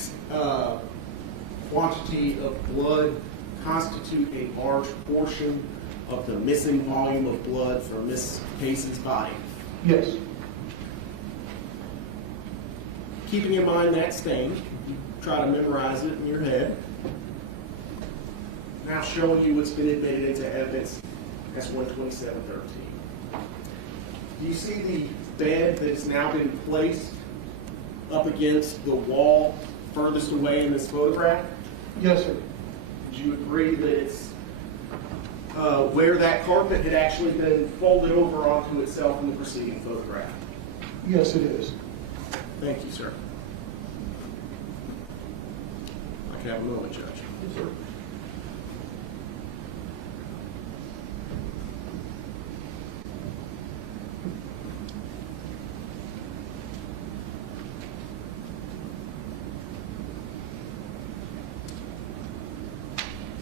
quantity of blood constitute a large portion of the missing volume of blood from Miss Pace's body? Yes. Keeping in mind that stain, you try to memorize it in your head. Now showing you what's been admitted into evidence. That's 127-13. Do you see the bed that's now been placed up against the wall furthest away in this photograph? Yes, sir. Would you agree that it's where that carpet had actually been folded over onto itself in the preceding photograph? Yes, it is. Thank you, sir. I can have a moment, Judge. Yes, sir.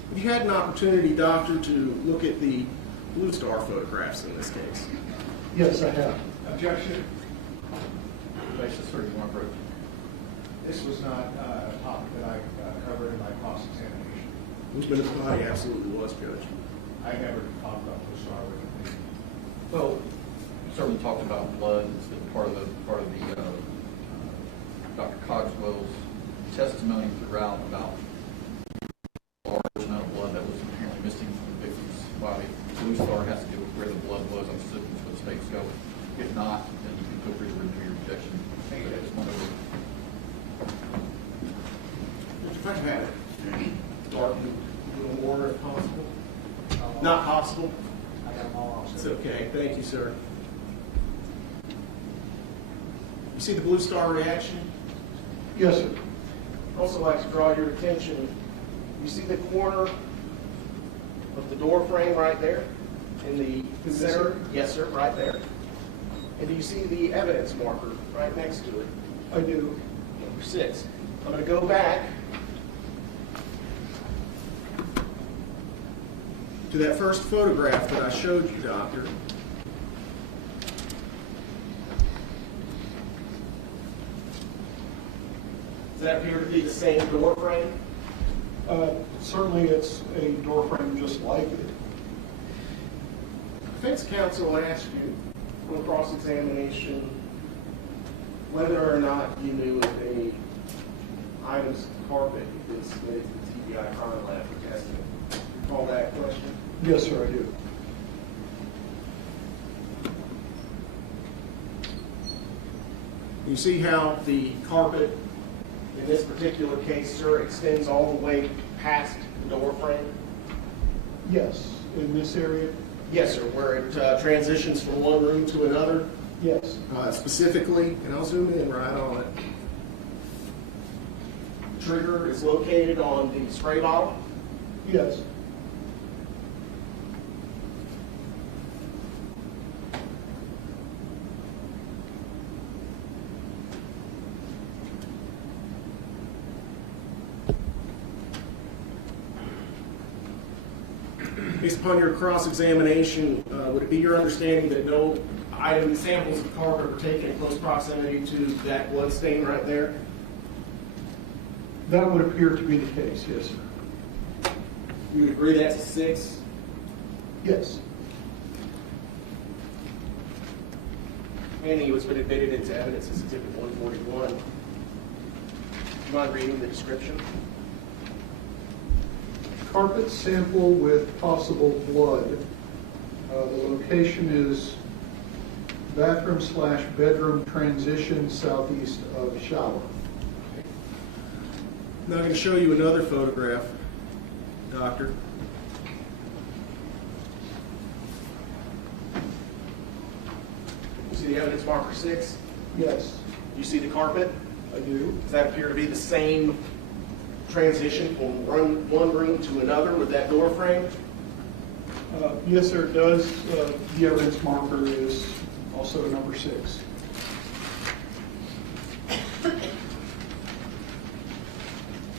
Have you had an opportunity, Doctor, to look at the Blue Star photographs in this case? Yes, I have. Objection. Basis, sir, you want to approach? This was not a topic that I covered in my cross-examination. Movement of the body absolutely was, Judge. I never talked about Blue Star with him. Well, you certainly talked about blood. It's been part of the Dr. Cogswell's testimony throughout about a large amount of blood that was apparently missing from the victim's body. Blue Star has to do with where the blood was. I'm assuming that's where the state's going. If not, then you can feel free to renew your objection. Thank you. Just one over. If I've had it, dark blue order if possible. Not possible? I got them all It's okay. Thank you, sir. You see the Blue Star reaction? Yes, sir. I'd also like to draw your attention. You see the corner of the door frame right there in the center? Yes, sir, right there. And do you see the evidence marker right next to it? I do. Number 6. I'm going to go back to that first photograph that I showed you, Doctor. Does that appear to be the same door frame? Certainly, it's a door frame just like it. Defense counsel asked you on cross-examination whether or not you knew if any items of carpet had been submitted to the TBI crime lab for testing. Recall that question? Yes, sir, I do. You see how the carpet, in this particular case, sir, extends all the way past the door frame? Yes, in this area? Yes, sir, where it transitions from one room to another. Yes. Specifically, and I'll zoom in right on it. The trigger is located on the spray bottle. Yes. Based upon your cross-examination, would it be your understanding that no item samples of carpet were taken in close proximity to that blood stain right there? That would appear to be the case, yes, sir. You would agree that's a 6? Yes. Handing what's been admitted into evidence is Exhibit 141. Do you mind reading the description? Carpet sample with possible blood. The location is bathroom/bedroom transition southeast of shower. Now I'm going to show you another photograph, Doctor. You see the evidence marker 6? Yes, You see the carpet? I do. Does that appear to be the same transition from one room to another with that door frame? Yes, sir, it does. The evidence marker is also number 6. Do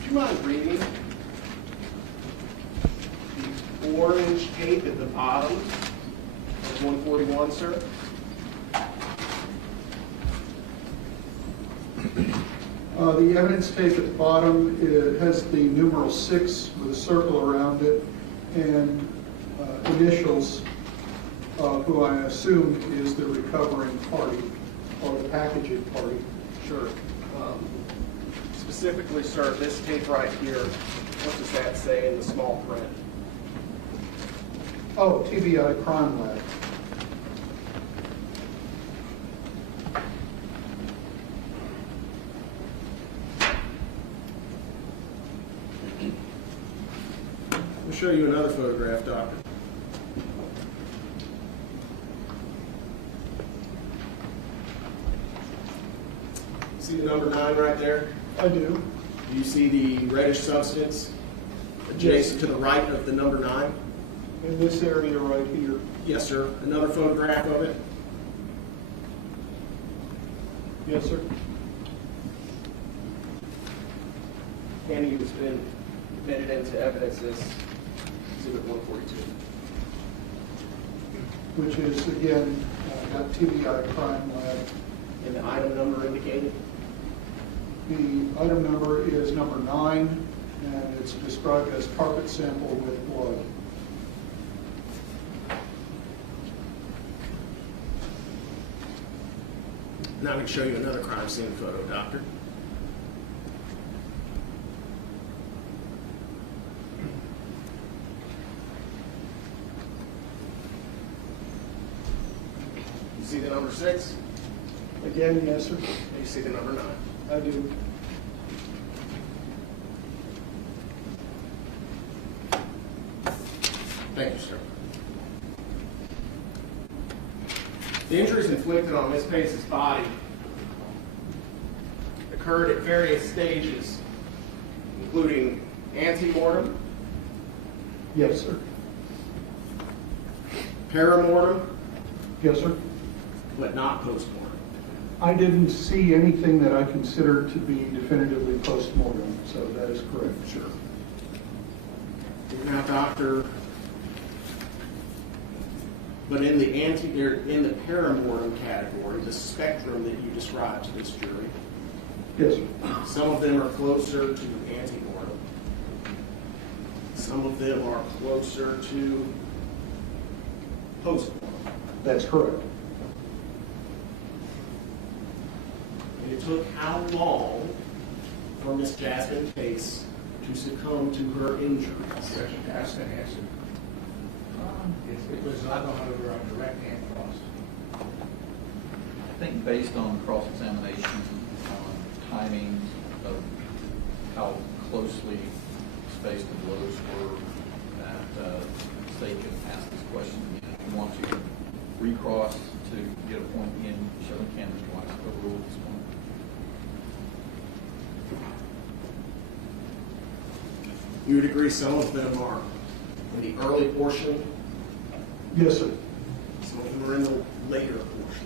you mind reading the orange tape at the bottom of 141, sir? The evidence tape at the bottom, it has the numeral 6 with a circle around it and initials of who I assume is the recovering party or the packaging party. Sure. Specifically, sir, this tape right here, what does that say in the small print? Oh, TBI crime lab. I'll show you another photograph, Doctor. See the number 9 right there? I do. Do you see the reddish substance adjacent to the right of the number 9? In this area right here. Yes, sir. Another photograph of it. Yes, sir. Annie has been admitted into evidence as Exhibit 142. Which is, again, that TBI crime lab. And the item number indicated? The item number is number 9, and it's described as carpet sample with blood. Now I'm going to show you another crime scene photo, Doctor. You see the number 6? Again, yes, sir. And you see the number 9. I do. Thank you, sir. The injuries inflicted on Ms. Pace's body occurred at various stages, including ante-mortem, Yes, sir. paramortem, Yes, sir. but not post-mortem. I didn't see anything that I considered to be definitively post-mortem, so that is correct. Sure. Now, Doctor, but in the paramortem category, the spectrum that you described to this jury, Yes, sir. some of them are closer to ante-mortem. Some of them are closer to post-mortem. That's correct. it took how long for Miss Jasmine Pace to succumb to her injuries? Question asked and answered. It was not over a direct hand cross. I think based on cross-examination, timing of how closely spaced the blows were, that state can ask this question again. If you want to recross to get a point in, Shelley can, Mr. Weiss, overrule this point. You would agree some of them are in the early portion, Yes, sir. some of them are in the later portion.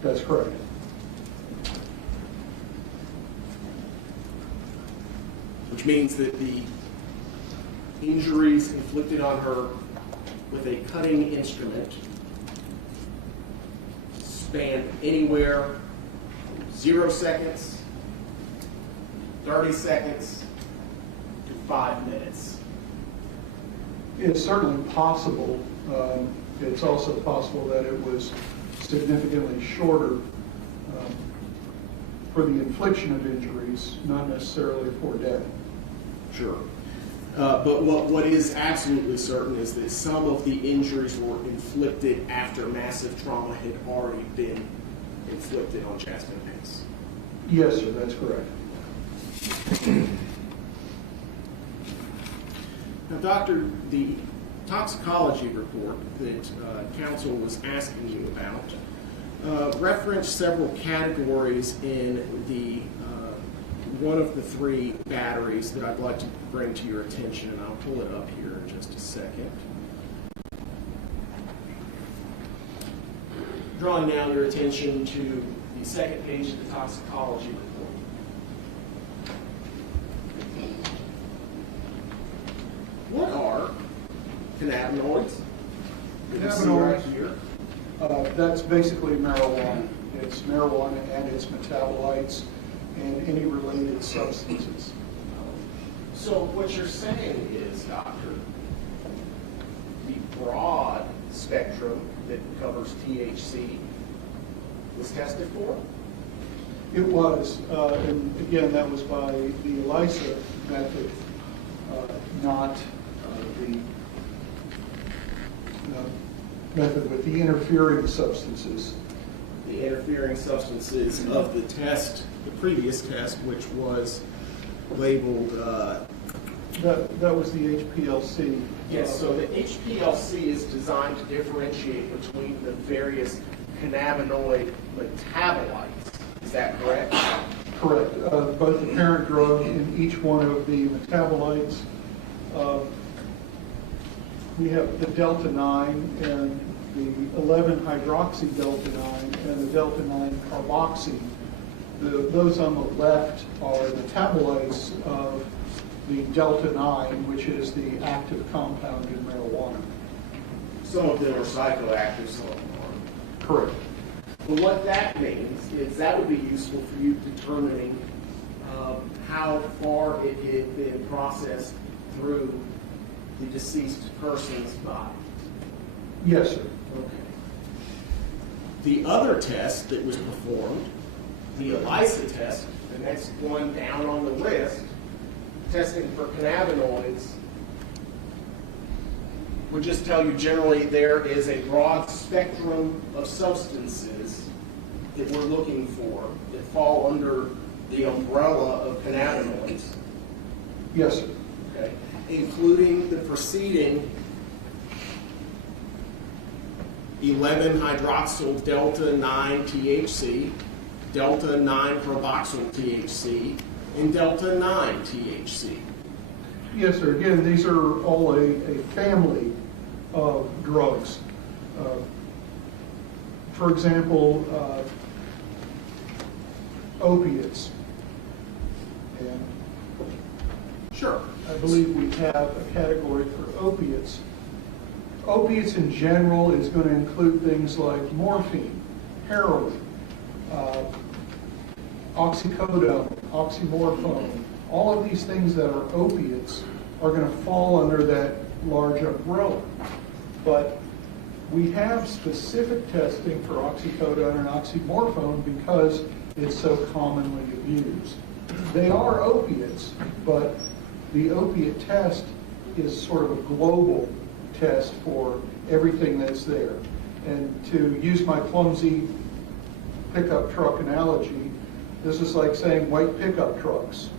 That's correct. Which means that the injuries inflicted on her with a cutting instrument span anywhere 0 seconds, 30 seconds, to 5 minutes. It's certainly possible. It's also possible that it was significantly shorter for the infliction of injuries, not necessarily for death. Sure. But what is absolutely certain is that some of the injuries were inflicted after massive trauma had already been inflicted on Jasmine Pace. Yes, sir, that's correct. Now, Doctor, the toxicology report that counsel was asking you about referenced several categories in the one of the 3 batteries that I'd like to bring to your attention, and I'll pull it up here in just a second. Drawing now your attention to the second page of the toxicology report. What are cannabinoids? You can see right here. That's basically marijuana. It's marijuana and its metabolites and any related substances. So what you're saying is, Doctor, the broad spectrum that covers THC was tested for? It was, and again, that was by the ELISA method, not the method with the interfering substances. The interfering substances of the test, the previous test, which was labeled. That was the HPLC. Yes, so the HPLC is designed to differentiate between the various cannabinoid metabolites. Is that correct? Correct. Both the parent drug and each one of the metabolites. We have the delta 9 and the 11-hydroxy delta 9 and the delta 9 carboxy. Those on the left are metabolites of the delta 9, which is the active compound in marijuana. Some of them are psychoactive, some of them aren't. Correct. But what that means is that would be useful for you determining how far it had been processed through the deceased person's body. Yes, sir. Okay. The other test that was performed, the ELISA test, the next one down on the list, testing for cannabinoids, would just tell you generally there is a broad spectrum of substances that we're looking for that fall under the umbrella of cannabinoids. Yes, sir. Okay, including the preceding 11-hydroxyl delta 9 THC, delta 9 carboxyl THC, and delta 9 THC. Yes, sir. Again, these are all a family of drugs. For example, opiates. And Sure. I believe we have a category for opiates. Opiates in general is going to include things like morphine, heroin, oxycodone, oxymorphone. All of these things that are opiates are going to fall under that large umbrella. But We have specific testing for oxycodone and oxymorphone because it's so commonly abused. They are opiates, but the opiate test is sort of a global test for everything that's there. And to use my clumsy pickup truck analogy, this is like saying white pickup trucks.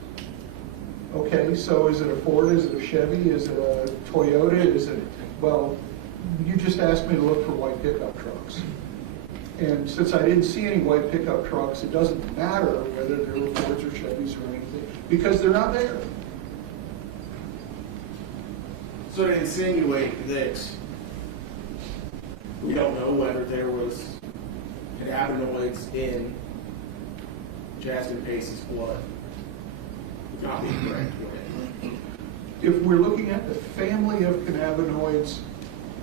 Okay, so is it a Ford, is it a Chevy, is it a Toyota, is it, well, you just asked me to look for white pickup trucks. And since I didn't see any white pickup trucks, it doesn't matter whether there were Fords or Chevys or anything, because they're not there. So to insinuate that we don't know whether there was cannabinoids in Jasmine Pace's blood would not be correct. If we're looking at the family of cannabinoids,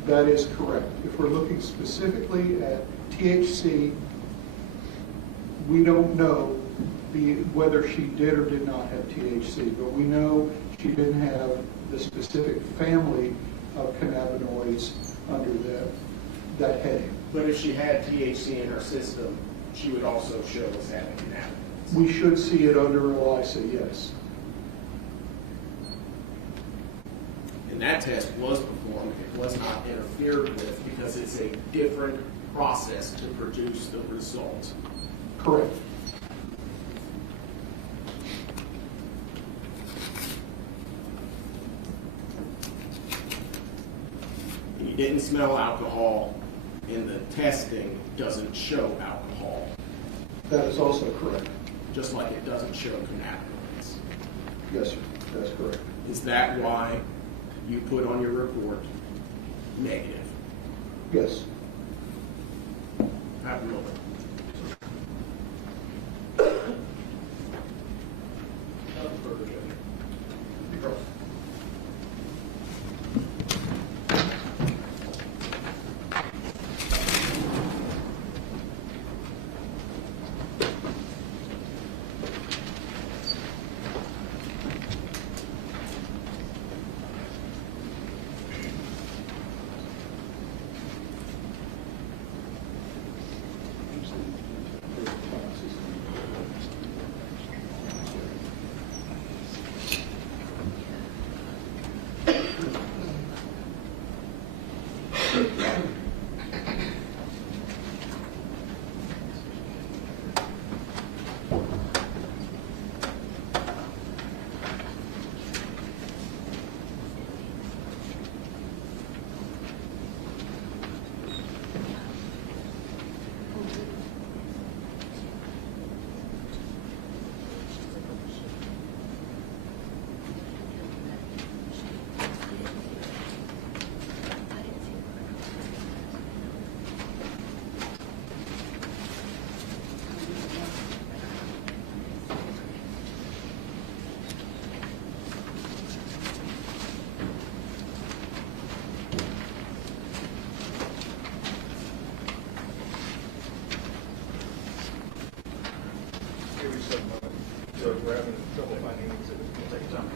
that is correct. If we're looking specifically at THC, we don't know whether she did or did not have THC, but we know she didn't have the specific family of cannabinoids under that heading. But if she had THC in her system, she would also show as having cannabinoids. We should see it under ELISA, yes. And that test was performed, it was not interfered with because it's a different process to produce the result. Correct. And you didn't smell alcohol, and the testing doesn't show alcohol, That is also correct. just like it doesn't show cannabinoids. Yes, sir. That's correct. Is that why you put on your report negative? Yes. Have a moment. So if we're having trouble finding these, it'll take time.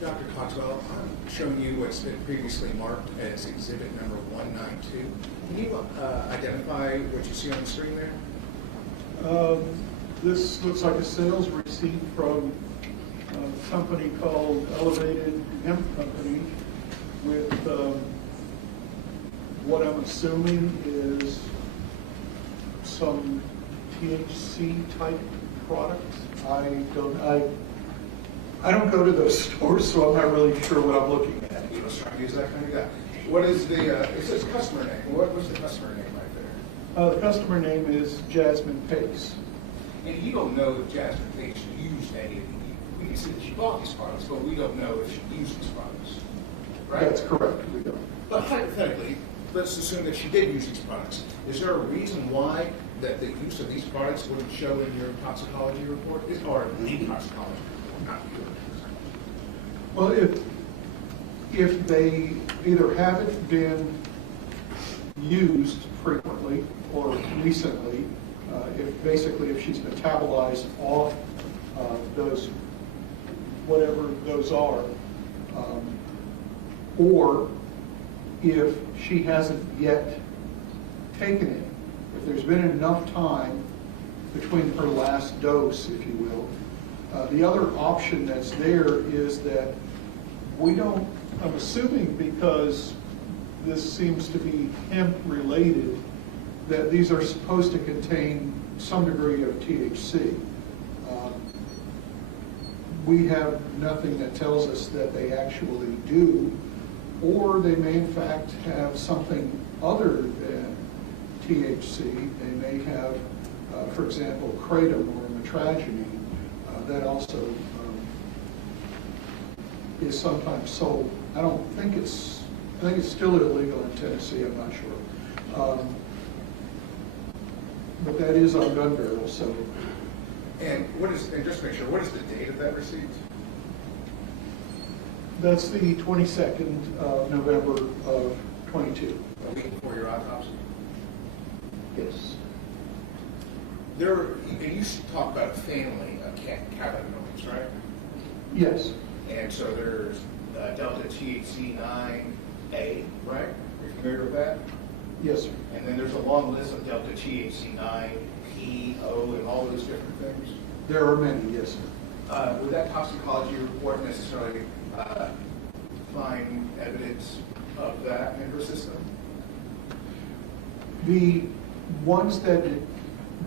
Dr. Cogswell, I'm showing you what's been previously marked as exhibit number 192. Can you identify what you see on the screen there? This looks like a sales receipt from a company called Elevated Hemp Company with what I'm assuming is some THC type product. I don't go to those stores, so I'm not really sure what I'm looking at. You know, trying to use that kind of guy. What is the, it says customer name. What was the customer name right there? The customer name is Jasmine Pace. And you don't know if Jasmine Pace used any of these. We can see that she bought these products, but we don't know if she used these products. Right? That's correct, we don't. But hypothetically, let's assume that she did use these products. Is there a reason why that the use of these products wouldn't show in your toxicology report? Or the toxicology report, not yours? Well, if they either haven't been used frequently or recently, if she's metabolized off those, whatever those are, or if she hasn't yet taken it, if there's been enough time between her last dose, if you will. The other option that's there is that we don't, I'm assuming because this seems to be hemp related, that these are supposed to contain some degree of THC. We have nothing that tells us that they actually do, or they may in fact have something other than THC. They may have, for example, kratom or metragine that also is sometimes sold. I think it's still illegal in Tennessee, I'm not sure. But that is on gun barrels, so. And just to make sure, what is the date of that receipt? That's the 22nd of November of 22. A week before your autopsy? Yes. And you talk about a family of cannabinoids, right? Yes. And so there's delta THC9A, right? You're familiar with that? Yes, sir. And then there's a long list of delta THC9, P, O, and all those different things. There are many, yes, sir. Would that toxicology report necessarily find evidence of that in her system? The ones that it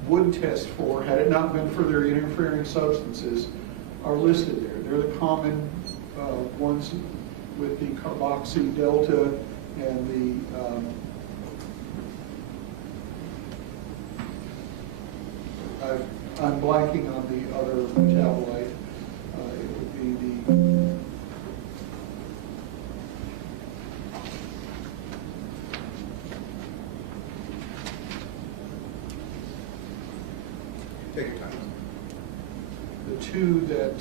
would test for, had it not been for their interfering substances, are listed there. They're the common ones with the carboxy delta and the I'm blanking on the other metabolite. It would be the Take your time. the two that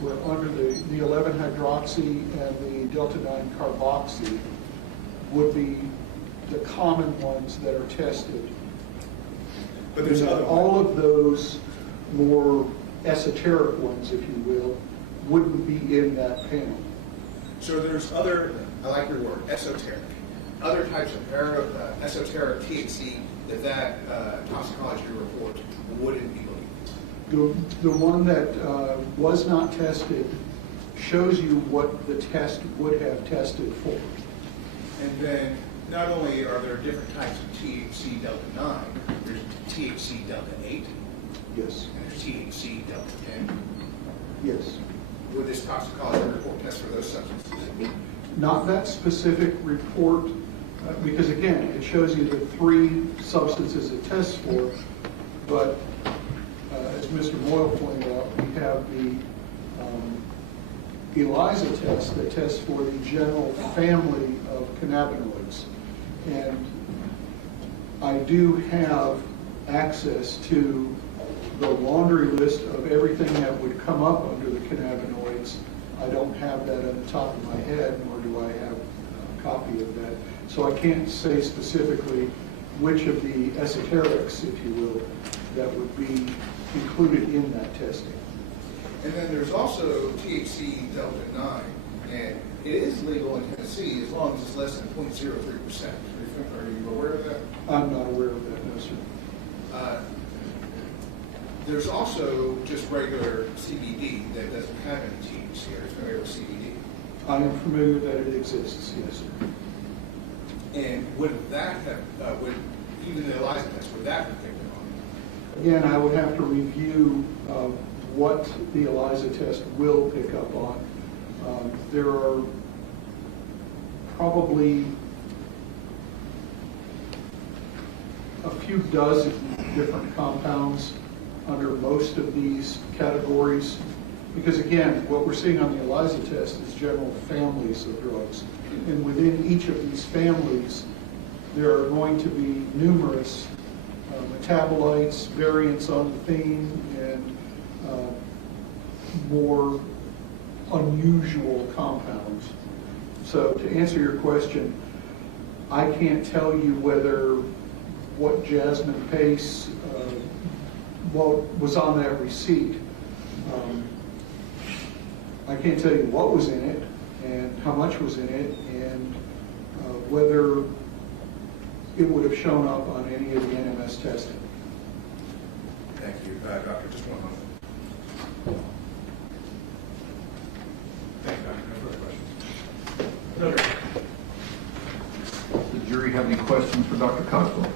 were under the 11-hydroxy and the delta-9 carboxy would be the common ones that are tested. But there's other all of those more esoteric ones, if you will, wouldn't be in that panel. So there's other, I like your word, esoteric, other types of esoteric THC that toxicology report wouldn't be looking for. The one that was not tested shows you what the test would have tested for. And then not only are there different types of THC delta 9, there's THC delta 8, Yes. and there's THC delta 10. Yes. Would this toxicology report test for those substances? Not that specific report, because again, it shows you the 3 substances it tests for, but as Mr. Boyle pointed out, we have the ELISA test that tests for the general family of cannabinoids. And I do have access to the laundry list of everything that would come up under the cannabinoids. I don't have that at the top of my head, nor do I have a copy of that. So I can't say specifically which of the esoterics, if you will, that would be included in that testing. And then there's also THC delta 9, and it is legal in Tennessee as long as it's less than 0.03%. Are you aware of that? I'm not aware of that, no, sir. There's also just regular CBD that doesn't have any THC. Are you familiar with CBD? I am familiar that it exists, yes, sir. And would that have, even the ELISA test, would that have picked it on? Again, I would have to review what the ELISA test will pick up on. There are probably a few dozen different compounds under most of these categories. Because again, what we're seeing on the ELISA test is general families of drugs. And within each of these families, there are going to be numerous metabolites, variants on the theme, and more unusual compounds. So to answer your question, I can't tell you whether what Jasmine Pace, what was on that receipt. I can't tell you what was in it and how much was in it and whether it would have shown up on any of the NMS testing. Thank you. Doctor, just one moment. Thank you, Doctor. No further questions. Does the jury have any questions for Dr. Cogswell?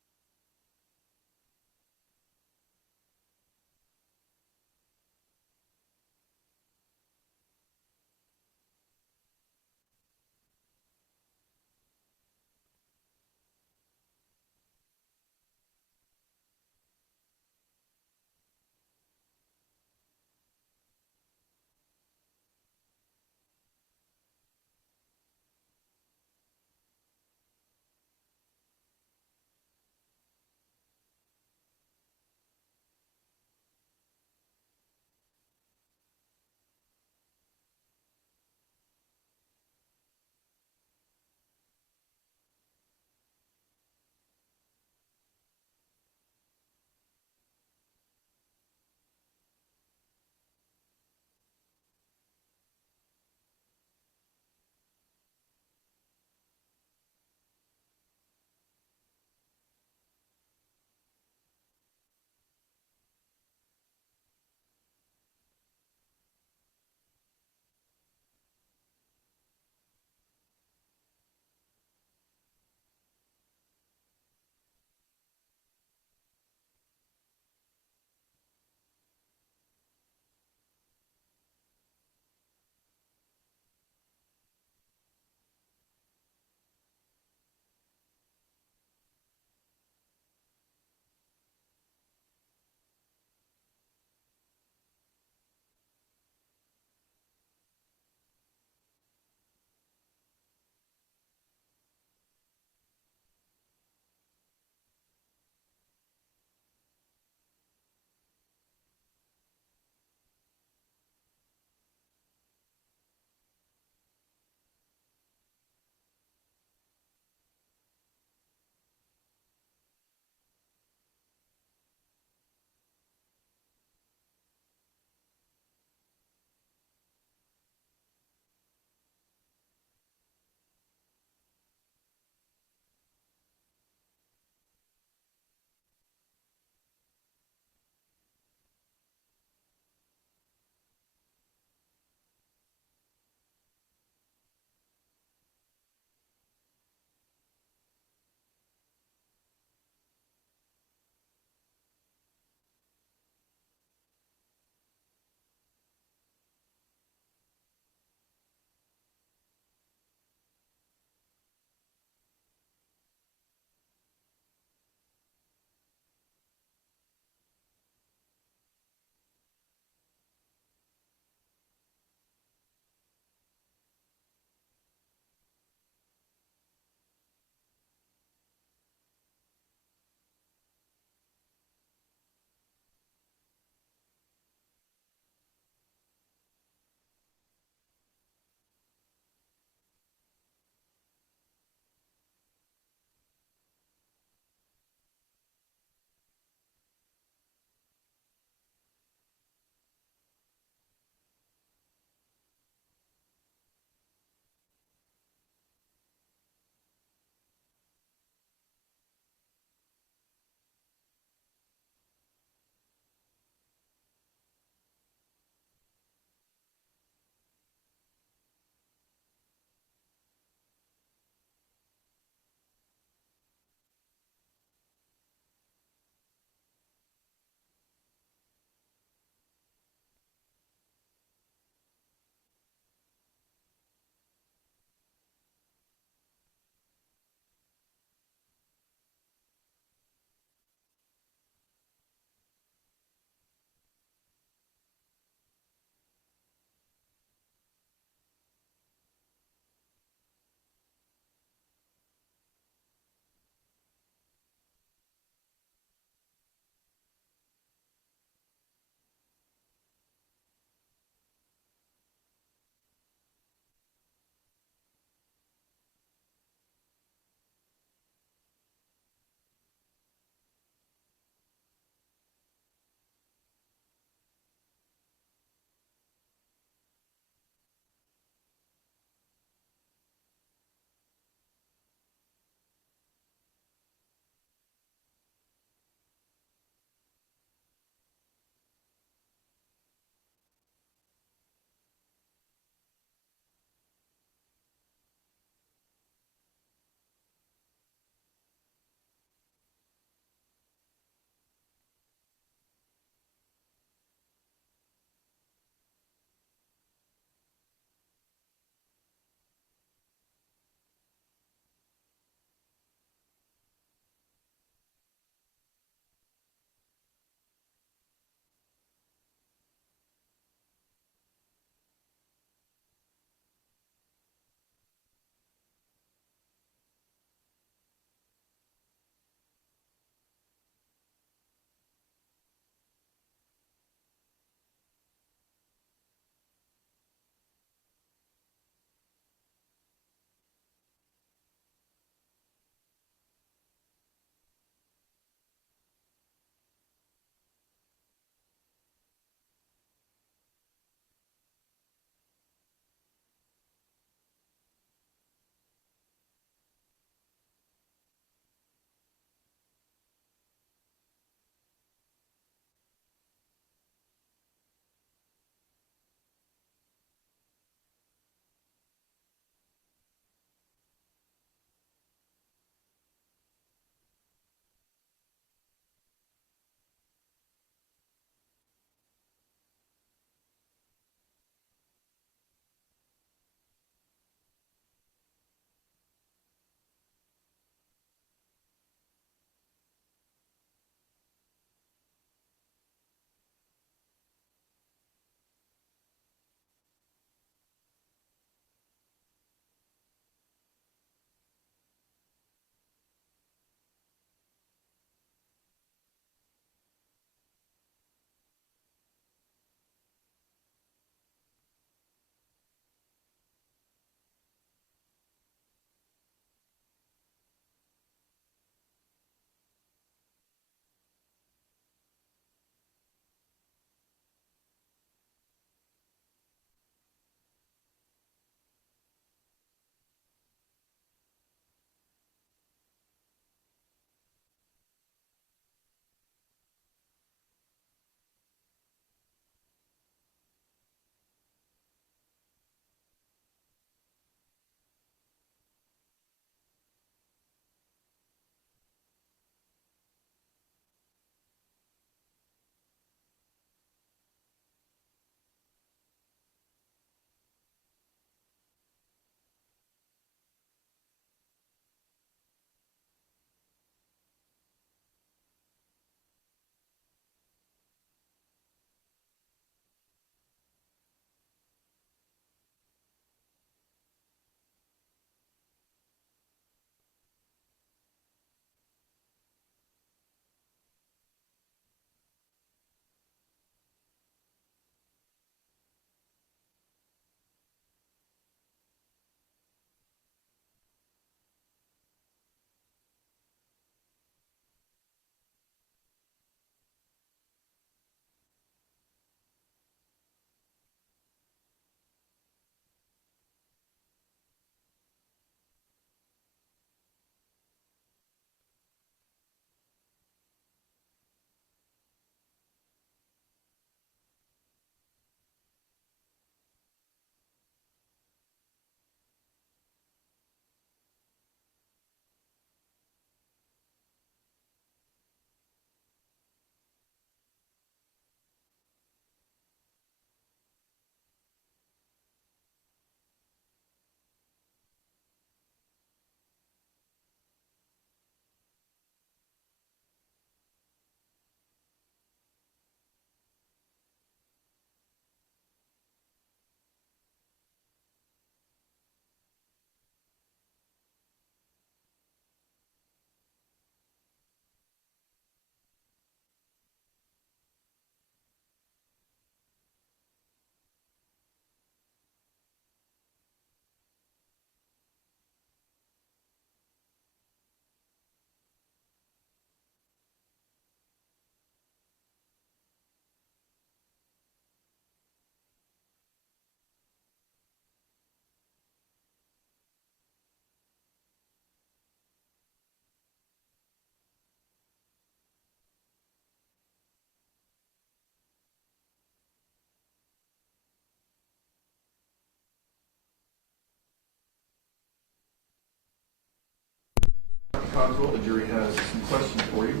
Cogswell, the jury has some questions for you.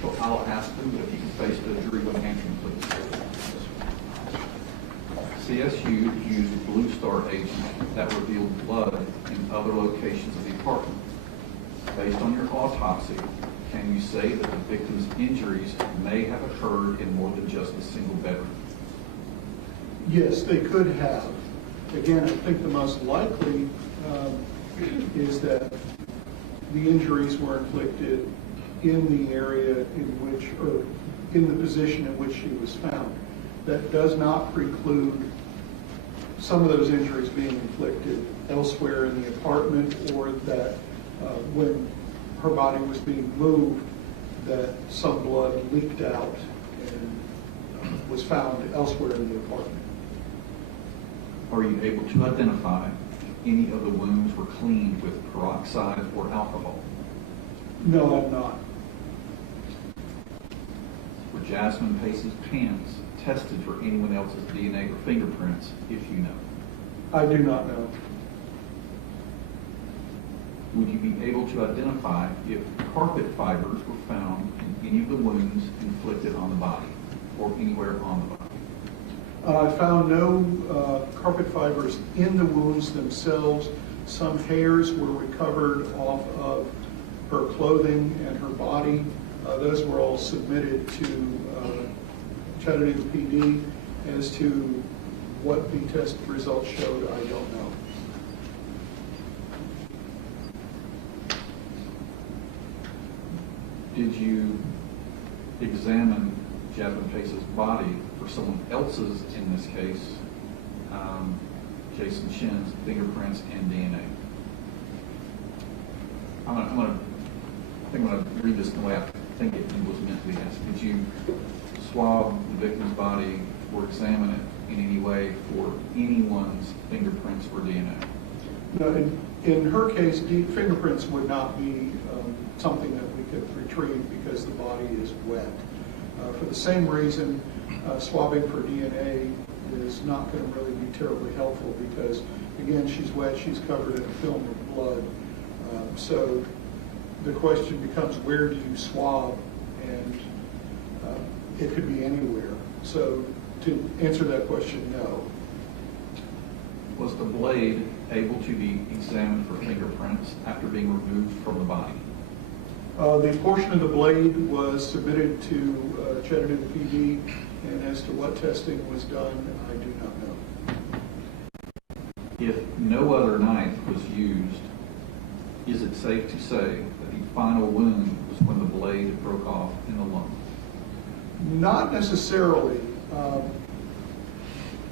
So I'll ask them, but if you can face the jury when answering, please. CSU used Blue Star agent that revealed blood in other locations of the apartment. Based on your autopsy, can you say that the victim's injuries may have occurred in more than just a single bedroom? Yes, they could have. Again, I think the most likely is that the injuries were inflicted in the area in which, or in the position in which she was found. That does not preclude some of those injuries being inflicted elsewhere in the apartment, or that when her body was being moved, that some blood leaked out and was found elsewhere in the apartment. Are you able to identify if any of the wounds were cleaned with peroxide or alcohol? No, I'm not. Were Jasmine Pace's pants tested for anyone else's DNA or fingerprints, if you know? I do not know. Would you be able to identify if carpet fibers were found in any of the wounds inflicted on the body or anywhere on the body? I found no carpet fibers in the wounds themselves. Some hairs were recovered off of her clothing and her body. Those were all submitted to Chattanooga PD. As to what the test results showed, I don't know. Did you examine Jasmine Pace's body for someone else's, in this case, Jason Chen's fingerprints and DNA? I think I'm going to read this in the way I think it was meant to be asked. Did you swab the victim's body or examine it in any way for anyone's fingerprints or DNA? No, in her case, fingerprints would not be something that we could retrieve because the body is wet. For the same reason, swabbing for DNA is not going to really be terribly helpful because, again, she's wet, she's covered in a film of blood. So the question becomes, where do you swab? And it could be anywhere. So to answer that question, no. Was the blade able to be examined for fingerprints after being removed from the body? The portion of the blade was submitted to Chattanooga PD, and as to what testing was done, I do not know. If no other knife was used, is it safe to say that the final wound was when the blade broke off in the lung? Not necessarily.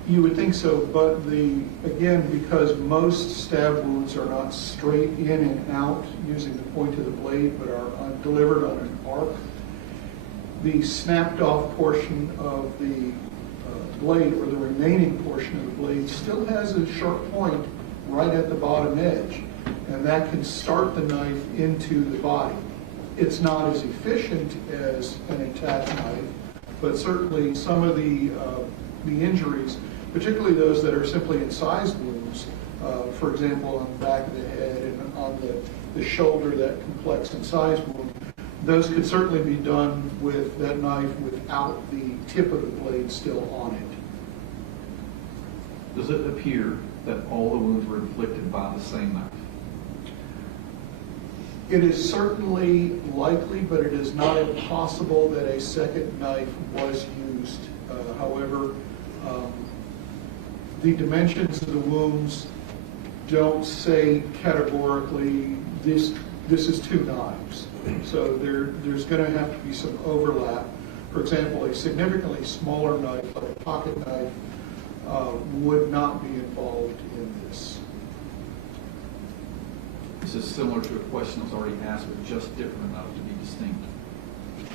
You would think so, but again, because most stab wounds are not straight in and out using the point of the blade, but are delivered on an arc, the snapped off portion of the blade, or the remaining portion of the blade, still has a sharp point right at the bottom edge, and that can start the knife into the body. It's not as efficient as an attack knife, but certainly some of the injuries, particularly those that are simply incised wounds, for example, on the back of the head and on the shoulder, that complex incised wound, those could certainly be done with that knife without the tip of the blade still on it. Does it appear that all the wounds were inflicted by the same knife? It is certainly likely, but it is not impossible that a second knife was used. However, the dimensions of the wounds don't say categorically this is two knives. So there's going to have to be some overlap. For example, a significantly smaller knife, like a pocket knife, would not be involved in this. This is similar to a question that was already asked, but just different enough to be distinct.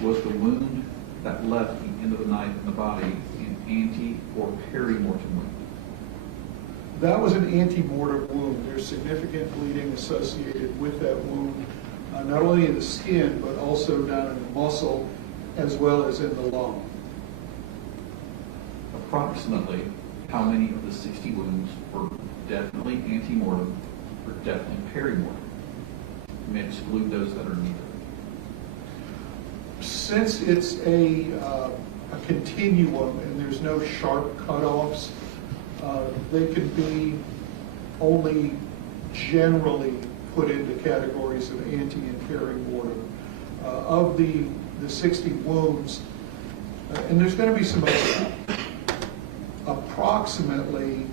Was the wound that left the end of the knife in the body an ante or peri-mortem wound? That was an ante-mortem wound. There's significant bleeding associated with that wound, not only in the skin, but also down in the muscle, as well as in the lung. Approximately how many of the 60 wounds were definitely ante-mortem or definitely peri-mortem? may exclude those that are neither? Since it's a continuum and there's no sharp cutoffs, they can be only generally put into categories of ante and peri-mortem. Of the 60 wounds, and there's going to be some overlap, approximately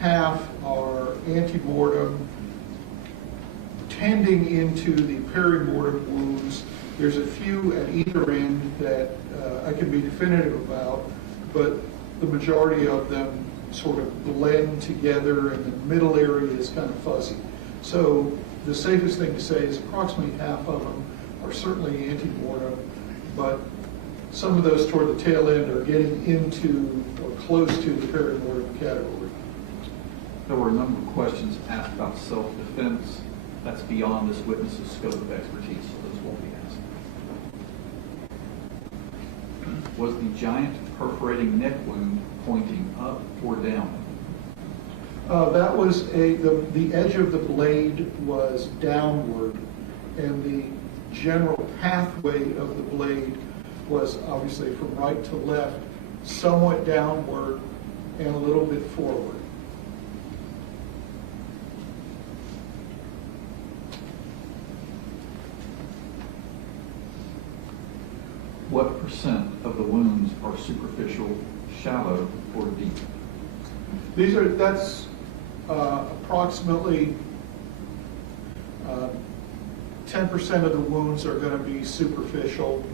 half are ante-mortem, tending into the peri-mortem wounds. There's a few at either end that I can be definitive about, but the majority of them sort of blend together, and the middle area is kind of fuzzy. So the safest thing to say is approximately half of them are certainly ante-mortem, but some of those toward the tail end are getting into or close to the peri-mortem category. There were a number of questions asked about self-defense. That's beyond this witness's scope of expertise, so those won't be asked. Was the giant perforating neck wound pointing up or down? That was the edge of the blade was downward, and the general pathway of the blade was obviously from right to left, somewhat downward and a little bit forward. What percent of the wounds are superficial, shallow, or deep? That's approximately 10% of the wounds are going to be superficial.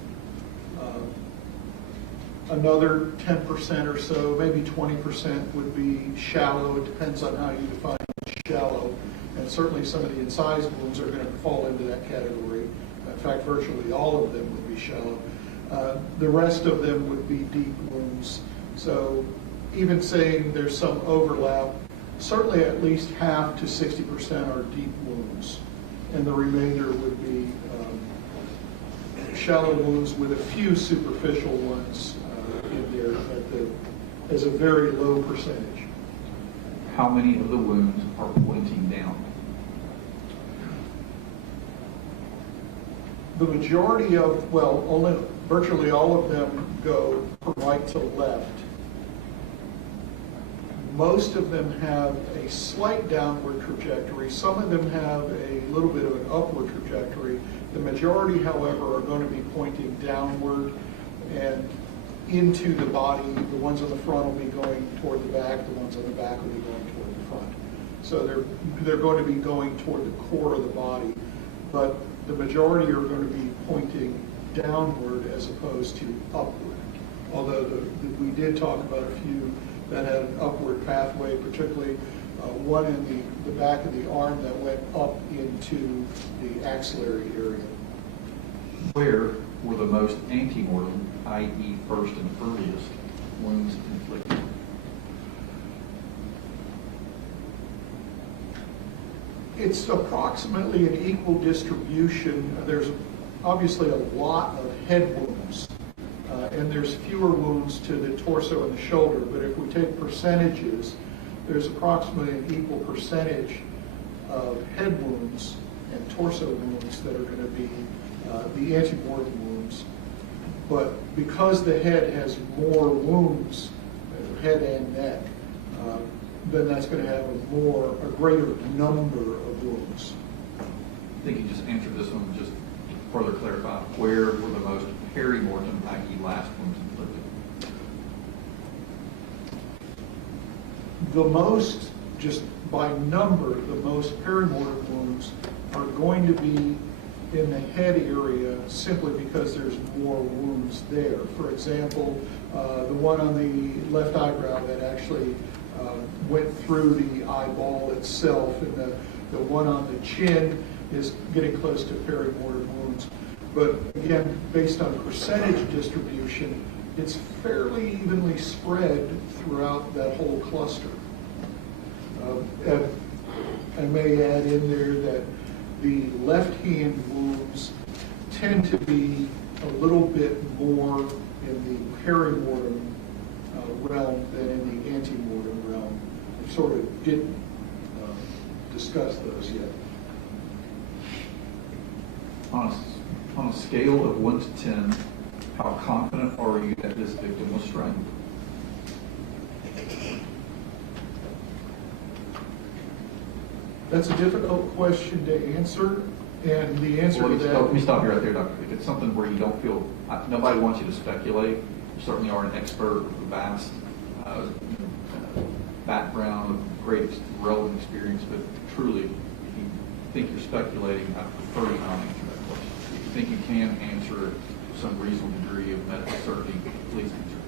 Another 10% or so, maybe 20% would be shallow. It depends on how you define shallow. And certainly some of the incised wounds are going to fall into that category. In fact, virtually all of them would be shallow. The rest of them would be deep wounds. So even saying there's some overlap, certainly at least half to 60% are deep wounds. And the remainder would be shallow wounds with a few superficial ones in there as a very low percentage. How many of the wounds are pointing down? The majority of, virtually all of them go from right to left. Most of them have a slight downward trajectory. Some of them have a little bit of an upward trajectory. The majority, however, are going to be pointing downward and into the body. The ones on the front will be going toward the back. The ones on the back will be going toward the front. So they're going to be going toward the core of the body. But the majority are going to be pointing downward as opposed to upward. Although we did talk about a few that had an upward pathway, particularly one in the back of the arm that went up into the axillary area. Where were the most ante-mortem, i.e. first and earliest, wounds inflicted? It's approximately an equal distribution. There's obviously a lot of head wounds, and there's fewer wounds to the torso and the shoulder, but if we take percentages, there's approximately an equal percentage of head wounds and torso wounds that are going to be the ante-mortem wounds. But because the head has more wounds, head and neck, then that's going to have a greater number of wounds. I think you just answered this one, just to further clarify. Where were the most peri-mortem, i.e. last wounds inflicted? The most, just by number, the most peri-mortem wounds are going to be in the head area simply because there's more wounds there. For example, the one on the left eyebrow that actually went through the eyeball itself, and the one on the chin is getting close to peri-mortem wounds. But again, based on percentage distribution, it's fairly evenly spread throughout that whole cluster. And I may add in there that the left hand wounds tend to be a little bit more in the peri-mortem realm than in the ante-mortem realm. We sort of didn't discuss those yet. On a scale of 1 to 10, how confident are you that this victim was strangled? That's a difficult question to answer, and the answer to that... Let me stop you right there, Dr. If it's something where you don't feel, nobody wants you to speculate. You certainly are an expert with a vast background of great relevant experience, but truly, if you think you're speculating, I prefer you not answer that question. If you think you can answer it with some reasonable degree of medical certainty, please answer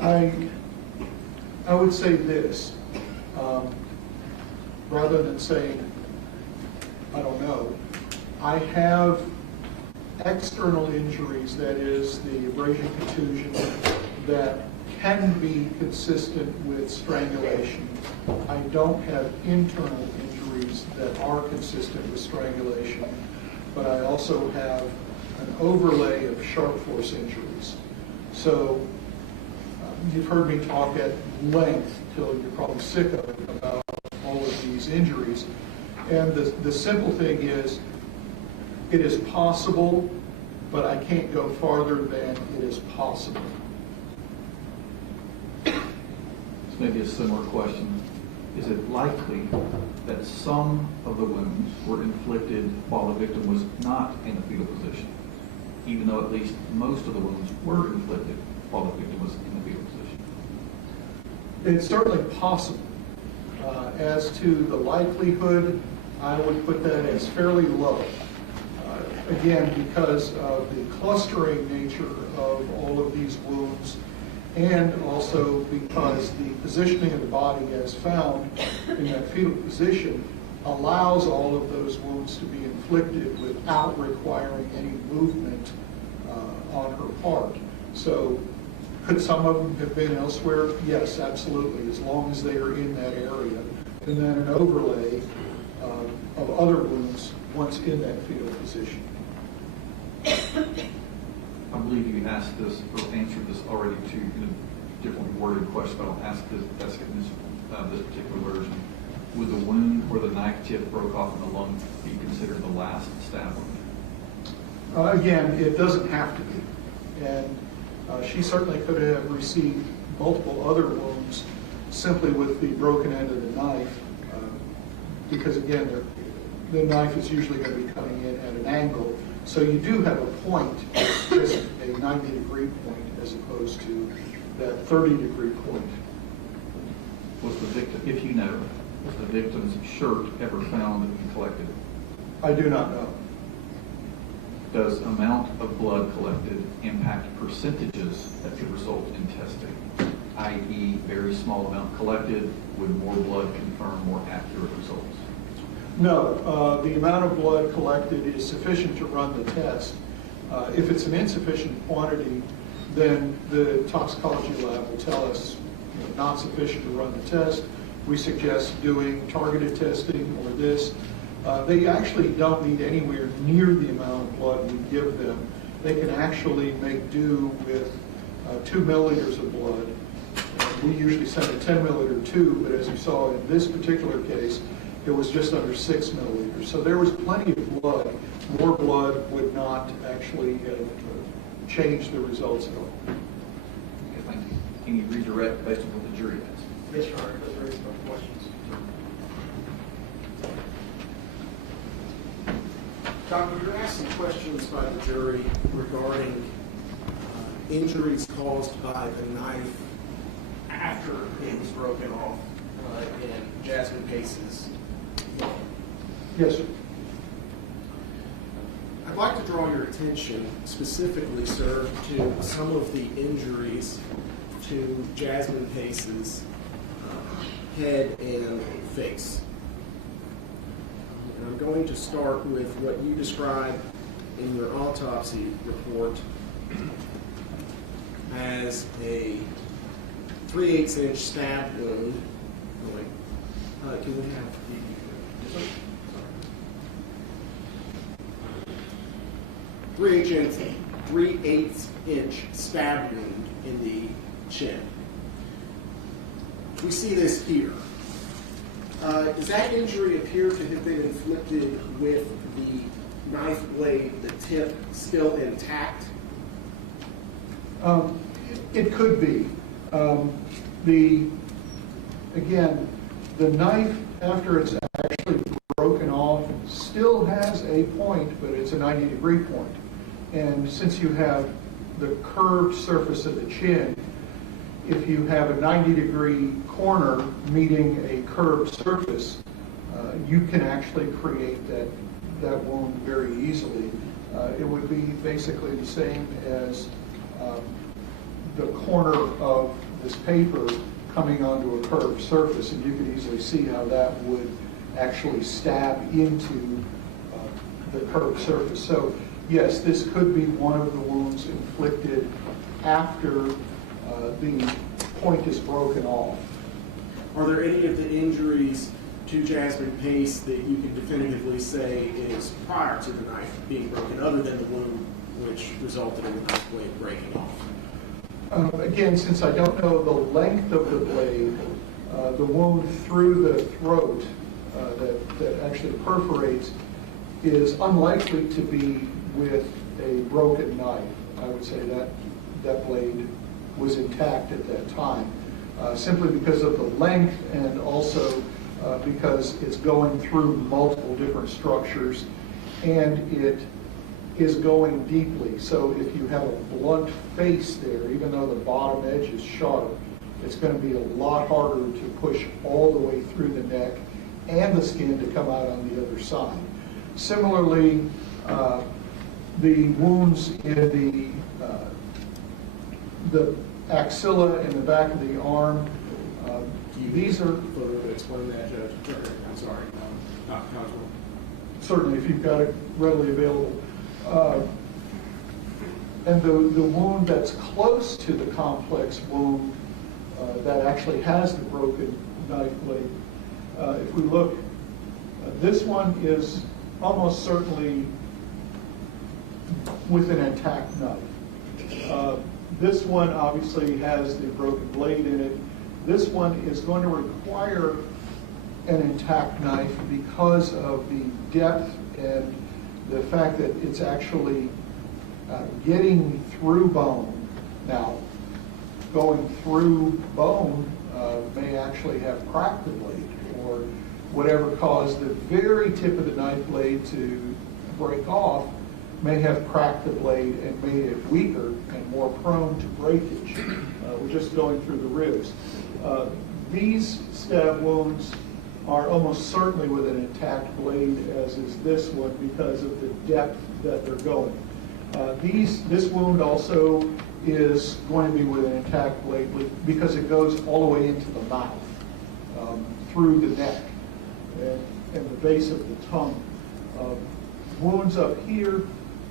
it. I would say this, rather than saying, I don't know, I have external injuries, that is the abrasion contusion, that can be consistent with strangulation. I don't have internal injuries that are consistent with strangulation, but I also have an overlay of sharp force injuries. So you've heard me talk at length, till you're probably sick of it, about all of these injuries. And the simple thing is, it is possible, but I can't go farther than it is possible. This may be a similar question. Is it likely that some of the wounds were inflicted while the victim was not in the fetal position, even though at least most of the wounds were inflicted while the victim was in the fetal position? It's certainly possible. As to the likelihood, I would put that as fairly low. Again, because of the clustering nature of all of these wounds, and also because the positioning of the body as found in that fetal position allows all of those wounds to be inflicted without requiring any movement on her part. So could some of them have been elsewhere? Yes, absolutely, as long as they are in that area. And then an overlay of other wounds once in that fetal position. I believe you asked this or answered this already to in a differently worded question, but I'll ask it in this particular version. Would the wound where the knife tip broke off in the lung be considered the last stab wound? Again, it doesn't have to be. And she certainly could have received multiple other wounds simply with the broken end of the knife, because again, the knife is usually going to be coming in at an angle. So you do have a point, just a 90-degree point, as opposed to that 30-degree point. Was the victim, if you know, was the victim's shirt ever found and collected? I do not know. Does amount of blood collected impact percentages that could result in testing? I.e., very small amount collected, would more blood confirm more accurate results? No, the amount of blood collected is sufficient to run the test. If it's an insufficient quantity, then the toxicology lab will tell us not sufficient to run the test. We suggest doing targeted testing or this. They actually don't need anywhere near the amount of blood we give them. They can actually make do with 2 milliliters of blood. We usually send a 10 milliliter tube, but as you saw in this particular case, it was just under 6 milliliters. So there was plenty of blood. More blood would not actually change the results at all. Okay, thank you. Can you redirect based on what the jury asked? Yes, Your Honor, those are reasonable questions. Doctor, you're asking questions by the jury regarding injuries caused by the knife after it was broken off in Jasmine Pace's lung. Yes, sir. I'd like to draw your attention specifically, sir, to some of the injuries to Jasmine Pace's head and face. And I'm going to start with what you described in your autopsy report as a 3/8 inch stab wound. Oh, wait. Can we have the... 3/8 inch stab wound in the chin. We see this here. Does that injury appear to have been inflicted with the knife blade, the tip, still intact? It could be. Again, the knife, after it's actually broken off, still has a point, but it's a 90-degree point. And since you have the curved surface of the chin, if you have a 90-degree corner meeting a curved surface, you can actually create that wound very easily. It would be basically the same as the corner of this paper coming onto a curved surface, and you could easily see how that would actually stab into the curved surface. So yes, this could be one of the wounds inflicted after the point is broken off. Are there any of the injuries to Jasmine Pace that you can definitively say is prior to the knife being broken, other than the wound which resulted in the knife blade breaking off? Again, since I don't know the length of the blade, the wound through the throat that actually perforates is unlikely to be with a broken knife. I would say that blade was intact at that time, simply because of the length and also because it's going through multiple different structures and it is going deeply. So if you have a blunt face there, even though the bottom edge is sharp, it's going to be a lot harder to push all the way through the neck and the skin to come out on the other side. Similarly, the wounds in the axilla and the back of the arm, these are... Further explain that, Judge. I'm sorry, Dr. Cogswell. Certainly, if you've got it readily available. And the wound that's close to the complex wound that actually has the broken knife blade, if we look, this one is almost certainly with an intact knife. This one obviously has the broken blade in it. This one is going to require an intact knife because of the depth and the fact that it's actually getting through bone. Now, going through bone may actually have cracked the blade, or whatever caused the very tip of the knife blade to break off may have cracked the blade and made it weaker and more prone to breakage. We're just going through the ribs. These stab wounds are almost certainly with an intact blade, as is this one, because of the depth that they're going. This wound also is going to be with an intact blade because it goes all the way into the mouth, through the neck and the base of the tongue. Wounds up here,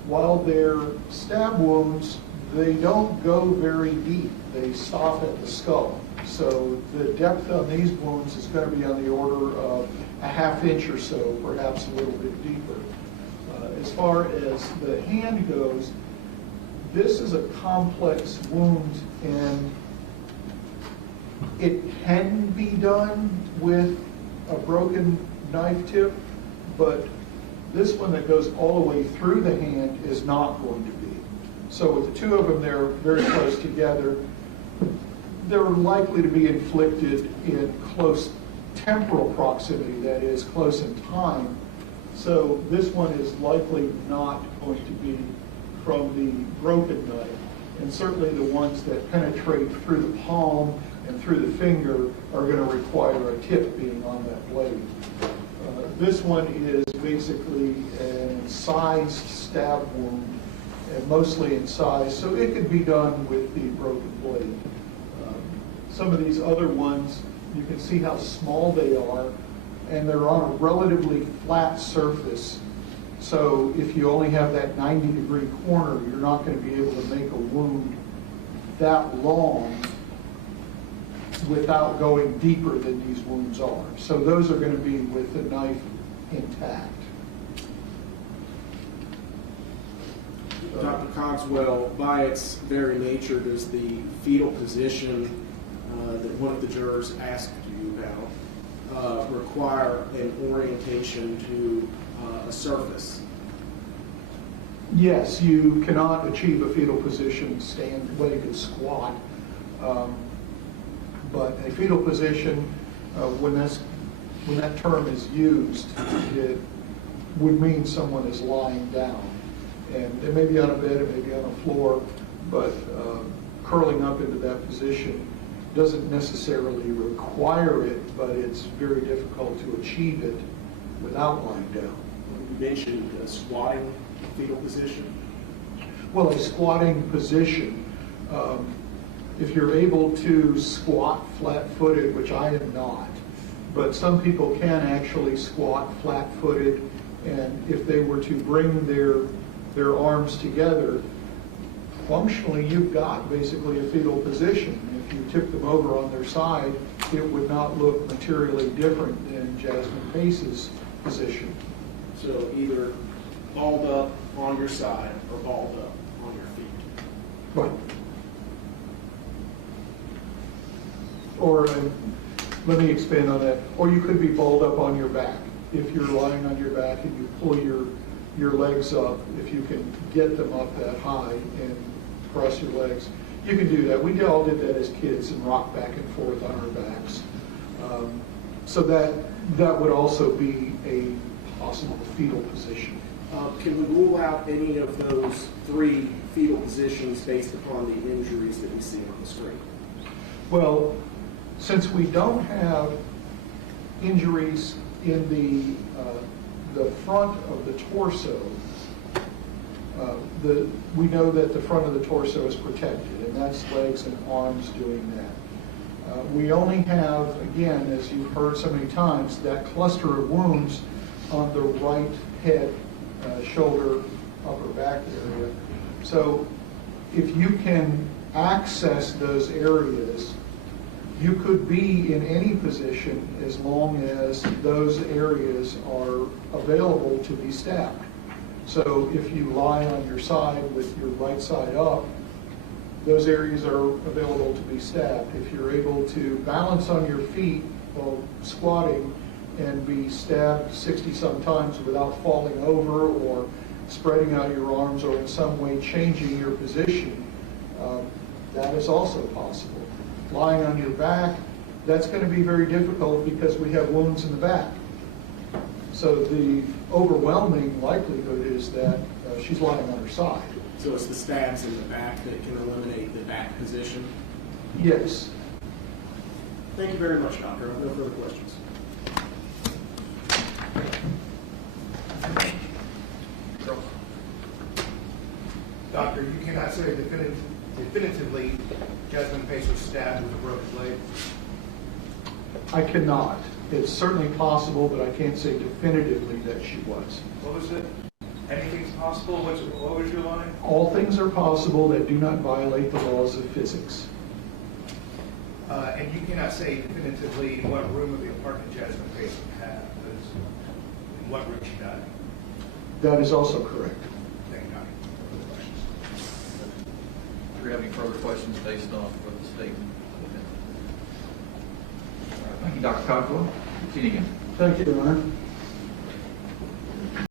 while they're stab wounds, they don't go very deep. They stop at the skull. So the depth on these wounds is going to be on the order of a ½ inch or so, perhaps a little bit deeper. As far as the hand goes, this is a complex wound, and it can be done with a broken knife tip, but this one that goes all the way through the hand is not going to be. So with the two of them, they're very close together. They're likely to be inflicted in close temporal proximity, that is, close in time. So this one is likely not going to be from the broken knife. And certainly the ones that penetrate through the palm and through the finger are going to require a tip being on that blade. This one is basically an incised stab wound, and mostly incised, so it could be done with the broken blade. Some of these other ones, you can see how small they are, and they're on a relatively flat surface. So if you only have that 90-degree corner, you're not going to be able to make a wound that long without going deeper than these wounds are. So those are going to be with the knife intact. Dr. Cogswell, by its very nature, does the fetal position that one of the jurors asked you about require an orientation to a surface? Yes, you cannot achieve a fetal position leg squat, but a fetal position, when that term is used, it would mean someone is lying down. And it may be on a bed, it may be on a floor, but curling up into that position doesn't necessarily require it, but it's very difficult to achieve it without lying down. You mentioned squatting fetal position. Well, a squatting position, if you're able to squat flat-footed, which I am not, but some people can actually squat flat-footed, and if they were to bring their arms together, functionally you've got basically a fetal position. If you tip them over on their side, it would not look materially different than Jasmine Pace's position. So either balled up on your side or balled up on your feet. Right. Or, let me expand on that, or you could be balled up on your back. If you're lying on your back and you pull your legs up, if you can get them up that high and cross your legs, you can do that. We all did that as kids and rock back and forth on our backs. So that would also be a possible fetal position. Can we rule out any of those three fetal positions based upon the injuries that we see on the screen? Well, since we don't have injuries in the front of the torso, we know that the front of the torso is protected, and that's legs and arms doing that. We only have, again, as you've heard so many times, that cluster of wounds on the right head, shoulder, upper back area. So if you can access those areas, you could be in any position as long as those areas are available to be stabbed. So if you lie on your side with your right side up, those areas are available to be stabbed. If you're able to balance on your feet while squatting and be stabbed 60-some times without falling over or spreading out your arms or in some way changing your position, that is also possible. Lying on your back, that's going to be very difficult because we have wounds in the back. So the overwhelming likelihood is that she's lying on her side. So it's the stabs in the back that can eliminate the back position? Yes. Thank you very much, Doctor. I have no further questions. Doctor, you cannot say definitively Jasmine Pace was stabbed with a broken leg? I cannot. It's certainly possible, but I can't say definitively that she was. What was it? Anything's possible? What was your line? All things are possible that do not violate the laws of physics. And you cannot say definitively in what room of the apartment Jasmine Pace had, in what room she died? That is also correct. Thank you, Doctor. Further questions? Do we have any further questions based on what the statement? Thank you, Dr. Cogswell. See you again. Thank you, Your Honor.